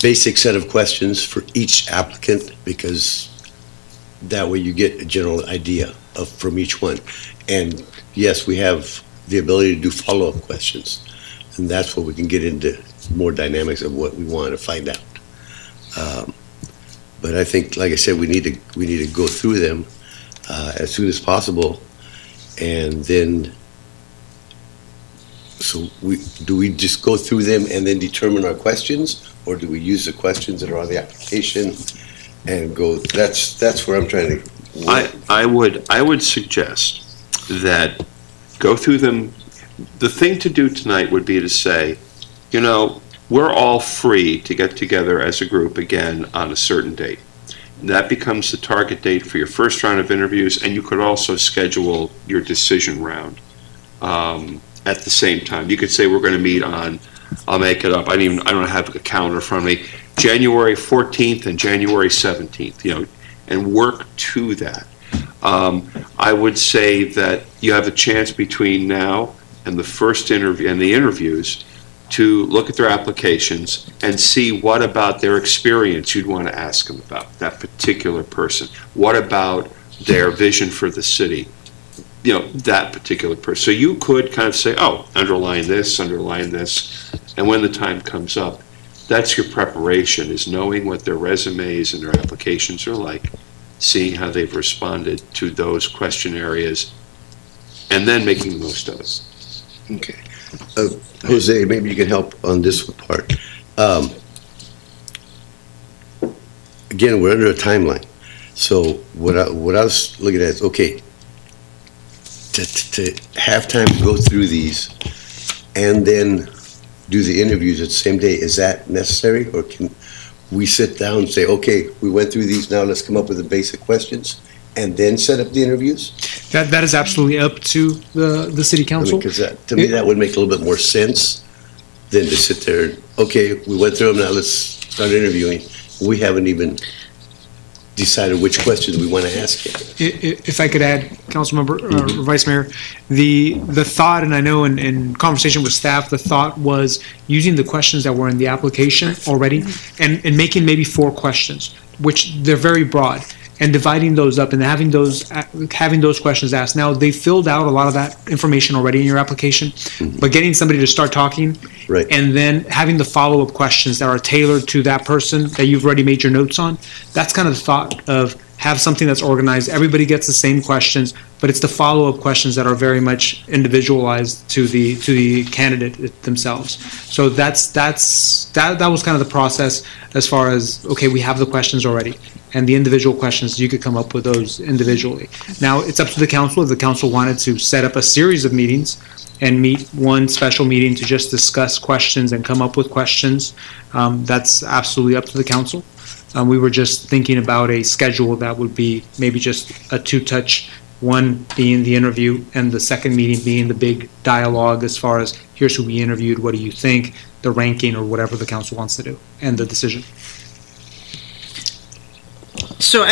basic set of questions for each applicant, because that way you get a general idea from each one. And yes, we have the ability to do follow-up questions, and that's where we can get into more dynamics of what we want to find out. But I think, like I said, we need to go through them as soon as possible, and then. So do we just go through them and then determine our questions, or do we use the questions that are on the application and go? That's where I'm trying to. I would suggest that go through them. The thing to do tonight would be to say, we're all free to get together as a group again on a certain date. That becomes the target date for your first round of interviews, and you could also schedule your decision round at the same time. You could say we're going to meet on, I'll make it up, I don't have a calendar in front of me, January 14th and January 17th, and work to that. I would say that you have a chance between now and the first interview and the interviews to look at their applications and see what about their experience you'd want to ask them about, that particular person. What about their vision for the city? That particular person. So you could kind of say, oh, underline this, and when the time comes up, that's your preparation, is knowing what their resumes and their applications are like, seeing how they've responded to those question areas, and then making the most of it. Okay. Jose, maybe you can help on this part. Again, we're under a timeline. So what I was looking at is, okay, to have time to go through these and then do the interviews at the same day, is that necessary? Or can we sit down and say, okay, we went through these, now let's come up with the basic questions and then set up the interviews? That is absolutely up to the city council. Because to me, that would make a little bit more sense than to sit there, okay, we went through them, now let's start interviewing. We haven't even decided which questions we want to ask yet. If I could add, Councilmember, Vice Mayor, the thought, and I know in conversation with staff, the thought was using the questions that were in the application already and making maybe 4 questions, which they're very broad, and dividing those up and having those questions asked. Now, they filled out a lot of that information already in your application, but getting somebody to start talking, right, and then having the follow-up questions that are tailored to that person that you've already made your notes on, that's kind of the thought of have something that's organized. Everybody gets the same questions, but it's the follow-up questions that are very much individualized to the candidate themselves. So that was kind of the process as far as, okay, we have the questions already, and the individual questions, you could come up with those individually. Now, it's up to the council. If the council wanted to set up a series of meetings and meet one special meeting to just discuss questions and come up with questions, that's absolutely up to the council. We were just thinking about a schedule that would be maybe just a 2-touch, one being the interview and the second meeting being the big dialogue as far as here's who we interviewed, what do you think, the ranking or whatever the council wants to do, and the decision. So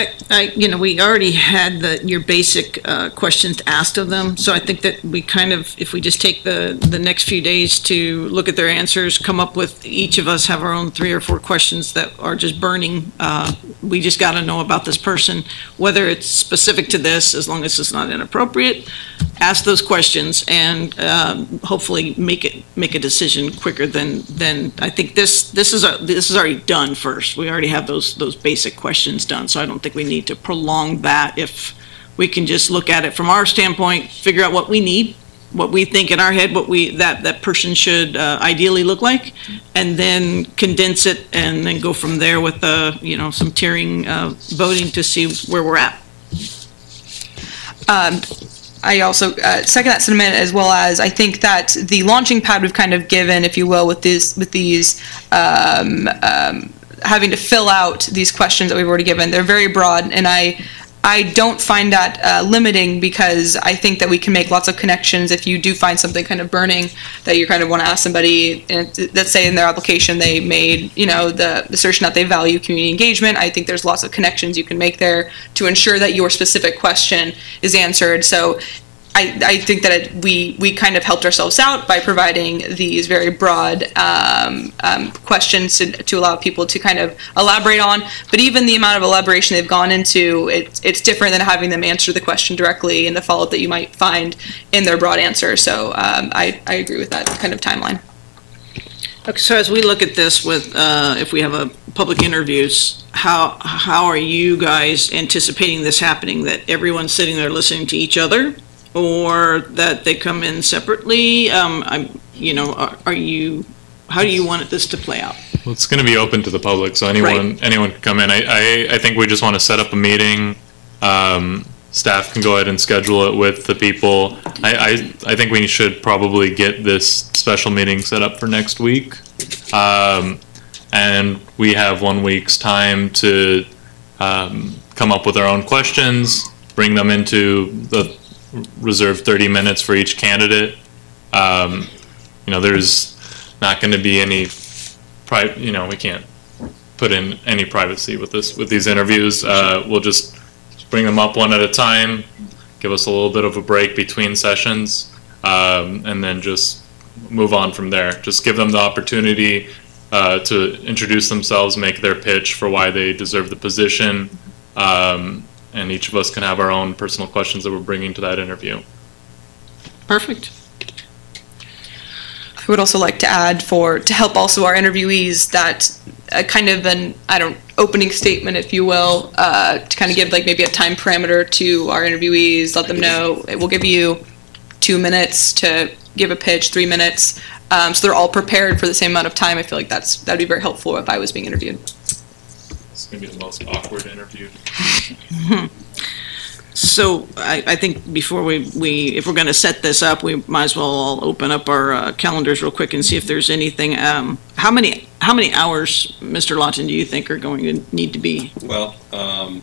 we already had your basic questions asked of them. So I think that we kind of, if we just take the next few days to look at their answers, come up with, each of us have our own 3 or 4 questions that are just burning. We just got to know about this person, whether it's specific to this, as long as it's not inappropriate. Ask those questions and hopefully make a decision quicker than I think this is already done first. We already have those basic questions done. So I don't think we need to prolong that. If we can just look at it from our standpoint, figure out what we need, what we think in our head, what that person should ideally look like, and then condense it and then go from there with some tiering voting to see where we're at. I also second that sentiment, as well as I think that the launching pad we've kind of given, if you will, with these having to fill out these questions that we've already given. They're very broad, and I don't find that limiting, because I think that we can make lots of connections. If you do find something kind of burning that you kind of want to ask somebody, and let's say in their application they made, the assertion that they value community engagement, I think there's lots of connections you can make there to ensure that your specific question is answered. So I think that we kind of helped ourselves out by providing these very broad questions to allow people to kind of elaborate on. But even the amount of elaboration they've gone into, it's different than having them answer the question directly in the follow-up that you might find in their broad answer. So I agree with that kind of timeline. Okay, so as we look at this with, if we have a public interviews, how are you guys anticipating this happening? That everyone's sitting there listening to each other, or that they come in separately? How do you want this to play out? Well, it's going to be open to the public, so anyone can come in. I think we just want to set up a meeting. Staff can go ahead and schedule it with the people. I think we should probably get this special meeting set up for next week. And we have 1 week's time to come up with our own questions, bring them into the reserved 30 minutes for each candidate. There's not going to be any we can't put in any privacy with these interviews. We'll just bring them up one at a time, give us a little bit of a break between sessions, and then just move on from there. Just give them the opportunity to introduce themselves, make their pitch for why they deserve the position, and each of us can have our own personal questions that we're bringing to that interview. Perfect. I would also like to add to help also our interviewees that kind of an, opening statement, if you will, to kind of give like maybe a time parameter to our interviewees, let them know it will give you 2 minutes to give a pitch, 3 minutes, so they're all prepared for the same amount of time. I feel like that'd be very helpful if I was being interviewed. It's gonna be the most awkward interview. So I think before if we're going to set this up, we might as well all open up our calendars real quick and see if there's anything. How many hours, Mr. Lawton, do you think are going to need to be? Well, I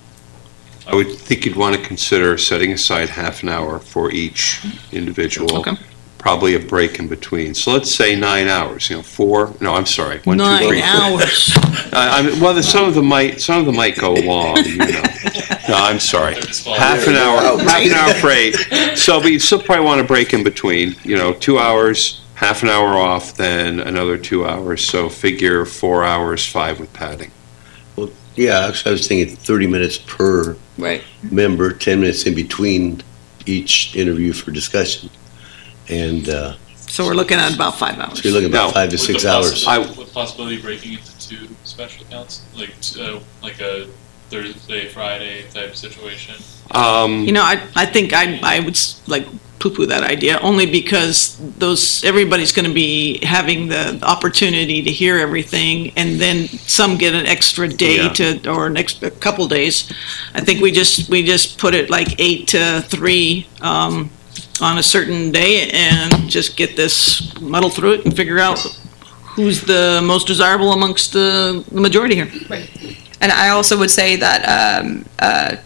would think you'd want to consider setting aside half an hour for each individual. Okay. Probably a break in between. So let's say 9 hours. 4. No, I'm sorry. 1, 2, 3, 4. 9 hours. Well, some of them might go long. No, I'm sorry. Half an hour for 8. So, but you still probably want to break in between. 2 hours, half an hour off, then another 2 hours. So figure 4 hours, 5 with padding. Well, yeah, actually, I was thinking 30 minutes per member, 10 minutes in between each interview for discussion. And so we're looking at about 5 hours. So you're looking at about 5 to 6 hours. With possibility of breaking into 2 special accounts, like a Thursday, Friday type situation. I think I would like poo-poo that idea only because everybody's going to be having the opportunity to hear everything, and then some get an extra day or a couple days. I think we just put it like 8 to 3. On a certain day and just get this muddle through it and figure out who's the most desirable amongst the majority here. Right. And I also would say that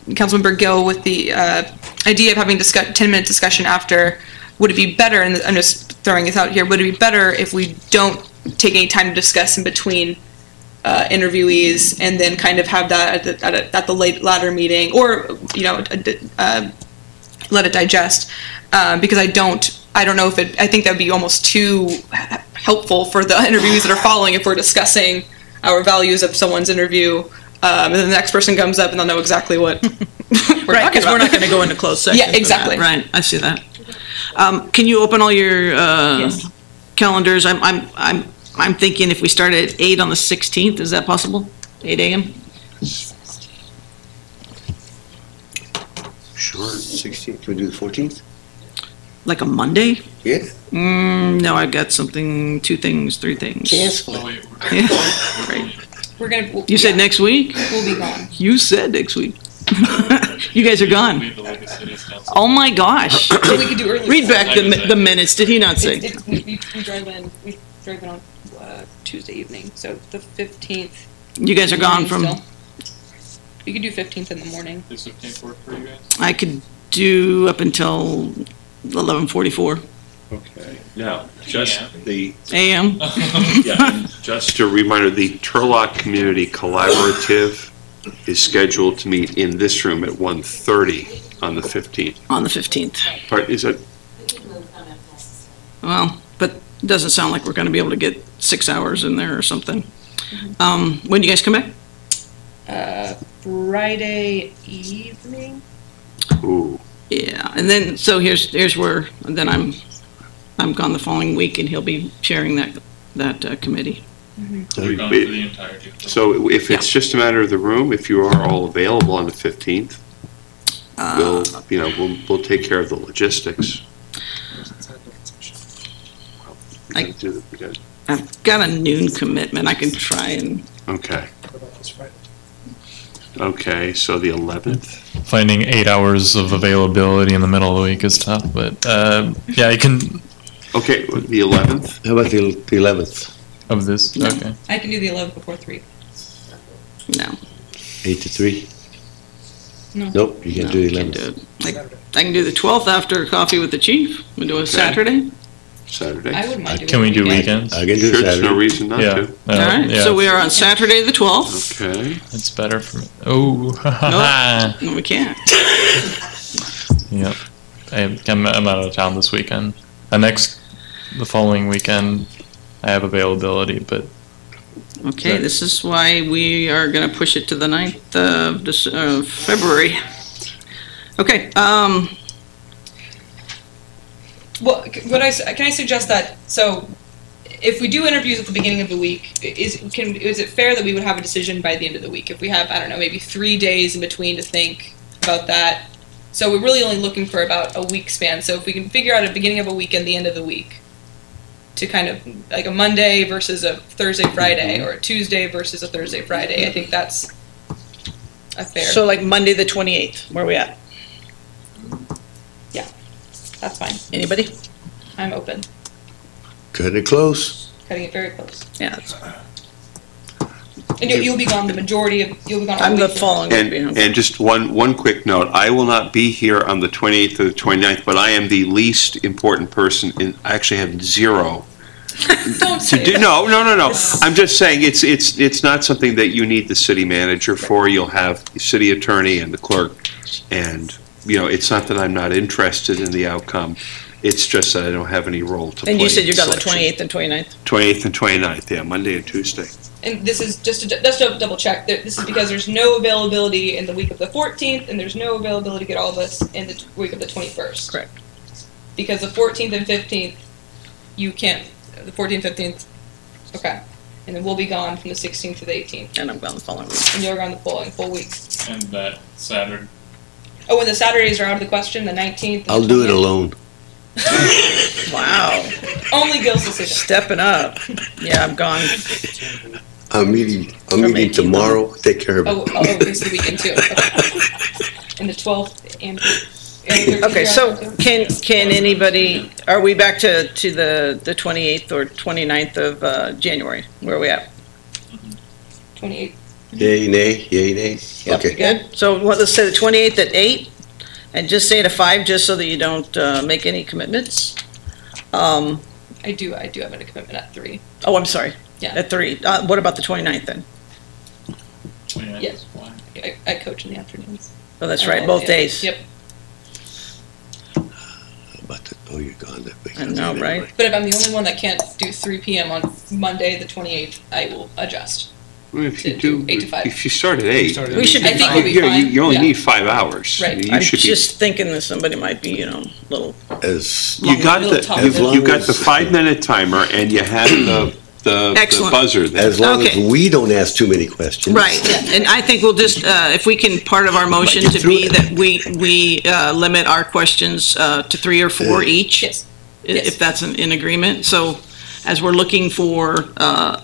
Councilmember Gill, with the idea of having 10-minute discussion after, would it be better, and I'm just throwing this out here, would it be better if we don't take any time to discuss in between interviewees and then kind of have that at the latter meeting, or let it digest? Because I don't know if I think that would be almost too helpful for the interviewees that are following if we're discussing our values of someone's interview, and then the next person comes up and they'll know exactly what we're right, because talking about. we're not going to go into closed session. Yeah, exactly. Right, I see that. Can you open all your calendars? I'm thinking if we start at 8 on the 16th, is that possible? 8 a.m. Sure. 16th. Can we do the 14th? Like a Monday? Yeah. No, I've got something, 2 things, 3 things. Cancel. Yeah. Right. You said next week? We'll be gone. You said next week. You guys are gone. Oh my gosh. So we could do early. Read back the minutes. Did he not say? We drive in on Tuesday evening, so the 15th. You guys are gone from. We could do 15th in the morning. Does 15th work for you guys? I could do up until 11:44. Okay. Now, just the a.m. Just a reminder, the Turlock Community Collaborative is scheduled to meet in this room at 1:30 on the 15th. On the 15th. Is it? Well, but it doesn't sound like we're going to be able to get 6 hours in there or something. When do you guys come back? Friday evening. Ooh. Yeah, and then so here's where then I'm gone the following week, and he'll be chairing that committee. So if it's just a matter of the room, if you are all available on the 15th, we'll take care of the logistics. I've got a noon commitment. I can try and. Okay. Okay, so the 11th. Finding 8 hours of availability in the middle of the week is tough, but yeah, I can. Okay, the 11th. How about the 11th? Of this? No. Okay. I can do the 11th before 3. No. 8 to 3? No. Nope, you can't do the 11th. I can do the 12th after coffee with the chief. We do a Saturday. Saturday. I wouldn't mind doing Can we do weekend. weekends? I can do Sure, Saturday. there's no reason not to. All right, so we are on Saturday the 12th. Okay. It's better for me. Oh. No, we can't. Yep. I'm out of town this weekend. Next the following weekend, I have availability, but Okay, this is why we are going to push it to the 9th of February. Okay, Well, can I suggest that, so if we do interviews at the beginning of the week, is it fair that we would have a decision by the end of the week? If we have, I don't know, maybe 3 days in between to think about that. So we're really only looking for about a week span. So if we can figure out a beginning of a week and the end of the week to kind of like a Monday versus a Thursday, Friday, or a Tuesday versus a Thursday, Friday, I think that's a fair. so like Monday, the 28th, where are we at? Yeah, that's fine. Anybody? I'm open. Cutting it close. Cutting it very close. Yeah. And you'll be gone the majority of, you'll be gone all I'm the week. following week. And just one quick note, I will not be here on the 28th or the 29th, but I am the least important person, I actually have zero. Don't say that. No. I'm just saying, it's not something that you need the city manager for. You'll have the city attorney and the clerk, and, it's not that I'm not interested in the outcome. It's just that I don't have any role to play. And you said you're in done the selection. 28th and 29th? 28th and 29th, yeah, Monday and Tuesday. And this is just to double check. This is because there's no availability in the week of the 14th, and there's no availability to get all of us in the week of the 21st. Correct. Because the 14th and 15th, you can't. The 14th, 15th, okay. And then we'll be gone from the 16th to the 18th. And I'm gone the following week. And you're gone the following full week. and that Saturday. Oh, and the Saturdays are out of the question. The 19th. I'll do it alone. Wow. Only Gil's decision. Stepping up. Yeah, I'm gone. I'm meeting tomorrow. Take care of it. Oh, it's the weekend too. Okay. And the 12th and the 13th. Okay, so can anybody, are we back to the 28th or 29th of January? Where are we at? 28th. Yay, nay, yay, nay. Yep, Okay. you good? So let's say the 28th at 8, and just say it at 5, just so that you don't make any commitments. I do have a commitment at 3. Oh, I'm sorry. Yeah. At 3. What about the 29th then? Yes. I coach in the afternoons. Oh, that's right, both days. Yep. You're gone that week. I know, right? But if I'm the only one that can't do 3 p.m. on Monday, the 28th, I will adjust. Well, if you to do, 8 to 5. if you start at 8, We should be I think fine. we'll be fine. You only Yeah. need 5 hours. Right. You I'm should be. just thinking that somebody might be, little. As You got Little you got the 5-minute timer, and you have the Excellent. buzzer there. as long Okay. as we don't ask too many questions. Right, and I think we'll just, if we can, part of our motion Get to through be it. that we limit our questions to 3 or 4 each. Yes. If that's in agreement. So as we're looking for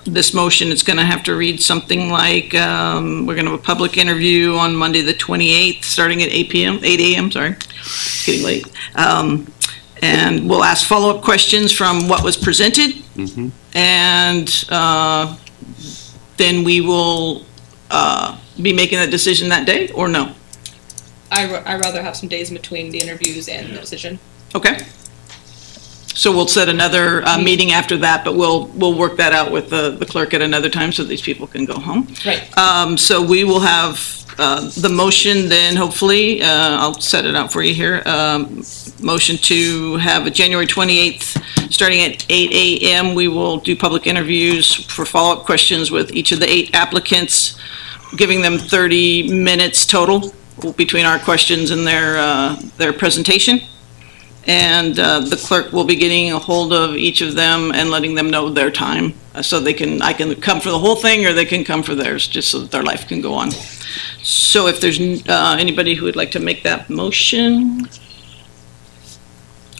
this motion, it's going to have to read something like, we're going to have a public interview on Monday, the 28th, starting at 8 a.m., sorry, it's getting late. And we'll ask follow-up questions from what was presented. Mhm. And then we will be making that decision that day, or no? I'd rather have some days in between the interviews and the decision. Okay. So we'll set another meeting after that, but we'll work that out with the clerk at another time so these people can go home. Right. So we will have the motion then, hopefully, I'll set it out for you here. Motion to have a January 28th, starting at 8 a.m. We will do public interviews for follow-up questions with each of the 8 applicants, giving them 30 minutes total between our questions and their presentation. And the clerk will be getting a hold of each of them and letting them know their time, so I can come for the whole thing, or they can come for theirs, just so that their life can go on. So if there's anybody who would like to make that motion,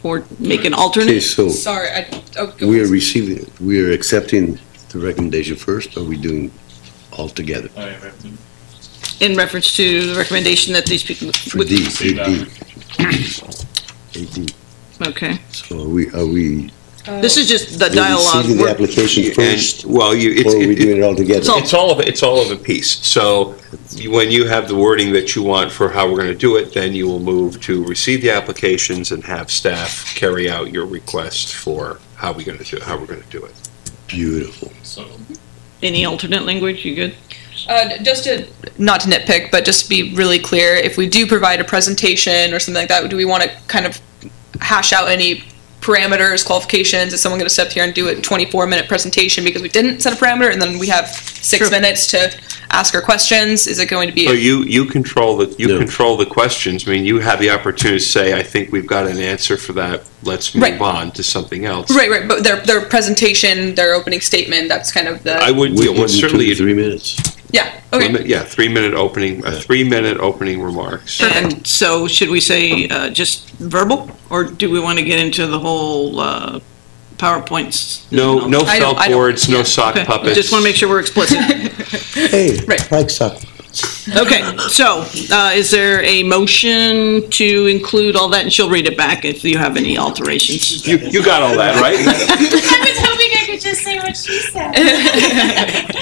or make an alternate? Okay, so Sorry, we are accepting the recommendation first, or are we doing all together? In reference to the recommendation that these people. For D, 8D. 8D. Okay. So are we? This is just the we're dialogue. Receiving the application first, And, well, or are we doing it all together? It's all of a piece. So when you have the wording that you want for how we're going to do it, then you will move to receive the applications and have staff carry out your request for how we're going to do it. Beautiful. Any alternate language, you good? Just to, not to nitpick, but just to be really clear, if we do provide a presentation or something like that, do we want to kind of hash out any parameters, qualifications? Is someone going to step here and do a 24-minute presentation because we didn't set a parameter, and then we have 6 minutes to ask our questions? Is it going to be? So you control the questions. I mean, you have the opportunity to say, I think we've got an answer for that. Let's move on to something else. Right. But their presentation, their opening statement, that's kind of the. I would certainly 3 minutes. Yeah. Okay. Yeah, 3 minute opening. 3 minute opening remarks. And so should we say just verbal, or do we want to get into the whole PowerPoints? No felt boards, no sock puppets. Just want to make sure we're explicit. Hey, like sock. Okay, so is there a motion to include all that? And she'll read it back if you have any alterations. You got all that, right? I was hoping I could just say what she said.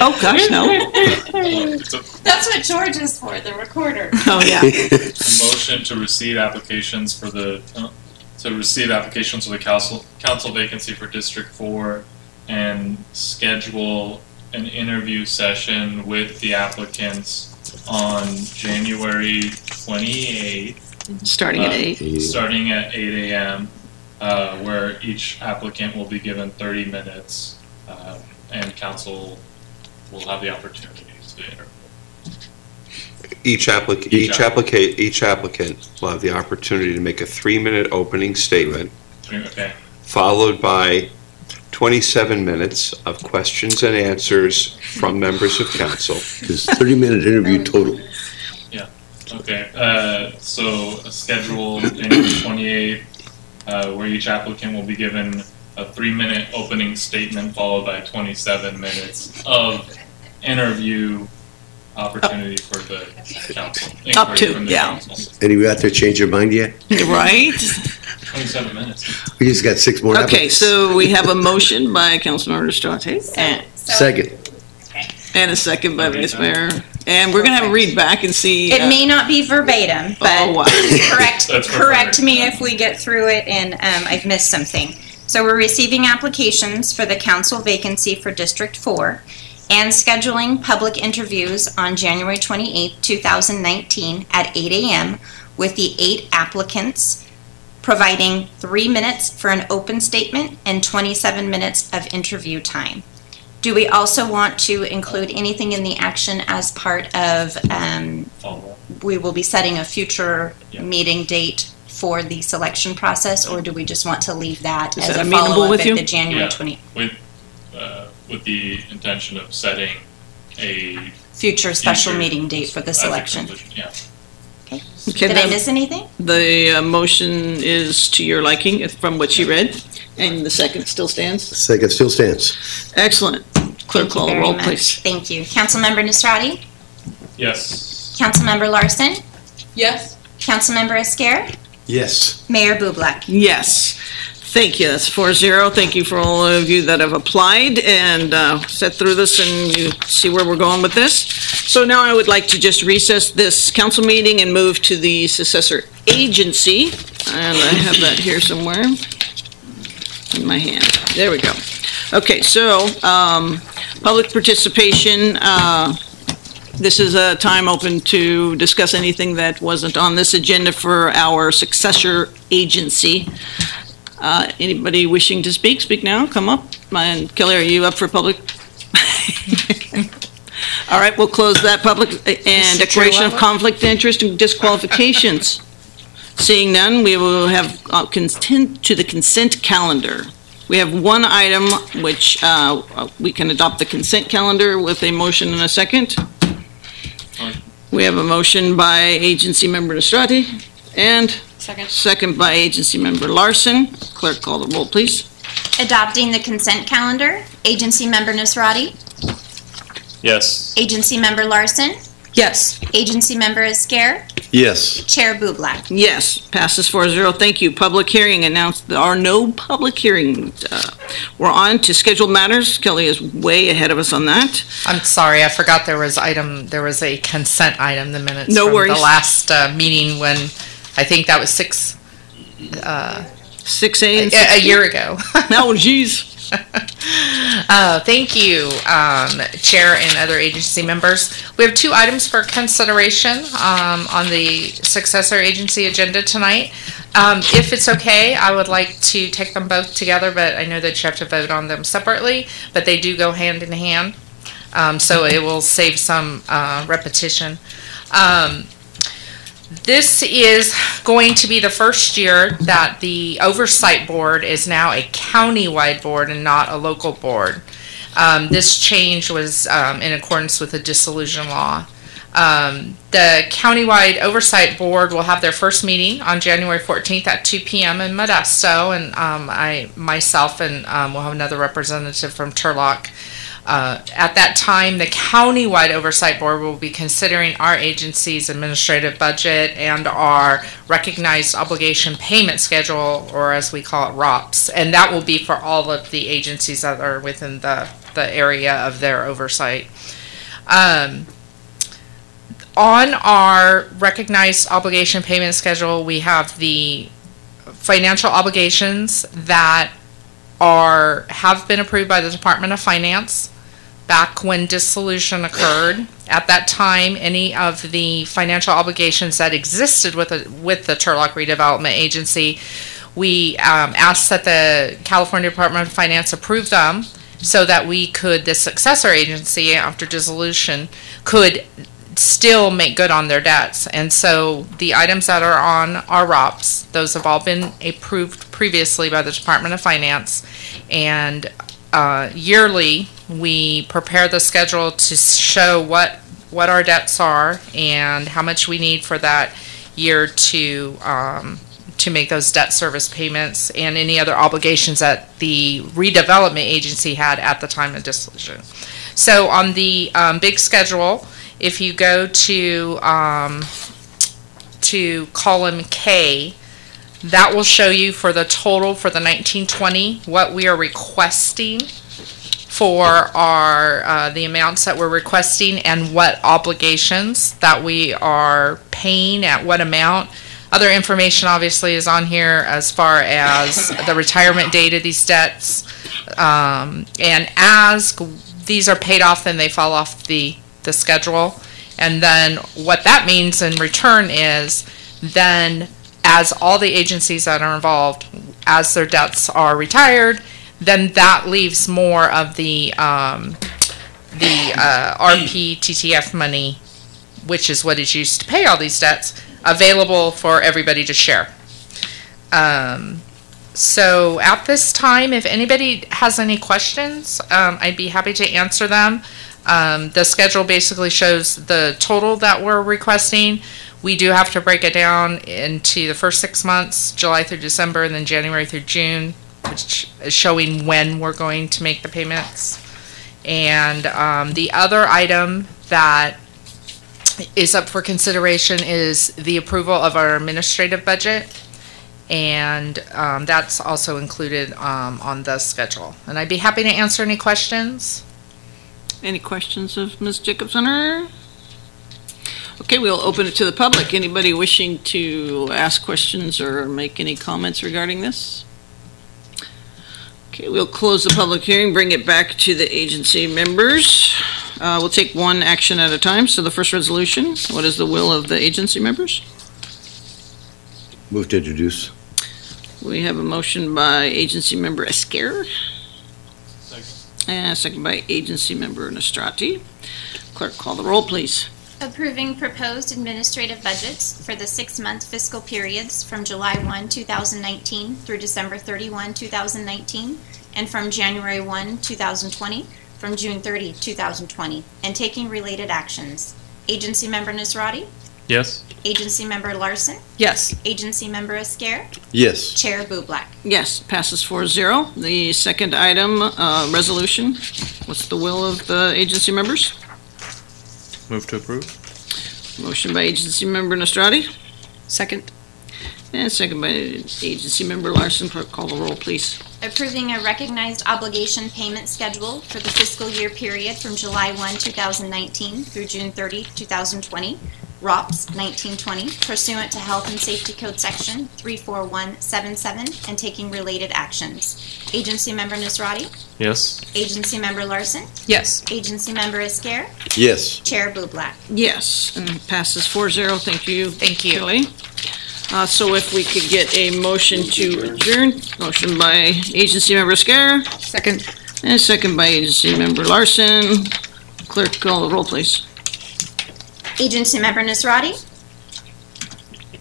Oh, gosh, no. That's what George is for, the recorder. Oh, yeah. Motion to receive applications for the council vacancy for District 4 and schedule an interview session with the applicants on January 28th. Starting at 8. Starting at 8 a.m., where each applicant will be given 30 minutes, and council will have the opportunity to interview. Each applicant will have the opportunity to make a 3-minute opening statement, followed by 27 minutes of questions and answers from members of council. It's 30-minute interview total. Yeah. Okay. So a schedule January 28th, where each applicant will be given a 3-minute opening statement followed by 27 minutes of interview opportunity for the council. Up to, yeah. Any of you out there change your mind yet? Right? 27 minutes. We just got 6 more Okay, applicants. so we have a motion by Councilmember Estrate. Second. And a second by Vice Mayor. And we're going to have a read back and see. It may not be verbatim, but wow. correct me if we get through it and I've missed something. So we're receiving applications for the council vacancy for District 4 and scheduling public interviews on January 28, 2019 at 8 a.m. with the 8 applicants, providing 3 minutes for an open statement and 27 minutes of interview time. Do we also want to include anything in the action as part of, we will be setting a future meeting date for the selection process, or do we just want to leave that as a follow-up at the January 20? With the intention of setting a future special meeting date for the selection. Yeah. Okay. Okay, Did I miss anything? The motion is to your liking from what she read, and the second still stands? Second still stands. Excellent. Clerk, call the roll, please. Thank you. Councilmember Nasrati? Yes. Councilmember Larson? Yes. Councilmember Esquer? Yes. Mayor Bublak? Yes. Thank you. That's 4-0. Thank you for all of you that have applied and sat through this and you see where we're going with this. So now I would like to just recess this council meeting and move to the successor agency. And I have that here somewhere in my hand. There we go. Okay, so public participation. This is a time open to discuss anything that wasn't on this agenda for our successor agency. Anybody wishing to speak, speak now. Come up. And Kelly, are you up for public? All right, we'll close that public and declaration of conflict of interest and disqualifications. Seeing none, we will have consent to the consent calendar. We have one item which we can adopt the consent calendar with a motion and a second. We have a motion by agency member Estrate and second by agency member Larson. Clerk, call the roll, please. Adopting the consent calendar, agency member Nasrati? Yes. Agency member Larson? Yes. Agency member Esquer? Yes. Chair Bublak? Yes, passes 4-0. Thank you. Public hearing announced. There are no public hearings. We're on to scheduled matters. Kelly is way ahead of us on that. I'm sorry, I forgot there was a consent item, the minutes No from worries. the last meeting when I think that was 6 a.m. a year ago. Oh, geez. Thank you, Chair and other agency members. We have 2 items for consideration on the successor agency agenda tonight. If it's okay, I would like to take them both together, but I know that you have to vote on them separately, but they do go hand in hand. So it will save some repetition. This is going to be the first year that the Oversight Board is now a county-wide board and not a local board. This change was in accordance with the dissolution law. The Countywide Oversight Board will have their first meeting on January 14th at 2 p.m. in Modesto, and myself and we'll have another representative from Turlock. At that time, the Countywide Oversight Board will be considering our agency's administrative budget and our recognized obligation payment schedule, or as we call it, ROPS, and that will be for all of the agencies that are within the area of their oversight. On our recognized obligation payment schedule, we have the financial obligations that have been approved by the Department of Finance back when dissolution occurred. At that time, any of the financial obligations that existed with the Turlock Redevelopment Agency, we asked that the California Department of Finance approve them so that we could, the successor agency after dissolution, could still make good on their debts. And so the items that are on our ROPS, those have all been approved previously by the Department of Finance, and yearly we prepare the schedule to show what our debts are and how much we need for that year to make those debt service payments and any other obligations that the redevelopment agency had at the time of dissolution. So on the big schedule, if you go to column K, that will show you for the total for the 1920 what we are requesting for our the amounts that we're requesting and what obligations that we are paying at what amount. Other information obviously is on here as far as the retirement date of these debts, and as these are paid off, then they fall off the schedule. And then what that means in return is then as all the agencies that are involved, as their debts are retired, then that leaves more of the RPTTF money, which is what is used to pay all these debts, available for everybody to share. So at this time, if anybody has any questions, I'd be happy to answer them. The schedule basically shows the total that we're requesting. We do have to break it down into the first 6 months, July through December, and then January through June, which is showing when we're going to make the payments. And the other item that is up for consideration is the approval of our administrative budget, and that's also included on the schedule. And I'd be happy to answer any questions. Any questions of Ms. Jacobson? Okay, we'll open it to the public. Anybody wishing to ask questions or make any comments regarding this? Okay, we'll close the public hearing, bring it back to the agency members. We'll take one action at a time. So the first resolution, what is the will of the agency members? Move to introduce. We have a motion by agency member Esquer. And a second by agency member Nostrati. Clerk, call the roll, please. Approving proposed administrative budgets for the 6-month fiscal periods from July 1, 2019 through December 31, 2019, and from January 1, 2020, from June 30, 2020, and taking related actions. Agency member Nostrati? Yes. Agency member Larson? Yes. Agency member Esquer? Yes. Chair Bublak? Yes, passes 4-0. The second item, resolution. What's the will of the agency members? Move to approve. Motion by agency member Nostrati. Second. And second by agency member Larson. Clerk, call the roll, please. Approving a recognized obligation payment schedule for the fiscal year period from July 1, 2019 through June 30, 2020, ROPS 1920, pursuant to Health and Safety Code Section 34177, and taking related actions. Agency member Nostrati? Yes. Agency member Larson? Yes. Agency member Esquer? Yes. Chair Bublak? Yes, and passes 4-0. Thank you. Thank you. Kelly. So if we could get a motion to adjourn, motion by Agency Member Scare. Second. And second by Agency Member Larson. Clerk, call the roll, please. Agency Member Nisrati?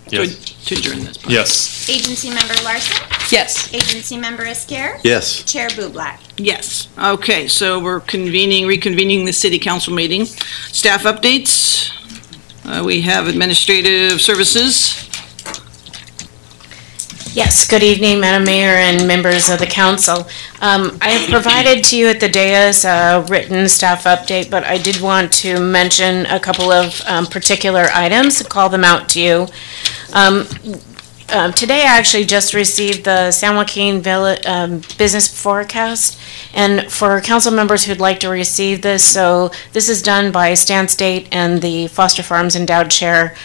Yes. To adjourn this. Yes. Agency Member Larson? Yes. Agency Member Esquer? Yes. Chair Bublak? Yes. Okay, so we're reconvening the city council meeting. Staff updates. We have administrative services. Yes, good evening, Madam Mayor and members of the council. I have provided to you at the dais a written staff update, but I did want to mention a couple of particular items, call them out to you. Today I actually just received the San Joaquin Business Forecast, and for council members who'd like to receive this, so this is done by Stan State and the Foster Farms Endowed Chair,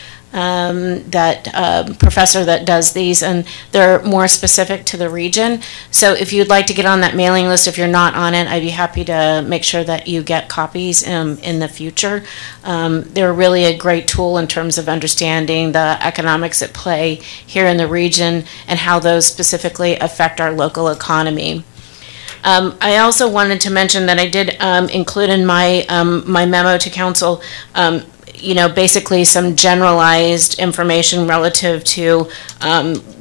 professor that does these, and they're more specific to the region. So if you'd like to get on that mailing list, if you're not on it, I'd be happy to make sure that you get copies in the future. They're really a great tool in terms of understanding the economics at play here in the region and how those specifically affect our local economy. I also wanted to mention that I did include in my my memo to council basically some generalized information relative to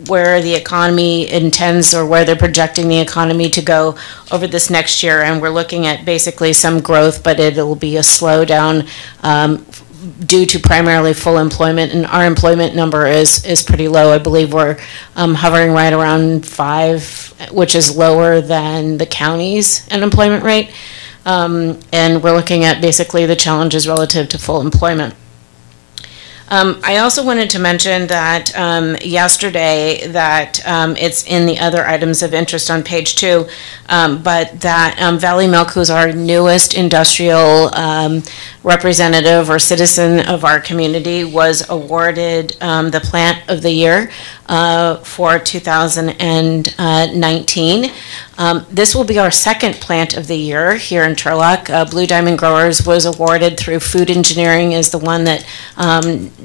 where the economy intends, or where they're projecting the economy to go over this next year. And we're looking at basically some growth, but it'll be a slowdown due to primarily full employment. And our employment number is pretty low. I believe we're hovering right around 5, which is lower than the county's unemployment rate. And we're looking at basically the challenges relative to full employment. I also wanted to mention that yesterday that it's in the other items of interest on page 2, but that Valley Milk, who's our newest industrial representative or citizen of our community, was awarded the Plant of the Year for 2019. This will be our second Plant of the Year here in Turlock. Blue Diamond Growers was awarded through Food Engineering, is the one that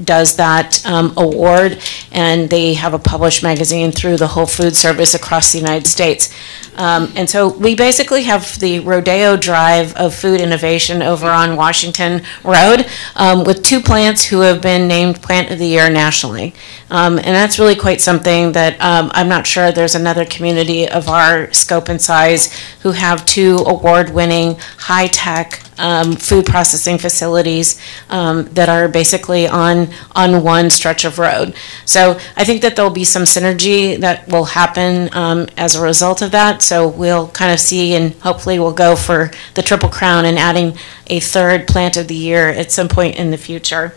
does that award, and they have a published magazine through the Whole Food Service across the United States. And so we basically have the Rodeo Drive of food innovation over on Washington Road with 2 plants who have been named Plant of the Year nationally. And that's really quite something that I'm not sure there's another community of our scope and size who have 2 award-winning high-tech food processing facilities that are basically on one stretch of road. So I think that there'll be some synergy that will happen as a result of that. So we'll kind of see, and hopefully we'll go for the Triple Crown and adding a 3rd Plant of the Year at some point in the future.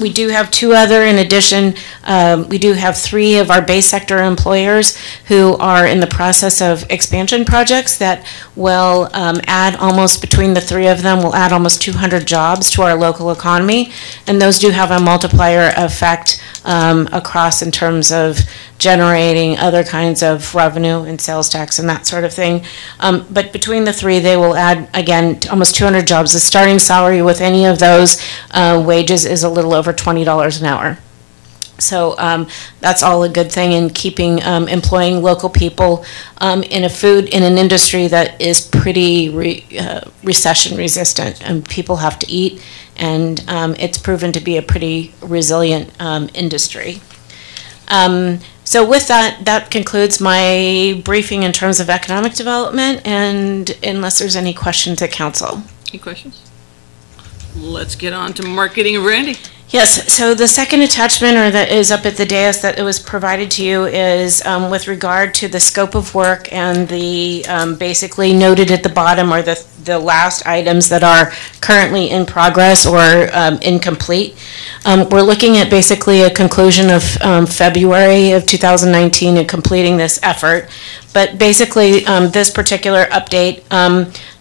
We do have 2 other, in addition, we do have 3 of our base sector employers who are in the process of expansion projects that will add almost, between the 3 of them, will add almost 200 jobs to our local economy. And those do have a multiplier effect across in terms of generating other kinds of revenue and sales tax and that sort of thing. But between the 3, they will add, again, almost 200 jobs. The starting salary with any of those wages is a little over $20 an hour. So that's all a good thing in keeping employing local people in an industry that is pretty recession resistant, and people have to eat, and it's proven to be a pretty resilient industry. So with that, that concludes my briefing in terms of economic development, and unless there's any questions at council. Any questions? Let's get on to marketing of Randy. Yes, so the second attachment, or that is up at the dais that it was provided to you, is with regard to the scope of work and the basically noted at the bottom are the last items that are currently in progress or incomplete. We're looking at basically a conclusion of February of 2019 and completing this effort. But basically, this particular update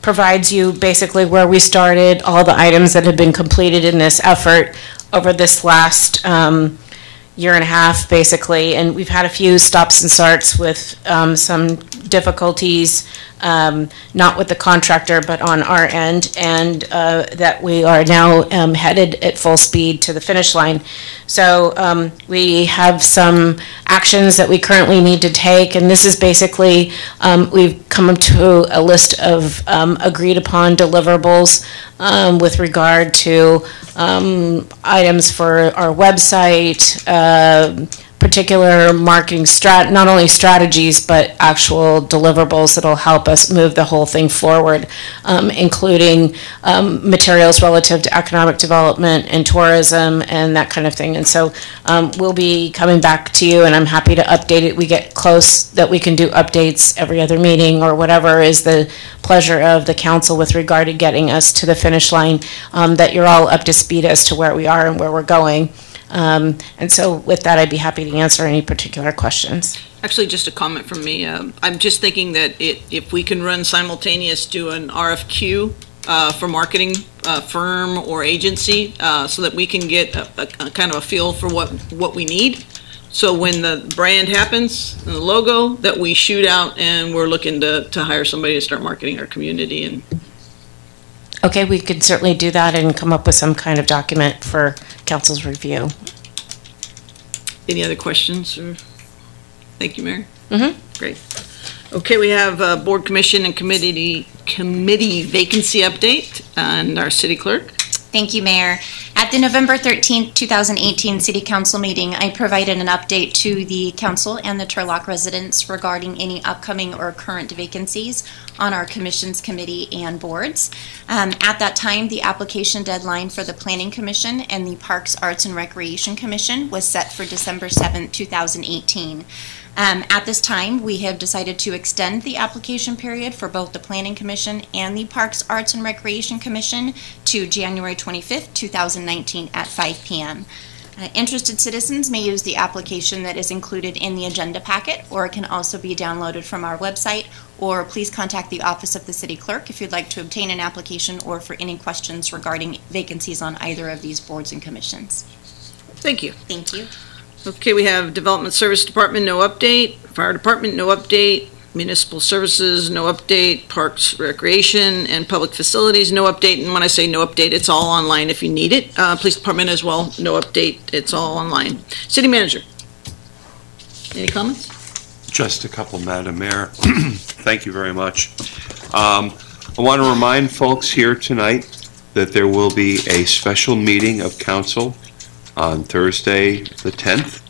provides you basically where we started, all the items that have been completed in this effort over this last year and a half, basically. And we've had a few stops and starts with some difficulties, not with the contractor, but on our end, and that we are now headed at full speed to the finish line. So we have some actions that we currently need to take, and this is basically, we've come up to a list of agreed upon deliverables with regard to items for our website, particular marketing not only strategies, but actual deliverables that'll help us move the whole thing forward, including materials relative to economic development and tourism and that kind of thing. And so we'll be coming back to you, and I'm happy to update it. We get close that we can do updates every other meeting or whatever is the pleasure of the council with regard to getting us to the finish line, that you're all up to speed as to where we are and where we're going. And so with that, I'd be happy to answer any particular questions. Actually, just a comment from me. I'm just thinking that if we can run simultaneous to an RFQ for marketing firm or agency, so that we can get a kind of a feel for what we need. So when the brand happens and the logo, that we shoot out and we're looking to hire somebody to start marketing our community. And okay, we could certainly do that and come up with some kind of document for council's review. Any other questions? Thank you, Mayor. Mm-hmm. Great. Okay, we have board, commission, and committee vacancy update, and our city clerk. Thank you, Mayor. At the November 13th, 2018 City Council meeting, I provided an update to the council and the Turlock residents regarding any upcoming or current vacancies on our commissions, committee, and boards. At that time, the application deadline for the Planning Commission and the Parks, Arts, and Recreation Commission was set for December 7th, 2018. At this time, we have decided to extend the application period for both the Planning Commission and the Parks, Arts, and Recreation Commission to January 25th, 2019 at 5 p.m. Interested citizens may use the application that is included in the agenda packet, or it can also be downloaded from our website, or please contact the Office of the City Clerk if you'd like to obtain an application or for any questions regarding vacancies on either of these boards and commissions. Thank you. Thank you. Okay, we have Development Service Department, no update. Fire Department, no update. Municipal Services, no update. Parks, Recreation, and Public Facilities, no update. And when I say no update, it's all online if you need it. Police Department as well, no update. It's all online. City Manager, any comments? Just a couple, Madam Mayor. Thank you very much. I want to remind folks here tonight that there will be a special meeting of council on Thursday, the 10th.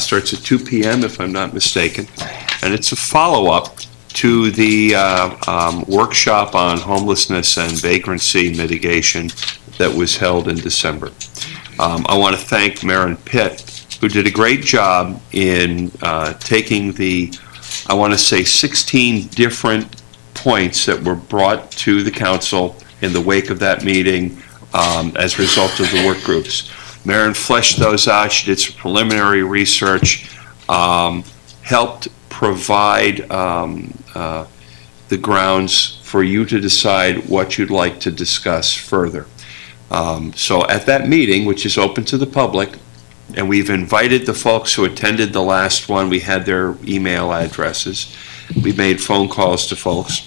Starts at 2 p.m. if I'm not mistaken. And it's a follow-up to the workshop on homelessness and vagrancy mitigation that was held in December. I want to thank Marin Pitt, who did a great job in taking the, I want to say, 16 different points that were brought to the council in the wake of that meeting as a result of the work groups. Marin fleshed those out. She did some preliminary research, helped provide the grounds for you to decide what you'd like to discuss further. So at that meeting, which is open to the public, and we've invited the folks who attended the last one, we had their email addresses. We made phone calls to folks,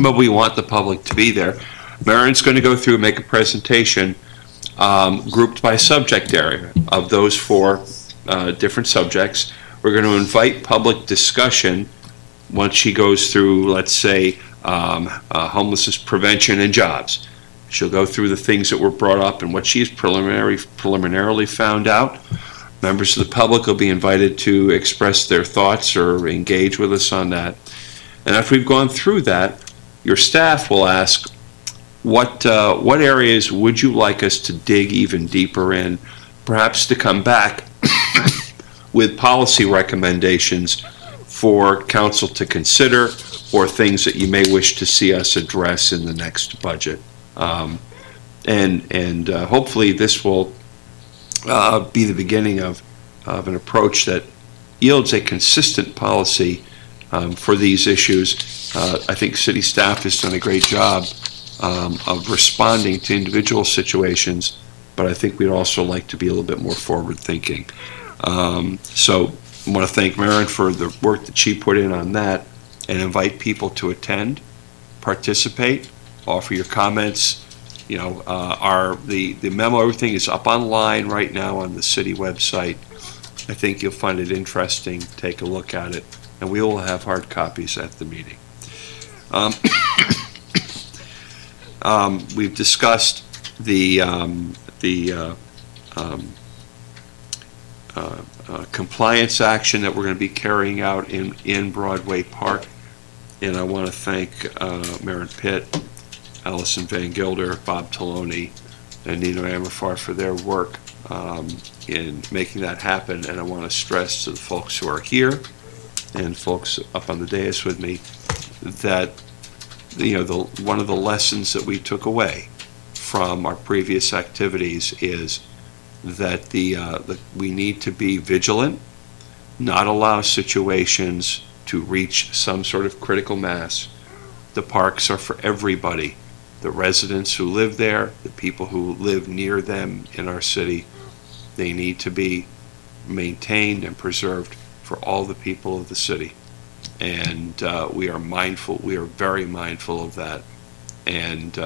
but we want the public to be there. Marin's going to go through and make a presentation grouped by subject area of those 4 different subjects. We're going to invite public discussion once she goes through, let's say, homelessness prevention and jobs. She'll go through the things that were brought up and what she's preliminarily found out. Members of the public will be invited to express their thoughts or engage with us on that. And after we've gone through that, your staff will ask, what areas would you like us to dig even deeper in, perhaps to come back with policy recommendations for council to consider, or things that you may wish to see us address in the next budget. Hopefully this will be the beginning of an approach that yields a consistent policy for these issues. I think city staff has done a great job of responding to individual situations, but I think we'd also like to be a little bit more forward-thinking. So I want to thank Marin for the work that she put in on that. and invite people to attend, participate, offer your comments. You know, the memo, everything is up online right now on the city website. I think you'll find it interesting. Take a look at it, and we will have hard copies at the meeting. We've discussed the compliance action that we're going to be carrying out in Broadway Park, and I want to thank Maren Pitt, Allison Van Gilder, Bob Taloni, and Nino Amafar for their work in making that happen. And I want to stress to the folks who are here and folks up on the dais with me that one of the lessons that we took away from our previous activities is that we need to be vigilant, not allow situations to reach some sort of critical mass. The parks are for everybody. The residents who live there, the people who live near them in our city, they need to be maintained and preserved for all the people of the city. And we are very mindful of that. And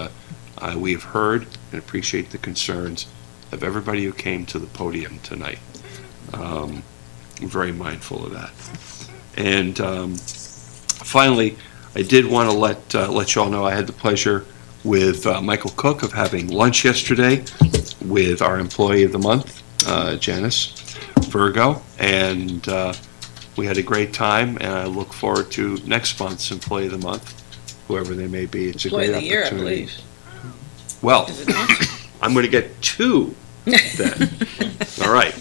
we have heard and appreciate the concerns of everybody who came to the podium tonight. We're very mindful of that. And finally, I did want to let you all know I had the pleasure with Michael Cook of having lunch yesterday with our Employee of the Month, Janice Virgo, and we had a great time, and I look forward to next month's Employee of the Month, whoever they may be. It's a great opportunity. Employee of the Year, I believe. Well, I'm going to get 2 then. All right.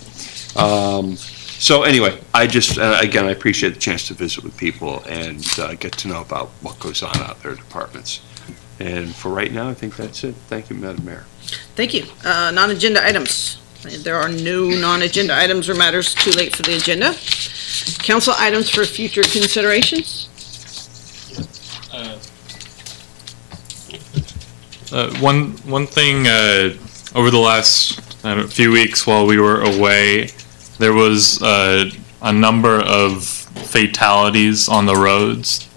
So anyway, I just, again, I appreciate the chance to visit with people and get to know about what goes on out there in departments. And for right now, I think that's it. Thank you, Madam Mayor. Thank you. Non-agenda items. There are no non-agenda items or matters too late for the agenda. Council items for future considerations. One thing over the last few weeks while we were away, there was a number of fatalities on the roads,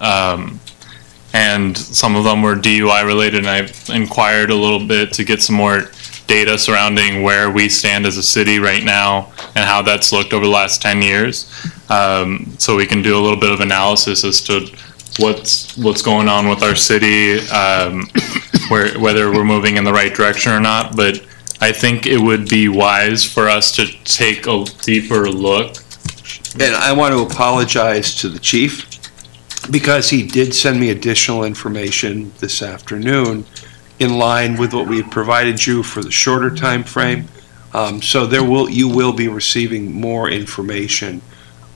and some of them were DUI related, and I've inquired a little bit to get some more data surrounding where we stand as a city right now and how that's looked over the last 10 years, so we can do a little bit of analysis as to what's going on with our city, whether we're moving in the right direction or not. But I think it would be wise for us to take a deeper look. And I want to apologize to the chief because he did send me additional information this afternoon in line with what we had provided you for the shorter time frame. So you will be receiving more information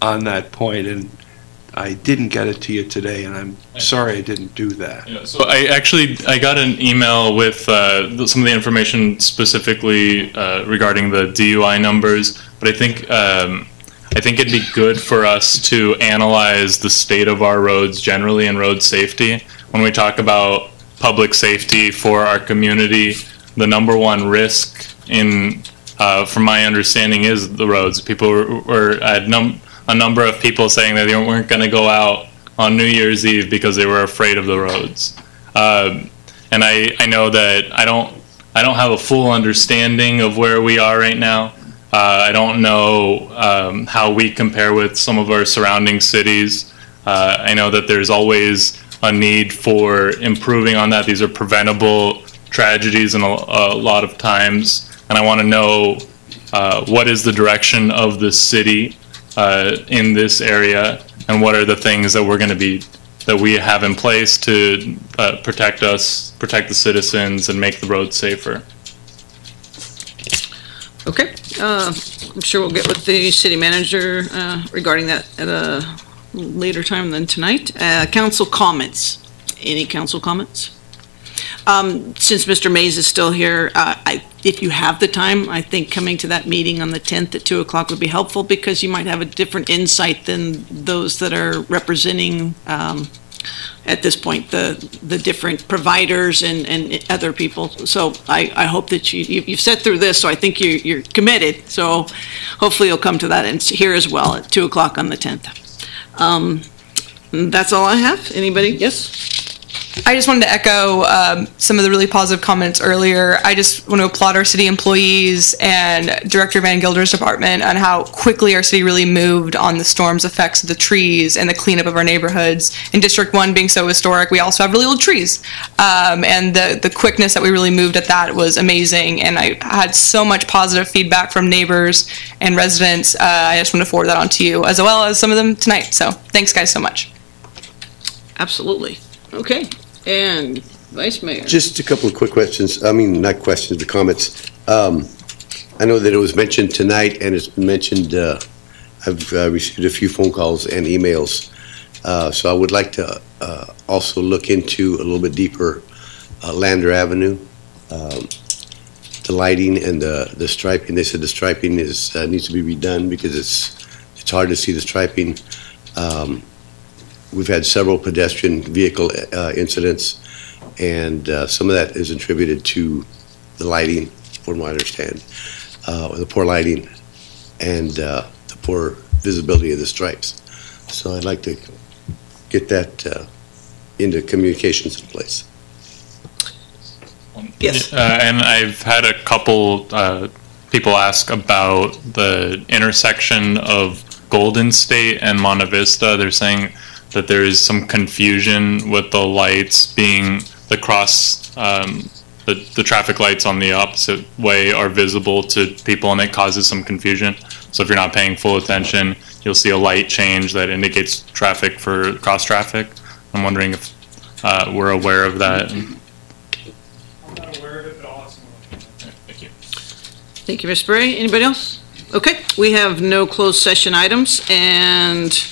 on that point, and I didn't get it to you today, and I'm sorry I didn't do that. Yeah, so I got an email with some of the information specifically regarding the DUI numbers, but I think it'd be good for us to analyze the state of our roads generally and road safety. When we talk about public safety for our community, the number one risk from my understanding is the roads. People had a number of people saying that they weren't going to go out on New Year's Eve because they were afraid of the roads. And I know that I don't have a full understanding of where we are right now. I don't know how we compare with some of our surrounding cities. I know that there's always a need for improving on that. These are preventable tragedies in a lot of times. And I want to know what is the direction of the city in this area, and what are the things that we have in place to protect us, protect the citizens, and make the roads safer. Okay, I'm sure we'll get with the city manager regarding that at a later time than tonight. Council comments. Any council comments? Since Mr. Mays is still here, if you have the time, I think coming to that meeting on the 10th at 2 o'clock would be helpful, because you might have a different insight than those that are representing at this point the different providers and other people. So I hope that you've sat through this, so I think you're committed. So hopefully you'll come to that and here as well at 2 o'clock on the 10th. That's all I have. Anybody? Yes? I just wanted to echo some of the really positive comments earlier. I just want to applaud our city employees and Director Van Gilder's department on how quickly our city really moved on the storm's effects of the trees and the cleanup of our neighborhoods. In District 1 being so historic, we also have really old trees. And the quickness that we really moved at that was amazing. And I had so much positive feedback from neighbors and residents. I just want to forward that on to you, as well as some of them tonight. So thanks, guys, so much. Absolutely. Okay. And Vice Mayor. Just a couple of quick questions. I mean, not questions, but comments. I know that it was mentioned tonight, and it's been mentioned, I've received a few phone calls and emails. So I would like to also look into a little bit deeper Lander Avenue, the lighting and the striping. They said the striping is needs to be redone because it's hard to see the striping. We've had several pedestrian vehicle incidents, and some of that is attributed to the lighting, from what I understand, the poor lighting and the poor visibility of the stripes. So I'd like to get that into communications in place. Yes. And I've had a couple people ask about the intersection of Golden State and Monte Vista. They're saying that there is some confusion with the lights being the cross, the traffic lights on the opposite way are visible to people, and it causes some confusion. So if you're not paying full attention, you'll see a light change that indicates traffic for cross traffic. I'm wondering if we're aware of that. I'm not aware of it, but I'll ask someone. Thank you. Thank you, Ms. Bray. Anybody else? Okay, we have no closed session items, and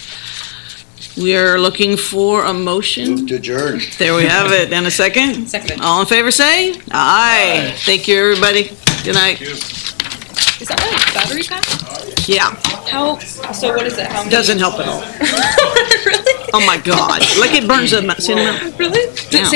we are looking for a motion. Move to adjourn. There we have it. And a second? Second. All in favor, say aye. Aye. Thank you, everybody. Good night. Is that like battery pack? Yeah. How, so what is it? How many? Doesn't help at all. Really? Oh, my God. Like it burns the cinnamon. Really? Yeah.